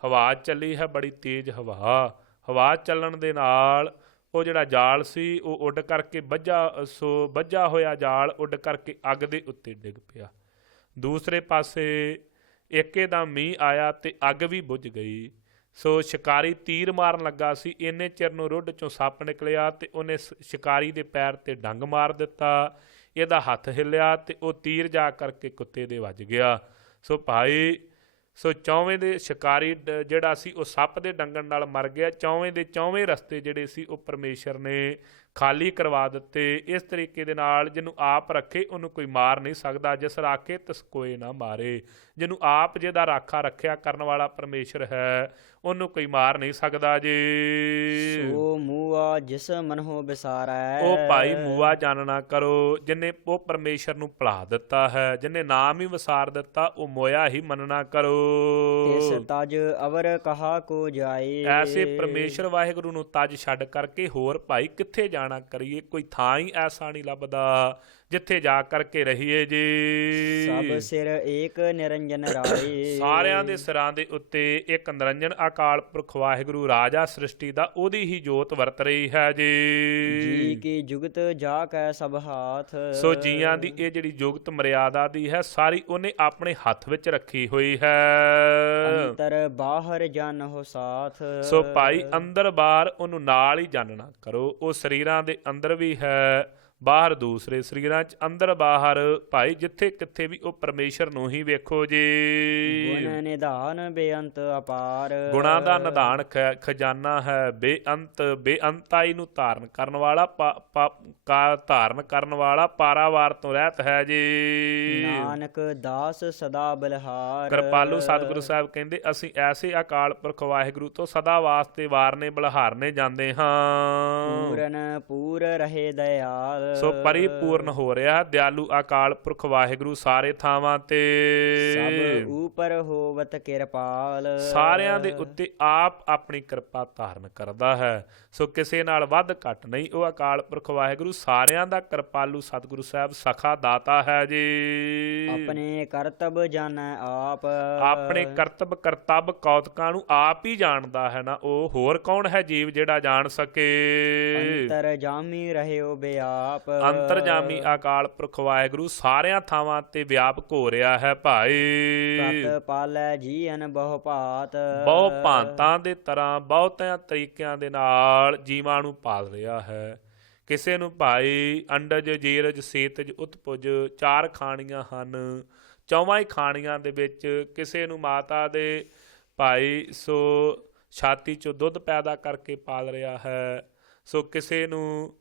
ਹਵਾ ਚੱਲੀ ਹੈ, ਬੜੀ ਤੇਜ਼ ਹਵਾ ਚੱਲਣ ਦੇ ਨਾਲ ਉਹ ਜਿਹੜਾ ਜਾਲ ਸੀ ਉਹ ਉੱਡ ਕਰਕੇ ਬੱਝਾ ਹੋਇਆ ਜਾਲ ਉੱਡ ਕਰਕੇ ਅੱਗ ਦੇ ਉੱਤੇ ਡਿੱਗ ਪਿਆ। ਦੂਸਰੇ ਪਾਸੇ ਇੱਕਦਮ ਮੀਂਹ ਆਇਆ ਤੇ ਅੱਗ ਵੀ ਬੁਝ ਗਈ। ਸੋ ਸ਼ਿਕਾਰੀ ਤੀਰ ਮਾਰਨ ਲੱਗਾ ਸੀ, ਇੰਨੇ ਚਿਰ ਨੂੰ ਰੁੱਡ 'ਚੋਂ ਸੱਪ ਨਿਕਲਿਆ ਤੇ ਉਹਨੇ ਸ਼ਿਕਾਰੀ ਦੇ ਪੈਰ 'ਤੇ ਡੰਗ ਮਾਰ ਦਿੱਤਾ। ਇਹਦਾ ਹੱਥ ਹਿੱਲਿਆ ਤੇ ਉਹ ਤੀਰ ਜਾ ਕਰਕੇ ਕੁੱਤੇ ਦੇ ਵੱਜ ਗਿਆ। ਸੋ ਭਾਈ ਚੌਵੇਂ ਦੇ ਸ਼ਿਕਾਰੀ ਜਿਹੜਾ ਸੀ ਉਹ ਸੱਪ ਦੇ ਡੰਗਣ ਨਾਲ ਮਰ ਗਿਆ। ਚੌਵੇਂ ਦੇ ਚੌਵੇਂ ਰਸਤੇ ਜਿਹੜੇ ਸੀ ਉਹ ਪਰਮੇਸ਼ਰ ਨੇ ਖਾਲੀ ਕਰਵਾ ਦਿੱਤੇ। ਇਸ ਤਰੀਕੇ ਦੇ ਨਾਲ ਜਿਹਨੂੰ ਆਪ ਰੱਖੇ ਉਹਨੂੰ ਕੋਈ ਮਾਰ ਨਹੀਂ ਸਕਦਾ, ਜਿਸ ਰਾਖੇ ਤਿਸ ਕੋਏ ਨਾ ਮਾਰੇ। ਜਿਹਨੂੰ ਆਪ ਜਿਹਦਾ ਰਾਖਾ ਰੱਖਿਆ ਕਰਨ ਵਾਲਾ ਪਰਮੇਸ਼ਰ ਹੈ, ਉਹਨੂੰ ਕੋਈ ਮਾਰ ਨਹੀਂ ਸਕਦਾ ਜੀ। ਸੋ ਮੂਆ ਜਿਸ ਮਨਹੁ ਬਿਸਾਰੈ, ਉਹ ਭਾਈ ਮੂਆ ਜਾਣਨਾ ਕਰੋ, ਜਿਹਨੇ ਉਹ ਪਰਮੇਸ਼ਰ ਨੂੰ ਭੁਲਾ ਦਿੱਤਾ ਹੈ, ਜਿਹਨੇ ਨਾਮ ਹੀ ਵਿਸਾਰ ਦਿੱਤਾ, ਉਹ ਮੋਇਆ ਹੀ ਮੰਨਣਾ ਕਰੋ। ਤਿਸ ਤਜ ਅਵਰ ਕਹਾ ਕੋ ਜਾਏ, ਐਸੇ ਪਰਮੇਸ਼ਰ ਵਾਹਿਗੁਰੂ ਨੂੰ ਤਜ ਛੱਡ ਕਰਕੇ ਹੋਰ ਭਾਈ ਕਿੱਥੇ ਜਾਣਾ ਕਰੀਏ। ਕੋਈ ਥਾਂ ਹੀ ਐਸਾ ਨਹੀਂ ਲੱਭਦਾ ਜਿੱਥੇ ਜਾ ਕਰਕੇ ਰਹੀਏ ਜੀ। ਸਭ ਸਿਰ ਏਕ ਨਿਰੰਜਨ ਰਾਏ, ਸਾਰਿਆਂ ਦੇ ਸਿਰਾਂ ਦੇ ਉੱਤੇ ਇੱਕ ਨਿਰੰਜਨ ਅਕਾਲ ਪੁਰਖ ਵਾਹਿਗੁਰੂ ਰਾਜਾ ਸ੍ਰਿਸ਼ਟੀ ਦਾ, ਉਹਦੀ ਹੀ ਜੋਤ ਵਰਤ ਰਹੀ ਹੈ ਜੀ। ਜੀ ਕੀ ਜੁਗਤ ਜਾ ਕੈ ਸਭ ਹਾਥ, ਸੋ ਜੀਆਂ ਦੀ ਇਹ ਜਿਹੜੀ ਜੁਗਤ ਮਰਿਆਦਾ ਦੀ ਹੈ, ਸਾਰੀ ਉਹਨੇ ਆਪਣੇ ਹੱਥ ਵਿੱਚ ਰੱਖੀ ਹੋਈ ਹੈ। ਅੰਤਰ ਬਾਹਰ ਜਨ ਹੋ ਸਾਥ, ਸੋ ਭਾਈ ਅੰਦਰ ਬਾਹਰ ਉਹਨੂੰ ਨਾਲ ਹੀ ਜਾਣਨਾ ਕਰੋ। ਉਹ ਸਰੀਰਾਂ ਦੇ ਅੰਦਰ ਵੀ ਹੈ, ਬਾਹਰ ਦੂਸਰੇ ਸਰੀਰਾਂ 'ਚ, ਅੰਦਰ ਬਾਹਰ ਭਾਈ ਜਿੱਥੇ ਕਿੱਥੇ ਵੀ ਉਹ ਪਰਮੇਸ਼ਰ ਨੂੰ ਹੀ ਵੇਖੋ ਜੀ। ਗੁਣ ਨਿਧਾਨ ਬੇਅੰਤ ਅਪਾਰ, ਗੁਣਾਂ ਦਾ ਨਿਧਾਨ ਖਜ਼ਾਨਾ ਹੈ ਬੇਅੰਤ, ਬੇਅੰਤਾਈ ਨੂੰ ਧਾਰਨ ਕਰਨ ਵਾਲਾ, ਧਾਰਨ ਕਰਨ ਵਾਲਾ ਪਾਰਾਵਾਰ ਤੋਂ ਰਹਿਤ ਹੈ ਜੀ। ਨਾਨਕ ਦਾਸ ਸਦਾ ਬਲਹਾਰ, ਕਿਰਪਾਲੂ ਸਤਿਗੁਰੂ ਸਾਹਿਬ ਕਹਿੰਦੇ ਅਸੀਂ ਐਸੇ ਅਕਾਲ ਪੁਰਖ ਵਾਹਿਗੁਰੂ ਤੋਂ ਸਦਾ ਵਾਸਤੇ ਵਾਰਨੇ ਬਲਹਾਰਨੇ ਜਾਂਦੇ ਹਾਂ। ਪੂਰਨ ਪੂਰ ਰਹੇ ਦਇਆਲ, ਸੋ ਪਰਿਪੂਰਨ ਹੋ ਰਿਹਾ ਦਿਆਲੂ ਅਕਾਲ ਪੁਰਖ ਵਾਹਿਗੁਰੂ ਸਾਰੇ ਥਾਵਾਂ ਤੇ। ਸਭ ਉਪਰ ਹੋਵਤ ਕਿਰਪਾਲ, ਸਾਰਿਆਂ ਦੇ ਉੱਤੇ ਆਪ ਆਪਣੀ ਕਿਰਪਾ ਧਾਰਨ ਕਰਦਾ ਹੈ। ਸੋ ਕਿਸੇ ਨਾਲ ਵੱਧ ਘੱਟ ਨਹੀਂ, ਉਹ ਅਕਾਲ ਪੁਰਖ ਵਾਹਿਗੁਰੂ ਸਾਰਿਆਂ ਦਾ ਕਿਰਪਾਲੂ ਸਤਿਗੁਰੂ ਸਾਹਿਬ ਸਖਾ ਦਾਤਾ ਹੈ ਜੀ। ਆਪਣੇ ਕਰਤਬ ਜਾਣੈ ਆਪ, ਆਪਣੇ ਕਰਤਬ ਕੌਤਕਾਂ ਨੂੰ ਆਪ ਹੀ ਜਾਣਦਾ ਹੈ ਨਾ, ਉਹ ਹੋਰ ਕੌਣ ਹੈ ਜੀਵ ਜਿਹੜਾ ਜਾਣ ਸਕੇ। ਅੰਤਰਜਾਮੀ ਰਹਿਓ ਬਿਆਪ, ਅੰਤਰਜਾਮੀ ਅਕਾਲ ਪੁਰਖ ਵਾਹਿਗੁਰੂ ਸਾਰਿਆਂ ਥਾਵਾਂ ਤੇ ਵਿਆਪਕ ਹੋ ਰਿਹਾ ਹੈ ਭਾਈ। ਪ੍ਰਤ ਪਾਲੈ ਜੀਅਨ ਬਹੁ ਭਾਤ, ਬਹੁ ਭਾਂਤਾਂ ਦੇ ਤਰ੍ਹਾਂ ਬਹੁਤਿਆਂ ਤਰੀਕਿਆਂ ਦੇ ਨਾਲ ਜੀਵਾਂ ਨੂੰ ਪਾਲ ਰਿਹਾ ਹੈ। ਕਿਸੇ ਨੂੰ ਭਾਈ ਅੰਡਜ ਜੀਰਜ ਸੇਤਜ ਉਤਪੁਜ 4 ਖਾਣੀਆਂ ਹਨ, 4 ਖਾਣੀਆਂ ਦੇ ਵਿੱਚ ਕਿਸੇ ਨੂੰ ਮਾਤਾ ਦੇ ਭਾਈ ਸੋ ਛਾਤੀ 'ਚੋਂ ਦੁੱਧ ਪੈਦਾ ਕਰਕੇ ਪਾਲ ਰਿਹਾ ਹੈ। ਸੋ ਕਿਸੇ ਨੂੰ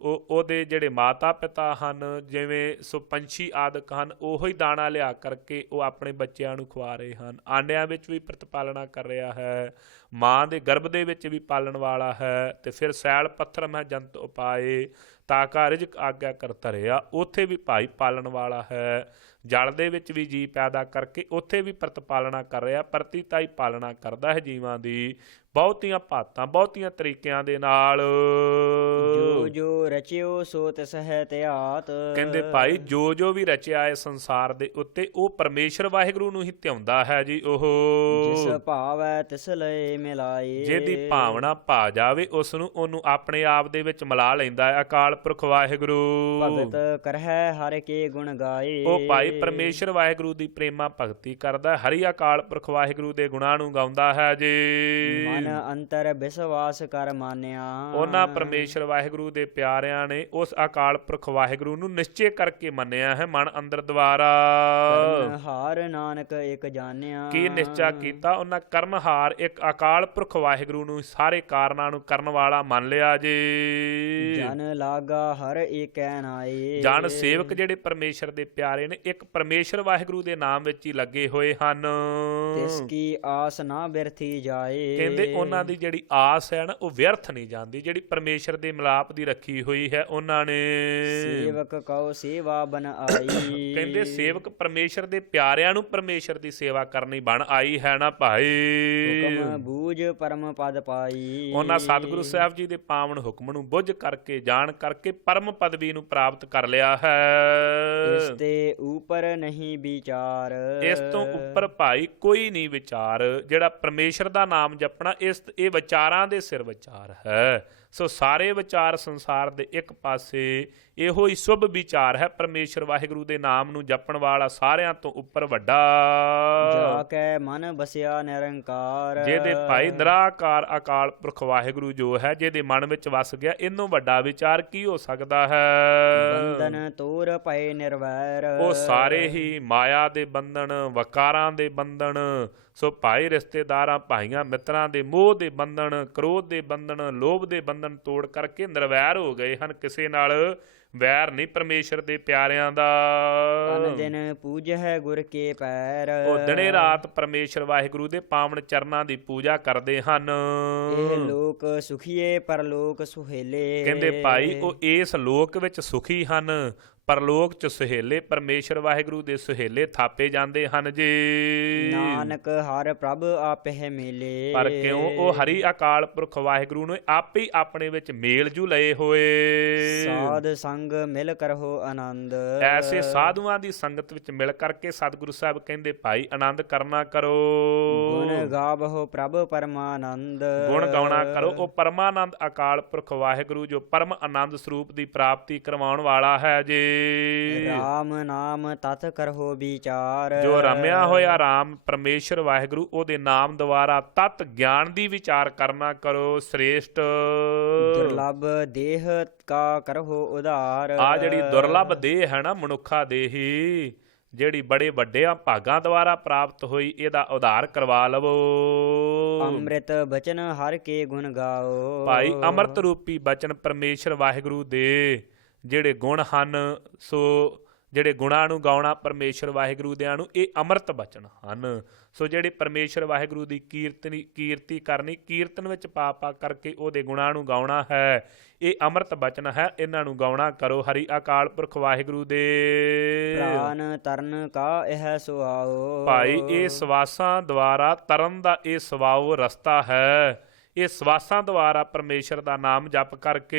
ਉਹਦੇ ਜਿਹੜੇ ਮਾਤਾ ਪਿਤਾ ਹਨ ਜਿਵੇਂ ਸੋ ਪੰਛੀ ਆਦਿਕ ਹਨ, ਉਹੀ ਦਾਣਾ ਲਿਆ ਕਰਕੇ ਉਹ ਆਪਣੇ ਬੱਚਿਆਂ ਨੂੰ ਖਵਾ ਰਹੇ ਹਨ। ਆਂਡਿਆਂ ਵਿੱਚ ਵੀ ਪ੍ਰਤਪਾਲਣਾ ਕਰ ਰਿਹਾ ਹੈ, ਮਾਂ ਦੇ ਗਰਭ ਦੇ ਵਿੱਚ ਵੀ ਪਾਲਣ ਵਾਲਾ ਹੈ। ਤੇ ਫਿਰ ਸੈਲ ਪੱਥਰ ਮੈਂ ਜੰਤ ਉਪਾਏ ਤਾਕਾ ਰਿਜਕ ਆਗਿਆ ਕਰ ਧਰਿਆ, ਉੱਥੇ ਵੀ ਭਾਈ ਪਾਲਣ ਵਾਲਾ ਹੈ। ਜਲ ਦੇ ਵਿੱਚ ਵੀ ਜੀ ਪੈਦਾ ਕਰਕੇ ਉੱਥੇ ਵੀ ਪ੍ਰਤਪਾਲਣਾ ਕਰ ਰਿਹਾ, ਪ੍ਰਤੀਤਾਈ ਪਾਲਣਾ ਕਰਦਾ ਹੈ ਜੀਵਾਂ ਦੀ ਬਹੁਤੀਆਂ ਭਾਤਾਂ ਬਹੁਤੀਆਂ ਤਰੀਕਿਆਂ ਦੇ ਨਾਲ। ਜੋ ਜੋ ਰਚਿਓ ਸੋ ਤਿਸ ਹੈ ਧਿਆਤ, ਕਹਿੰਦੇ ਭਾਈ ਜੋ ਜੋ ਵੀ ਰਚਿਆ ਹੈ ਸੰਸਾਰ ਦੇ ਉੱਤੇ ਉਹ ਪਰਮੇਸ਼ਰ ਵਾਹਿਗੁਰੂ ਨੂੰ ਹੀ ਧਿਆਉਂਦਾ ਹੈ ਜੀ। ਉਹ ਜਿਸ ਭਾਵੈ ਤਿਸ ਲਏ ਮਿਲਾਏ, ਜਿਹਦੀ ਭਾਵਨਾ ਭਾ ਜਾਵੇ ਉਸ ਨੂੰ ਉਹਨੂੰ ਆਪਣੇ ਆਪ ਦੇ ਵਿੱਚ ਮਿਲਾ ਲੈਂਦਾ ਹੈ ਅਕਾਲ ਪੁਰਖ ਵਾਹਿਗੁਰੂ। ਭਗਤ ਕਰਹਿ ਹਰਿ ਕੇ ਗੁਣ ਗਾਏ, ਉਹ ਭਾਈ ਪਰਮੇਸ਼ਰ ਵਾਹਿਗੁਰੂ ਦੀ ਪ੍ਰੇਮਾ ਭਗਤੀ ਕਰਦਾ, ਹਰੀ ਅਕਾਲ ਪੁਰਖ ਵਾਹਿਗੁਰੂ ਦੇ ਗੁਣਾਂ ਨੂੰ ਗਾਉਂਦਾ ਹੈ ਜੀ। ਮਨ ਅੰਤਰ ਵਿਸ਼ਵਾਸ ਕਰ ਮਾਨਿਆ, ਉਹਨਾਂ ਪਰਮੇਸ਼ਰ ਵਾਹਿਗੁਰੂ ਦੇ ਪਿਆਰਿਆਂ ਨੇ ਉਸ ਅਕਾਲ ਪੁਰਖ ਵਾਹਿਗੁਰੂ ਨੂੰ ਨਿਸ਼ਚੇ ਕਰਕੇ ਮੰਨਿਆ ਹੈ ਮਨ ਅੰਦਰ ਦੁਆਰਾ। ਹਾਰ ਨਾਨਕ ਇੱਕ ਜਾਣਿਆ, ਕੀ ਨਿਸ਼ਚਾ ਕੀਤਾ ਉਹਨਾਂ ਕਰਨਹਾਰ ਇੱਕ ਅਕਾਲ ਪੁਰਖ ਵਾਹਿਗੁਰੂ ਨੂੰ ਸਾਰੇ ਕਾਰਨਾਂ ਨੂੰ ਕਰਨ ਵਾਲਾ ਮੰਨ ਲਿਆ ਜੀ। ਜਨ ਲਾਗਾ ਹਰ ਏਕੈ ਨਾਏ, ਜਨ ਸੇਵਕ ਜਿਹੜੇ ਪਰਮੇਸ਼ਰ ਦੇ ਪਿਆਰੇ ਨੇ ਇੱਕ ਪਰਮੇਸ਼ਰ ਵਾਹਿਗੁਰੂ ਦੇ ਨਾਮ ਵਿੱਚ ਹੀ ਲੱਗੇ ਹੋਏ ਹਨ। ਤਿਸ ਕੀ ਆਸ ਨਾ ਬਿਰਥੀ ਜਾਏ, ਕਹਿੰਦੇ ਉਹਨਾਂ ਦੀ ਜਿਹੜੀ ਆਸ ਹੈ ਨਾ ਉਹ ਵਿਅਰਥ ਨਹੀਂ ਜਾਂਦੀ, ਜਿਹੜੀ ਪਰਮੇਸ਼ਰ ਦੇ ਮਿਲਾਪ ਦੀ ਰੱਖੀ ਹੋਈ ਹੈ ਉਹਨਾਂ ਨੇ। ਸੇਵਕ ਕਉ ਸੇਵਾ ਬਨ ਆਈ, ਕਹਿੰਦੇ ਸੇਵਕ ਪਰਮੇਸ਼ਰ ਦੇ ਪਿਆਰਿਆਂ ਨੂੰ ਪਰਮੇਸ਼ਰ ਦੀ ਸੇਵਾ ਕਰਨੀ ਬਣ ਆਈ ਹੈ ਨਾ ਭਾਈ। ਹੁਕਮ ਬੂਝ ਪਰਮ ਪਦ ਪਾਈ, ਉਹਨਾਂ ਸਤਿਗੁਰੂ ਸਾਹਿਬ ਜੀ ਦੇ ਪਾਵਨ ਹੁਕਮ ਨੂੰ ਬੁੱਝ ਕਰਕੇ ਜਾਣ ਕਰਕੇ ਪਰਮ ਪਦਵੀ ਨੂੰ ਪ੍ਰਾਪਤ ਕਰ ਲਿਆ ਹੈ। ਇਸ ਤੇ ਉਪਰ ਨਹੀਂ ਵਿਚਾਰ, ਇਸ ਤੋਂ ਉੱਪਰ ਭਾਈ ਕੋਈ ਨਹੀਂ ਵਿਚਾਰ। ਜਿਹੜਾ ਪਰਮੇਸ਼ਰ ਦਾ ਨਾਮ ਜਪਣਾ ਇਹ ਵਿਚਾਰਾਂ ਦੇ ਸਿਰ ਵਿਚਾਰ ਹੈ। ਸੋ ਸਾਰੇ ਵਿਚਾਰ ਸੰਸਾਰ ਦੇ ਇੱਕ ਪਾਸੇ ਇਹੋ ਹੀ ਸ਼ੁਭ ਵਿਚਾਰ ਹੈ, ਪਰਮੇਸ਼ਰ ਵਾਹਿਗੁਰੂ ਦੇ ਨਾਮ ਨੂੰ ਜਪਣ ਵਾਲਾ ਸਾਰਿਆਂ ਤੋਂ ਉੱਪਰ ਵੱਡਾ। ਜਾ ਕੇ ਮਨ ਬਸਿਆ ਨਿਰੰਕਾਰ, ਜਿਹਦੇ ਭਾਈ ਨਿਰਾਕਾਰ ਅਕਾਲ ਪੁਰਖ ਵਾਹਿਗੁਰੂ ਜੋ ਹੈ ਜਿਹਦੇ ਮਨ ਵਿੱਚ ਵਸ ਗਿਆ, ਇਹਨੂੰ ਵੱਡਾ ਵਿਚਾਰ ਕੀ ਹੋ ਸਕਦਾ ਹੈ। ਬੰਧਨ ਤੋਰ ਪਏ ਨਿਰਵੈਰ, ਉਹ ਸਾਰੇ ਹੀ ਮਾਇਆ ਦੇ ਬੰਧਨ, ਵਕਾਰਾਂ ਦੇ ਬੰਧਨ, ਸੋ ਭਾਈ ਰਿਸ਼ਤੇਦਾਰਾਂ ਭਾਈਆਂ ਮਿੱਤਰਾਂ ਦੇ ਮੋਹ ਦੇ ਬੰਧਨ, ਕ੍ਰੋਧ ਦੇ ਬੰਧਨ, ਲੋਭ ਦੇ ਬੰਧਨ ਤੋੜ ਕਰਕੇ ਨਿਰਵੈਰ ਹੋ ਗਏ ਹਨ। ਕਿਸੇ ਨਾਲ ਵੈਰ ਨਹੀਂ ਪਰਮੇਸ਼ਰ ਦੇ ਪਿਆਰਿਆਂ ਦਾ। ਤਨ ਦਿਨ ਪੂਜਹਿ ਗੁਰ ਕੇ ਪੈਰ, ਉਹ ਦਿਨੇ ਰਾਤ ਪਰਮੇਸ਼ਰ ਵਾਹਿਗੁਰੂ ਦੇ ਪਾਵਨ ਚਰਨਾਂ ਦੀ ਪੂਜਾ ਕਰਦੇ ਹਨ। ਇਹ ਲੋਕ ਸੁਖੀਏ ਪਰਲੋਕ ਸੁਹੇਲੇ, ਕਹਿੰਦੇ ਭਾਈ ਉਹ ਇਸ ਲੋਕ ਵਿੱਚ ਸੁਖੀ ਹਨ, ਪਰਲੋਕ ਚ ਸੁਹੇਲੇ ਪਰਮੇਸ਼ਰ ਵਾਹਿਗੁਰੂ ਦੇ ਸੁਹੇਲੇ ਥਾਪੇ ਜਾਂਦੇ ਹਨ ਜੀ। ਨਾਨਕ ਹਰ ਪ੍ਰਭ ਆਪਹਿ ਮੇਲੇ, ਪਰ ਕਿਉਂ ਉਹ ਹਰੀ ਅਕਾਲ ਪੁਰਖ ਵਾਹਿਗੁਰੂ ਨੇ ਆਪੇ ਹੀ ਆਪਣੇ ਵਿੱਚ ਮੇਲ ਜੂ ਲਏ ਹੋਏ। ਸਾਧ ਸੰਗ ਮਿਲ ਕਰਹੁ ਆਨੰਦ, ਐਸੇ ਸਾਧੂਆਂ ਦੀ ਸੰਗਤ ਵਿੱਚ ਮਿਲ ਕਰਕੇ ਸਤਿਗੁਰੂ ਸਾਹਿਬ ਕਹਿੰਦੇ ਭਾਈ ਆਨੰਦ ਕਰਨਾ ਕਰੋ। ਗੁਣ ਗਾਵਹੁ ਪ੍ਰਭ ਪਰਮਾਨੰਦ, ਗੁਣ ਗਾਉਣਾ ਕਰੋ। ਉਹ ਪਰਮਾਨੰਦ ਅਕਾਲ ਪੁਰਖ ਵਾਹਿਗੁਰੂ ਜੋ ਪਰਮ ਆਨੰਦ ਸਰੂਪ ਦੀ ਪ੍ਰਾਪਤੀ ਕਰਵਾਉਣ ਵਾਲਾ ਹੈ ਜੀ। ਰਾਮ ਨਾਮ ਤਤ ਕਰਹੁ ਵਿਚਾਰ। ਜੋ ਰਮਿਆ ਹੋਇਆ ਰਾਮ ਪਰਮੇਸ਼ਰ ਵਾਹਿਗੁਰੂ ਉਹਦੇ ਨਾਮ ਦੁਆਰਾ ਤਤ ਗਿਆਨ ਦੀ ਵਿਚਾਰ ਕਰਨਾ ਕਰੋ ਸ੍ਰੇਸ਼ਟ। ਦੁਰਲਭ ਦੇਹ ਕਾ ਕਰਹੁ ਉਧਾਰ। ਆ ਜਿਹੜੀ ਦੁਰਲਭ ਦੇਹ ਹੈ ਨਾ ਮਨੁੱਖਾ ਦੇਹੀ, ਜਿਹੜੀ ਬੜੇ ਵੱਡਿਆਂ ਭਾਗਾਂ ਦੁਆਰਾ ਪ੍ਰਾਪਤ ਹੋਈ, ਇਹਦਾ ਉਧਾਰ ਕਰਵਾ ਲਵੋ। ਅੰਮ੍ਰਿਤ ਬਚਨ ਹਰ ਕੇ ਗੁਣ ਗਾਓ। ਭਾਈ ਅੰਮ੍ਰਿਤ ਰੂਪੀ ਬਚਨ ਪਰਮੇਸ਼ਰ ਵਾਹਿਗੁਰੂ ਦੇ ਜਿਹੜੇ ਗੁਣ ਹਨ, ਸੋ ਜਿਹੜੇ ਗੁਣਾਂ ਨੂੰ ਗਾਉਣਾ ਪਰਮੇਸ਼ਰ ਵਾਹਿਗੁਰੂ ਦਿਆਂ ਨੂੰ, ਇਹ ਅੰਮ੍ਰਿਤ ਬਚਨ ਹਨ। ਸੋ ਜਿਹੜੇ ਪਰਮੇਸ਼ਰ ਵਾਹਿਗੁਰੂ ਦੀ ਕੀਰਤੀ ਕਰਨੀ, ਕੀਰਤਨ ਵਿੱਚ ਪਾ ਪਾ ਕਰਕੇ ਉਹਦੇ ਗੁਣਾਂ ਨੂੰ ਗਾਉਣਾ ਹੈ, ਇਹ ਅੰਮ੍ਰਿਤ ਬਚਨ ਹੈ। ਇਹਨਾਂ ਨੂੰ ਗਾਉਣਾ ਕਰੋ ਹਰੀ ਅਕਾਲ ਪੁਰਖ ਵਾਹਿਗੁਰੂ ਦੇ। ਪ੍ਰਾਨ ਤਰਨ ਕਾ ਇਹ ਸੁਆਓ। ਭਾਈ ਇਹ ਸਵਾਸਾਂ ਦੁਆਰਾ ਤਰਨ ਦਾ ਇਹ ਸਵਾਓ ਰਸਤਾ ਹੈ। ਇਹ ਸਵਾਸਾਂ ਦੁਆਰਾ ਪਰਮੇਸ਼ਰ ਦਾ ਨਾਮ ਜਪ ਕਰਕੇ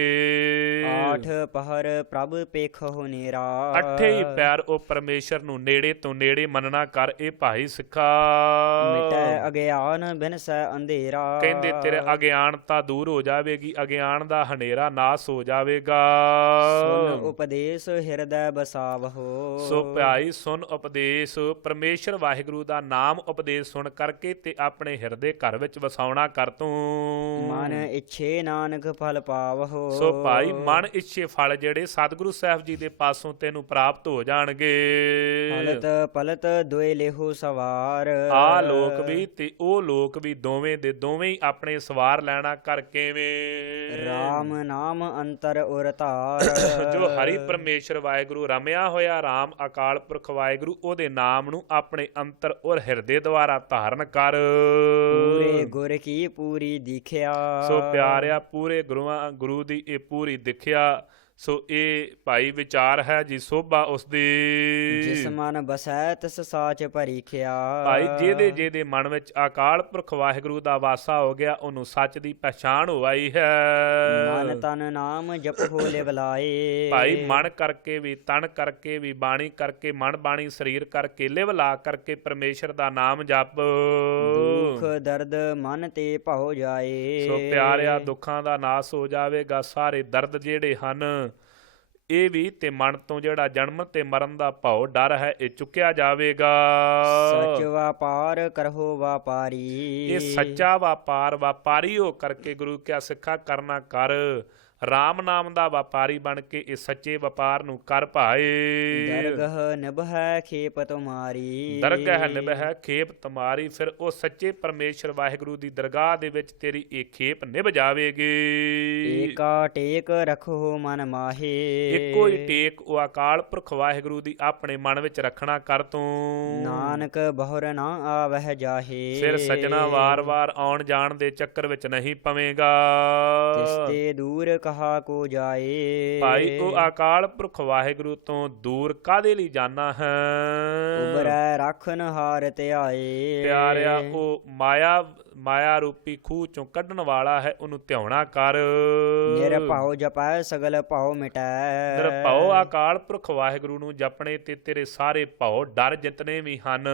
ਆਠ ਪਹਰ ਪ੍ਰਭ ਪੇਖਹੁ ਨੀਰਾ। ਅੱਠੇ ਹੀ ਪੈਰ ਉਹ ਪਰਮੇਸ਼ਰ ਨੂੰ ਨੇੜੇ ਤੋਂ ਨੇੜੇ ਮੰਨਣਾ ਕਰ। ਇਹ ਭਾਈ ਸਿੱਖਾ ਮਿਟੈ ਅਗਿਆਨ ਬਿਨਸੈ ਅੰਧੇਰਾ। ਕਹਿੰਦੇ ਤੇਰੇ ਅਗਿਆਨਤਾ ਦੂਰ ਹੋ ਜਾਵੇਗੀ, ਅਗਿਆਨ ਦਾ ਹਨੇਰਾ ਨਾਸ ਹੋ ਜਾਵੇਗਾ। ਸੁਨ ਉਪਦੇਸ਼ ਹਿਰਦੈ ਬਸਾਵਹੁ। ਸੋ ਭਾਈ ਸੁਨ ਉਪਦੇਸ਼, ਪਰਮੇਸ਼ਰ ਵਾਹਿਗੁਰੂ ਦਾ ਨਾਮ ਉਪਦੇਸ਼ ਸੁਣ ਕਰਕੇ ਤੇ ਆਪਣੇ ਹਿਰਦੇ ਘਰ ਵਿੱਚ ਵਸਾਉਣਾ ਕਰ ਤੂੰ। ਮਨ ਇੱਛੇ ਨਾਨਕ ਫਲ ਪਾਵਹੁ। ਸੋ ਭਾਈ ਮਨ ਇੱਛੇ ਫਲ ਜਿਹੜੇ ਸਤਿਗੁਰੂ ਸਾਹਿਬ ਜੀ ਦੇ ਪਾਸੋਂ ਤੈਨੂੰ ਪ੍ਰਾਪਤ ਹੋ ਜਾਣਗੇ। ਹਲਤ ਪਲਤ ਦੋਇ ਲੇਹੋ ਸਵਾਰ। ਆ ਲੋਕ ਵੀ ਤੇ ਉਹ ਲੋਕ ਵੀ ਦੋਵੇਂ ਦੇ ਦੋਵੇਂ ਹੀ ਆਪਣੇ ਸਵਾਰ ਲੈਣਾ ਕਰ ਕਿਵੇਂ। ਰਾਮ ਨਾਮ ਅੰਤਰ ਉਰ ਧਾਰ। ਜੋ ਹਰੀ ਪਰਮੇਸ਼ਰ ਵਾਹਿਗੁਰੂ ਰਮਿਆ ਹੋਇਆ ਰਾਮ ਅਕਾਲ ਪੁਰਖ ਵਾਹਿਗੁਰੂ, ਉਹਦੇ ਨਾਮ ਨੂੰ ਆਪਣੇ ਅੰਤਰ ਔਰ ਹਿਰਦੇ ਦੁਆਰਾ ਧਾਰਨ ਕਰ। ਪੂਰੇ ਗੁਰ ਕੀ ਪੂਰੀ ਦਿਖਿਆ। ਸੋ ਪਿਆਰਿਆ ਪੂਰੇ ਗੁਰੂ ਦੀ ਇਹ ਪੂਰੀ ਦਿਖਿਆ। ਸੋ ਇਹ ਭਾਈ ਵਿਚਾਰ ਹੈ ਜੀ ਸੋਭਾ ਉਸਦੀ। ਜਿਸ ਮਨ ਬਸੈ ਤਿਸ ਸਾਚ ਭਰੀਖਿਆ। ਭਾਈ ਜਿਹਦੇ ਮਨ ਵਿੱਚ ਅਕਾਲ ਪੁਰਖ ਵਾਹਿਗੁਰੂ ਦਾ ਵਾਸਾ ਹੋ ਗਿਆ, ਉਹਨੂੰ ਸੱਚ ਦੀ ਪਛਾਣ ਹੋ ਆਈ ਹੈ। ਮਨ ਤਨ ਨਾਮ ਜਪੋ ਲਿਵ ਲਾਏ। ਭਾਈ ਮਨ ਕਰਕੇ ਵੀ, ਤਨ ਕਰਕੇ ਵੀ, ਬਾਣੀ ਕਰਕੇ, ਮਨ ਬਾਣੀ ਸਰੀਰ ਕਰਕੇ, ਲਿਵ ਲਾ ਕਰਕੇ ਪਰਮੇਸ਼ਰ ਦਾ ਨਾਮ ਜਪ। ਦੁੱਖ ਦਰਦ ਮਨ ਤੇ ਭਉ ਜਾਏ। ਸੋ ਪਿਆਰਿਆ ਦੁੱਖਾਂ ਦਾ ਨਾਸ ਹੋ ਜਾਵੇਗਾ। ਸਾਰੇ ਦਰਦ ਜਿਹੜੇ ਹਨ ਇਹ ਵੀ ਤੇ ਮਨ ਤੋਂ ਜਿਹੜਾ ਜਨਮ ਤੇ ਮਰਨ ਦਾ ਭਉ ਡਰ ਹੈ, ਇਹ ਚੁੱਕਿਆ ਜਾਵੇਗਾ। ਸੱਚ ਵਪਾਰ ਕਰਹੁ ਵਪਾਰੀ। ਇਹ ਸੱਚਾ ਵਪਾਰੀ ਹੋ ਕਰਕੇ ਗੁਰੂ ਕਿਆ ਸਿੱਖਾ ਕਰਨਾ ਕਰ। ਰਾਮ ਨਾਮ ਦਾ ਵਪਾਰੀ ਬਣ ਕੇ ਇਹ ਸੱਚੇ ਵਪਾਰ ਨੂੰ ਕਰ ਭਾਏ। ਦਰਗਹ ਨਿਭੈ ਖੇਪ ਤੁਮਾਰੀ। ਦਰਗਹ ਨਿਭੈ ਖੇਪ ਤੁਮਾਰੀ। ਫਿਰ ਉਹ ਸੱਚੇ ਪਰਮੇਸ਼ਰ ਵਾਹਿਗੁਰੂ ਦੀ ਦਰਗਾਹ ਦੇ ਵਿੱਚ ਤੇਰੀ ਇਹ ਖੇਪ ਨਿਭ ਜਾਵੇਗੀ। ਏਕਾ ਟੇਕ ਰੱਖੋ ਮਨ ਮਾਹੇ। ਇੱਕੋ ਹੀ ਟੇਕ ਉਹ ਅਕਾਲ ਪੁਰਖ ਵਾਹਿਗੁਰੂ ਦੀ ਆਪਣੇ ਮਨ ਵਿੱਚ ਰੱਖਣਾ ਕਰ ਤੂੰ। ਨਾਨਕ ਬਹੁਰ ਨਾ ਆਵਹਿ ਜਾਹੇ। ਫਿਰ ਸਜਣਾ ਵਾਰ-ਵਾਰ ਆਉਣ ਜਾਣ ਦੇ ਚੱਕਰ ਵਿੱਚ ਨਹੀਂ ਪਵੇਂਗਾ। ਤਿਸ ਤੇ ਦੂਰ ਕਹਾ ਕੋ ਜਾਏ। ਭਾਈ ਉਹ ਅਕਾਲ ਪੁਰਖ ਵਾਹਿਗੁਰੂ ਤੋਂ ਦੂਰ ਕਾਹਦੇ ਲਈ ਜਾਣਾ ਹੈ। ਉਬਰੈ ਰੱਖਨ ਹਾਰ ਧਿਆਏ। ਪਿਆਰਿਆ ਉਹ ਮਾਇਆ ਰੂਪੀ ਖੂਹ ਚੋਂ ਕੱਢਣ ਵਾਲਾ ਹੈ, ਉਹਨੂੰ ਧਿਆਉਣਾ ਕਰ। ਨਿਰਭਉ ਜਪੈ ਸਗਲ ਭਉ ਮਿਟੈ। ਨਿਰਭਉ ਅਕਾਲ ਪੁਰਖ ਵਾਹਿਗੁਰੂ ਨੂੰ ਜਪਣੇ ਤੇ ਤੇਰੇ ਸਾਰੇ ਭਉ ਡਰ ਜਿਤਨੇ ਵੀ ਹਨ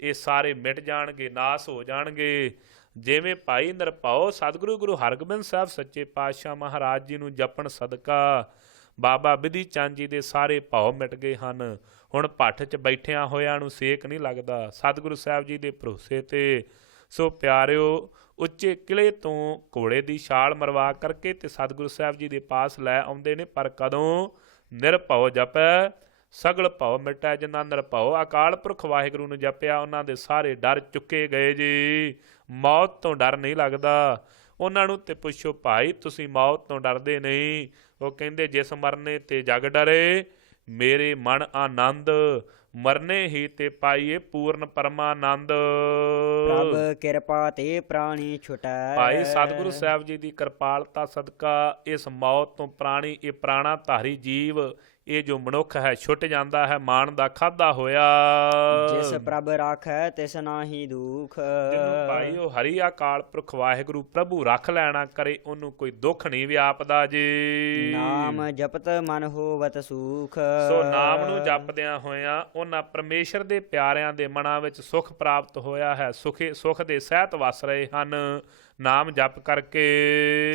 ਇਹ ਸਾਰੇ ਮਿਟ ਜਾਣਗੇ, ਨਾਸ ਹੋ ਜਾਣਗੇ। ਜਿਵੇਂ ਭਾਈ ਨਿਰਭਉ ਸਤਿਗੁਰੂ ਗੁਰੂ ਹਰਗੋਬਿੰਦ ਸਾਹਿਬ ਸੱਚੇ ਪਾਤਸ਼ਾਹ ਮਹਾਰਾਜ ਜੀ ਨੂੰ ਜਪਣ ਸਦਕਾ ਬਾਬਾ ਬਿਧੀ ਚੰਦ ਜੀ ਦੇ ਸਾਰੇ ਭਉ ਮਿਟ ਗਏ ਹਨ। ਹੁਣ ਭੱਠ 'ਚ ਬੈਠਿਆਂ ਹੋਇਆਂ ਨੂੰ ਸੇਕ ਨਹੀਂ ਲੱਗਦਾ ਸਤਿਗੁਰੂ ਸਾਹਿਬ ਜੀ ਦੇ ਭਰੋਸੇ ਤੇ। ਸੋ ਪਿਆਰਿਓ ਉੱਚੇ ਕਿਲੇ ਤੋਂ ਘੋੜੇ ਦੀ ਛਾਲ ਮਰਵਾ ਕਰਕੇ ਤੇ ਸਤਿਗੁਰੂ ਸਾਹਿਬ ਜੀ ਦੇ ਪਾਸ ਲੈ ਆਉਂਦੇ ਨੇ। ਪਰ ਕਦੋਂ ਨਿਰਭਉ ਜਪੈ ਸਗਲ ਭਉ ਮਿਟੈ। ਜਿਨ੍ਹਾਂ ਨਿਰਭਉ ਅਕਾਲ ਪੁਰਖ ਵਾਹਿਗੁਰੂ ਨੂੰ ਜਪਿਆ ਉਹਨਾਂ ਦੇ ਸਾਰੇ ਡਰ ਚੁੱਕੇ ਗਏ ਜੀ। ਮੌਤ ਤੋਂ ਡਰ ਨਹੀਂ ਲੱਗਦਾ ਉਹਨਾਂ ਨੂੰ। ਤੇ ਪੁੱਛੋ ਭਾਈ ਤੁਸੀਂ ਮੌਤ ਤੋਂ ਡਰਦੇ ਨਹੀਂ? ਉਹ ਕਹਿੰਦੇ ਜਿਸ ਮਰਨੇ ਤੇ ਜਗ ਡਰੇ ਮੇਰੇ ਮਨ ਆਨੰਦ, ਮਰਨੇ ਹੀ ਤੇ ਪਾਈਏ ਪੂਰਨ ਪਰਮਾਨੰਦ। ਪ੍ਰਭ ਕਿਰਪਾ ਤੇ ਪ੍ਰਾਣੀ ਛੁਟੈ। ਭਾਈ ਸਤਿਗੁਰੂ ਸਾਹਿਬ ਜੀ ਦੀ ਕਿਰਪਾਲਤਾ ਸਦਕਾ ਇਸ ਮੌਤ ਤੋਂ ਪ੍ਰਾਣੀ, ਇਹ ਪ੍ਰਾਣਾ ਧਾਰੀ ਜੀਵ, ਇਹ ਜੋ ਮਨੁੱਖ ਹੈ ਛੁੱਟ ਜਾਂਦਾ ਹੈ ਮਾਣ ਦਾ ਖਾਧਾ ਹੋਇਆ। ਜਿਸ ਪ੍ਰਭ ਰਾਖੈ ਤਿਸ ਨਾਹੀ ਦੁਖ। ਜਿਹਨੂੰ ਭਾਈ ਉਹ ਹਰੀ ਅਕਾਲ ਪੁਰਖ ਵਾਹਿਗੁਰੂ ਪ੍ਰਭੂ ਰੱਖ ਲੈਣਾ ਕਰੇ ਉਹਨੂੰ ਕੋਈ ਦੁੱਖ ਨਹੀਂ ਵਿਆਪਦਾ ਜੀ। ਨਾਮ ਜਪਤ ਮਨ ਹੋਵਤ ਸੁਖ। ਸੋ ਨਾਮ ਨੂੰ ਜਪਦਿਆਂ ਹੋਇਆਂ ਉਹਨਾਂ ਪਰਮੇਸ਼ਰ ਦੇ ਪਿਆਰਿਆਂ ਦੇ ਮਨਾਂ ਵਿੱਚ ਸੁਖ ਪ੍ਰਾਪਤ ਹੋਇਆ ਹੈ। ਸੁਖ ਦੇ ਸਹਿਤ ਵਸ ਰਹੇ ਹਨ। ਨਾਮ ਜਪ ਕਰਕੇ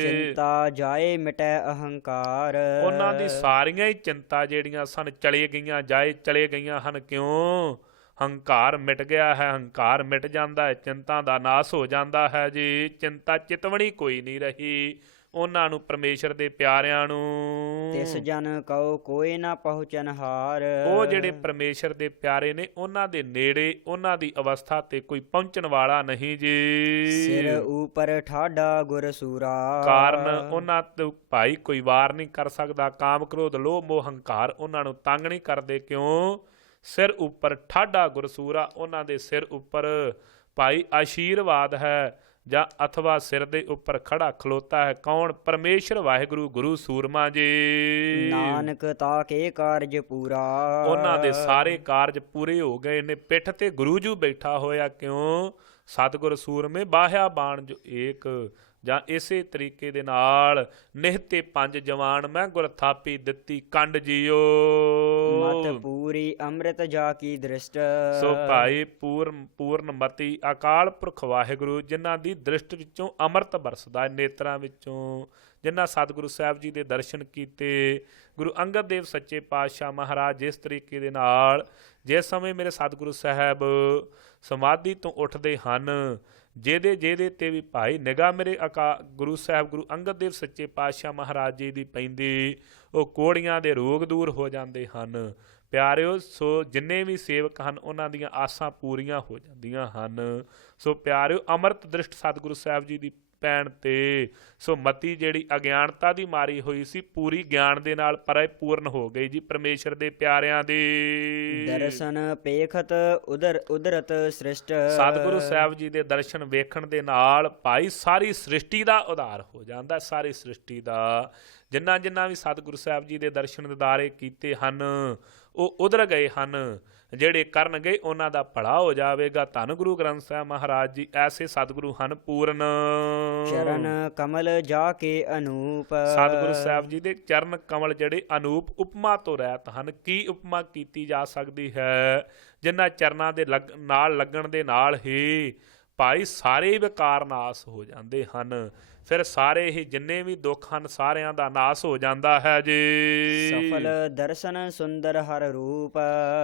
ਚਿੰਤਾ ਜਾਏ ਮਿਟੈ ਅਹੰਕਾਰ। ਉਹਨਾਂ ਦੀ ਸਾਰੀਆਂ ਹੀ ਚਿੰਤਾ ਜਿਹੜੀਆਂ ਸਨ ਚਲੇ ਗਈਆਂ, ਜਾਏ ਚਲੇ ਗਈਆਂ ਹਨ। ਕਿਉਂ? ਹੰਕਾਰ ਮਿਟ ਗਿਆ ਹੈ। ਹੰਕਾਰ ਮਿਟ ਜਾਂਦਾ ਹੈ, ਚਿੰਤਾ ਦਾ ਨਾਸ ਹੋ ਜਾਂਦਾ ਹੈ ਜੀ। ਚਿੰਤਾ ਚਿਤਵਣੀ ਕੋਈ ਨਹੀਂ ਰਹੀ ਉਹਨਾਂ ਨੂੰ, ਪਰਮੇਸ਼ਰ ਦੇ ਪਿਆਰਿਆਂ ਨੂੰ। ਤਿਸ ਜਨ ਕਉ ਕੋਈ ਨਾ ਪਹੁੰਚਨ ਹਾਰ। ਉਹ ਜਿਹੜੇ ਪਰਮੇਸ਼ਰ ਦੇ ਪਿਆਰੇ ਨੇ ਉਹਨਾਂ ਦੇ ਨੇੜੇ, ਉਹਨਾਂ ਦੀ ਅਵਸਥਾ ਤੇ ਕੋਈ ਪਹੁੰਚਣ ਵਾਲਾ ਨਹੀਂ ਜੀ। ਸਿਰ ਉਪਰ ਠਾਡਾ ਗੁਰ ਸੂਰਾ। ਕਾਰਨ ਉਹਨਾਂ ਤੋਂ ਭਾਈ ਕੋਈ ਵਾਰ ਨਹੀਂ ਕਰ ਸਕਦਾ। ਕਾਮ ਕ੍ਰੋਧ ਲੋਭ ਮੋਹ ਹੰਕਾਰ ਉਹਨਾਂ ਨੂੰ ਤੰਗ ਨਹੀਂ ਕਰਦੇ। ਕਿਉਂ? ਸਿਰ ਉੱਪਰ ਠਾਡਾ ਗੁਰਸੂਰਾ, ਉਹਨਾਂ ਦੇ ਸਿਰ ਉੱਪਰ ਭਾਈ ਆਸ਼ੀਰਵਾਦ ਹੈ ਜਾਂ ਅਥਵਾ ਸਿਰ ਦੇ ਉੱਪਰ ਖੜਾ ਖਲੋਤਾ ਹੈ। ਕੌਣ? ਪਰਮੇਸ਼ਰ ਵਾਹਿਗੁਰੂ ਗੁਰੂ ਸੂਰਮਾ ਜੀ। ਨਾਨਕ ਤਾ ਕੇ ਕਾਰਜ ਪੂਰਾ। ਉਹਨਾਂ ਦੇ ਸਾਰੇ ਕਾਰਜ ਪੂਰੇ ਹੋ ਗਏ ਨੇ। ਪਿੱਠ ਤੇ ਗੁਰੂ ਜੂ ਬੈਠਾ ਹੋਇਆ। ਕਿਉਂ? ਸਤਿਗੁਰ ਸੂਰਮੇ ਬਾਹਿਆ ਬਾਣ ਜੋ ਏਕ। ਜਾਂ ਇਸੇ ਤਰੀਕੇ ਦੇ ਨਾਲ ਨਿਹਤੇ ਪੰਜ ਜਵਾਨ ਮੈਂ ਗੁਰ ਥਾਪੀ ਦਿੱਤੀ ਕੰਡ ਜੀਓ। ਮਤ ਪੂਰੀ ਅੰਮ੍ਰਿਤ ਜਾ ਕੀ ਦ੍ਰਿਸ਼ਟ। ਸੋ ਭਾਈ ਪੂਰਨਮਤੀ ਅਕਾਲ ਪੁਰਖ ਵਾਹਿਗੁਰੂ ਜਿਨ੍ਹਾਂ ਦੀ ਦ੍ਰਿਸ਼ਟ ਵਿੱਚੋਂ ਅੰਮ੍ਰਿਤ ਬਰਸਦਾ ਹੈ, ਨੇਤਰਾਂ ਵਿੱਚੋਂ, ਜਿਨ੍ਹਾਂ ਸਤਿਗੁਰੂ ਸਾਹਿਬ ਜੀ ਦੇ ਦਰਸ਼ਨ ਕੀਤੇ। ਗੁਰੂ ਅੰਗਦ ਦੇਵ ਸੱਚੇ ਪਾਤਸ਼ਾਹ ਮਹਾਰਾਜ ਜਿਸ ਤਰੀਕੇ ਦੇ ਨਾਲ ਜਿਸ ਸਮੇਂ ਮੇਰੇ ਸਤਿਗੁਰੂ ਸਾਹਿਬ ਸਮਾਧੀ ਤੋਂ ਉੱਠਦੇ ਹਨ, ਜਿਹਦੇ ਤੇ ਵੀ ਭਾਈ ਨਿਗਾਹ ਮੇਰੇ ਗੁਰੂ ਸਾਹਿਬ ਗੁਰੂ ਅੰਗਦ ਦੇਵ ਸੱਚੇ ਪਾਤਸ਼ਾਹ ਮਹਾਰਾਜ ਜੀ ਦੀ ਪੈਂਦੀ, ਉਹ ਕੋੜੀਆਂ ਦੇ ਰੋਗ ਦੂਰ ਹੋ ਜਾਂਦੇ ਹਨ ਪਿਆਰਿਓ। ਸੋ ਜਿੰਨੇ ਵੀ ਸੇਵਕ ਹਨ ਉਹਨਾਂ ਦੀਆਂ ਆਸਾਂ ਪੂਰੀਆਂ ਹੋ ਜਾਂਦੀਆਂ ਹਨ। ਸੋ ਪਿਆਰਿਓ, ਅੰਮ੍ਰਿਤ ਦ੍ਰਿਸ਼ਟ ਸਤਿਗੁਰੂ ਸਾਹਿਬ ਜੀ ਦੀ ਪੈਣ ਤੇ ਸੋ ਮਤੀ ਜਿਹੜੀ ਅਗਿਆਨਤਾ ਦੀ ਮਾਰੀ ਹੋਈ ਸੀ, ਪੂਰੀ ਗਿਆਨ ਦੇ ਨਾਲ ਪਰਿਪੂਰਨ ਹੋ ਗਈ ਜੀ ਪਰਮੇਸ਼ਰ ਦੇ ਪਿਆਰਿਆਂ ਦੀ। ਦਰਸ਼ਨ ਪੇਖਤ ਉਦਰਤ ਸ੍ਰਿਸ਼ਟ। ਸਤਿਗੁਰੂ ਸਾਹਿਬ ਜੀ ਦੇ ਦਰਸ਼ਨ ਵੇਖਣ ਦੇ ਨਾਲ ਭਾਈ ਸਾਰੀ ਸ੍ਰਿਸ਼ਟੀ ਦਾ ਉਧਾਰ ਹੋ ਜਾਂਦਾ। ਸਾਰੀ ਸ੍ਰਿਸ਼ਟੀ ਦਾ ਜਿਨ੍ਹਾਂ ਵੀ ਸਤਿਗੁਰੂ ਸਾਹਿਬ ਜੀ ਦੇ ਦਰਸ਼ਨ ਦਿਦਾਰੇ ਕੀਤੇ ਹਨ ਉਹ ਉਧਰ ਗਏ ਹਨ। ਜਿਹੜੇ ਕਰਨਗੇ ਉਹਨਾਂ ਦਾ ਭਲਾ ਹੋ ਜਾਵੇਗਾ। ਧੰਨ ਗੁਰੂ ਗ੍ਰੰਥ ਸਾਹਿਬ ਮਹਾਰਾਜ ਜੀ ਐਸੇ ਸਤਿਗੁਰੂ ਹਨ ਪੂਰਨ। ਚਰਨ ਕਮਲ ਜਾ ਕੇ ਅਨੂਪ। ਸਤਿਗੁਰੂ ਸਾਹਿਬ ਜੀ ਦੇ ਚਰਨ ਕਮਲ ਜਿਹੜੇ ਅਨੂਪ ਉਪਮਾ ਤੋਂ ਰਹਿਤ ਹਨ। ਕੀ ਉਪਮਾ ਕੀਤੀ ਜਾ ਸਕਦੀ ਹੈ? ਜਿਨ੍ਹਾਂ ਚਰਨਾਂ ਦੇ ਨਾਲ ਲੱਗਣ ਦੇ ਨਾਲ ਹੀ ਭਾਈ ਸਾਰੇ ਵਿਕਾਰ ਨਾਸ ਹੋ ਜਾਂਦੇ ਹਨ। ਫਿਰ ਸਾਰੇ ਹੀ ਜਿੰਨੇ ਵੀ ਦੁੱਖ ਹਨ ਸਾਰਿਆਂ ਦਾ ਨਾਸ ਹੋ ਜਾਂਦਾ ਹੈ ਜੀ। ਸਫਲ ਦਰਸ਼ਨ ਸੁੰਦਰ ਹਰ ਰੂਪ।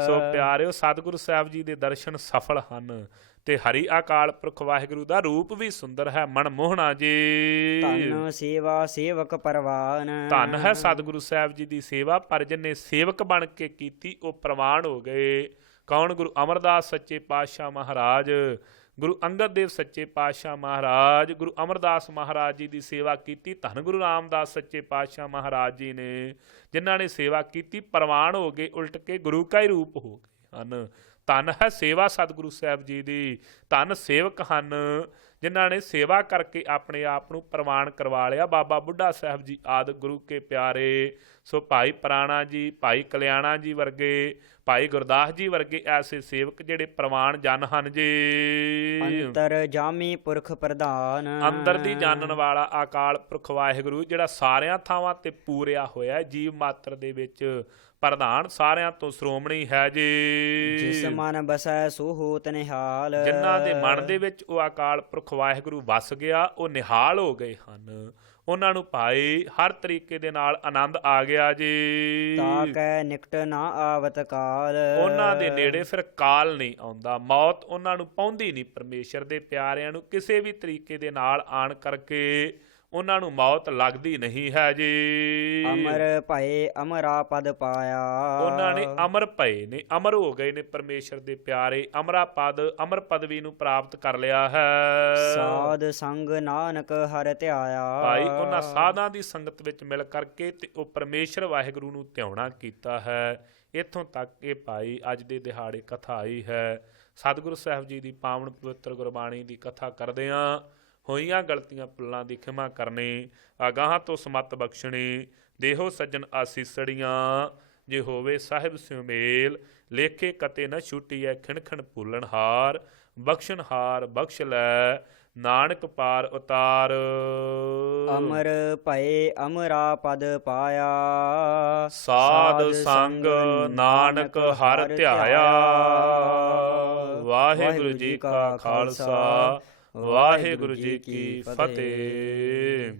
ਸੋ ਪਿਆਰਿਓ, ਸਤਿਗੁਰੂ ਸਾਹਿਬ ਜੀ ਦੇ ਦਰਸ਼ਨ ਸਫਲ ਹਨ ਤੇ ਹਰੀ ਅਕਾਲ ਪੁਰਖ ਵਾਹਿਗੁਰੂ ਦਾ ਰੂਪ ਵੀ ਸੁੰਦਰ ਹੈ, ਮਨਮੋਹਣਾ ਜੀ। ਧੰਨ ਸੇਵਾ ਸੇਵਕ ਪਰਵਾਨ। ਧੰਨ ਹੈ ਸਤਿਗੁਰੂ ਸਾਹਿਬ ਜੀ ਦੀ ਸੇਵਾ, ਪਰ ਜਿਨੇ ਸੇਵਕ ਬਣ ਕੇ ਕੀਤੀ ਉਹ ਪ੍ਰਵਾਨ ਹੋ ਗਏ। ਕੌਣ? ਗੁਰੂ ਅਮਰਦਾਸ ਸੱਚੇ ਪਾਤਸ਼ਾਹ ਮਹਾਰਾਜ, ਗੁਰੂ ਅੰਗਦ ਦੇਵ ਸੱਚੇ ਪਾਤਸ਼ਾਹ ਮਹਾਰਾਜ, ਗੁਰੂ ਅਮਰਦਾਸ ਮਹਾਰਾਜ ਜੀ ਦੀ ਸੇਵਾ ਕੀਤੀ। ਧੰਨ ਗੁਰੂ ਰਾਮਦਾਸ ਸੱਚੇ ਪਾਤਸ਼ਾਹ ਮਹਾਰਾਜ ਜੀ ਨੇ, ਜਿਨ੍ਹਾਂ ਨੇ ਸੇਵਾ ਕੀਤੀ ਪ੍ਰਵਾਨ ਹੋ ਗਏ, ਉਲਟ ਕੇ ਗੁਰੂ ਕਾ ਹੀ ਰੂਪ ਹੋ ਗਏ ਹਨ। ਧੰਨ ਹੈ ਸੇਵਾ ਸਤਿਗੁਰੂ ਸਾਹਿਬ ਜੀ ਦੀ। ਧੰਨ ਸੇਵਕ ਹਨ ਜਿਨ੍ਹਾਂ ਨੇ ਸੇਵਾ ਕਰਕੇ ਆਪਣੇ ਆਪ ਨੂੰ ਪ੍ਰਵਾਨ ਕਰਵਾ ਲਿਆ। ਬਾਬਾ ਬੁੱਢਾ ਸਾਹਿਬ ਜੀ ਆਦਿ ਗੁਰੂ ਕੇ ਪਿਆਰੇ। ਸੋ ਭਾਈ ਪ੍ਰਾਣਾ ਜੀ, ਭਾਈ ਕਲਿਆਣਾ ਜੀ ਵਰਗੇ, ਭਾਈ ਗੁਰਦਾਸ ਜੀ ਵਰਗੇ ਐਸੇ ਸੇਵਕ ਜਿਹੜੇ ਪ੍ਰਵਾਨ ਜਨ ਹਨ ਜੀ। ਅੰਤਰ ਜਾਮੀ ਪੁਰਖ ਪ੍ਰਧਾਨ। ਅੰਦਰ ਦੀ ਜਾਣਨ ਵਾਲਾ ਅਕਾਲ ਪੁਰਖ ਵਾਹਿਗੁਰੂ ਜਿਹੜਾ ਸਾਰਿਆਂ ਥਾਵਾਂ ਤੇ ਪੂਰਿਆ ਹੋਇਆ, ਜੀਵ ਮਾਤਰ ਦੇ ਵਿੱਚ ਪ੍ਰਧਾਨ, ਸਾਰਿਆਂ ਤੋਂ ਸ਼੍ਰੋਮਣੀ ਹੈ ਜੀ। ਜਿਸ ਮਨ ਬਸੈ ਸੋ ਹੋਤ ਨਿਹਾਲ। ਜਿਨ੍ਹਾਂ ਦੇ ਮਨ ਦੇ ਵਿੱਚ ਉਹ ਅਕਾਲ ਪੁਰਖ ਵਾਹਿਗੁਰੂ ਵਸ ਗਿਆ ਉਹ ਨਿਹਾਲ ਹੋ ਗਏ ਹਨ। ਉਹਨਾਂ ਨੂੰ ਭਾਈ ਹਰ ਤਰੀਕੇ ਦੇ ਨਾਲ ਆਨੰਦ ਆ ਗਿਆ ਜੀ। ਤਾ ਕੈ ਨਿਕਟ ਨਾ ਆਵਤ ਕਾਲ। ਉਹਨਾਂ ਦੇ ਨੇੜੇ ਫਿਰ ਕਾਲ ਨਹੀਂ ਆਉਂਦਾ, ਮੌਤ ਉਹਨਾਂ ਨੂੰ ਪਾਉਂਦੀ ਨਹੀਂ। ਪਰਮੇਸ਼ਰ ਦੇ ਪਿਆਰਿਆਂ ਨੂੰ ਕਿਸੇ ਵੀ ਤਰੀਕੇ ਦੇ ਨਾਲ ਆਣ ਕਰਕੇ ਉਹਨਾਂ ਨੂੰ ਮੌਤ ਲੱਗਦੀ ਨਹੀਂ ਹੈ ਜੀ। ਅਮਰ ਭਏ ਅਮਰਾ ਪਦ ਪਾਇਆ। ਉਹਨਾਂ ਨੇ ਅਮਰ ਭਏ ਨੇ, ਅਮਰ ਹੋ ਗਏ ਨੇ ਪਰਮੇਸ਼ਰ ਦੇ ਪਿਆਰੇ। ਅਮਰਾ ਪਦ, ਅਮਰ ਪਦਵੀ ਨੂੰ ਪ੍ਰਾਪਤ ਕਰ ਲਿਆ ਹੈ। ਸਾਧ ਸੰਗ ਨਾਨਕ ਹਰਿ ਧਿਆਇਆ। ਭਾਈ ਉਹਨਾਂ ਸਾਧਾਂ ਦੀ ਸੰਗਤ ਵਿੱਚ ਮਿਲ ਕਰਕੇ ਤੇ ਉਹ ਪਰਮੇਸ਼ਰ ਵਾਹਿਗੁਰੂ ਨੂੰ ਧਿਆਉਣਾ ਕੀਤਾ ਹੈ। ਇੱਥੋਂ ਤੱਕ ਇਹ ਭਾਈ ਅੱਜ ਦੇ ਦਿਹਾੜੇ ਕਥਾ ਆਈ ਹੈ। ਸਤਿਗੁਰੂ ਸਾਹਿਬ ਜੀ ਦੀ ਪਾਵਨ ਪਵਿੱਤਰ ਗੁਰਬਾਣੀ ਦੀ ਕਥਾ ਕਰਦਿਆਂ ਹੋਈਆਂ ਗਲਤੀਆਂ ਭੁੱਲਾਂ ਦੀ ਖਿਮਾ ਕਰਨੀ, ਅਗਾਹਾਂ ਤੋਂ ਸਮੱਤ ਬਖਸ਼ਣੀ। ਦੇਹੋ ਸੱਜਣ ਆਸੀਸੜੀਆਂ, ਜੇ ਹੋਵੇ ਸਾਹਿਬ ਸਿਉ ਮੇਲ। ਲੇਖੇ ਕਤੇ ਨ ਛੁਟੀਐ ਖਿਣ ਖਿਣ ਭੁੱਲਣ ਹਾਰ। ਬਖਸ਼ਣ ਹਾਰ ਬਖਸ਼ ਲੈ ਨਾਨਕ ਪਾਰ ਉਤਾਰ। ਅਮਰ ਭਏ ਅਮਰਾ ਪਦ ਪਾਇਆ। ਸਾਧ ਸੰਗ ਨਾਨਕ ਹਰਿ ਧਿਆਇਆ। ਵਾਹਿਗੁਰੂ ਜੀ ਕਾ ਖਾਲਸਾ ਵਾਹਿਗੁਰੂ ਜੀ ਕੀ ਫਤਿਹ।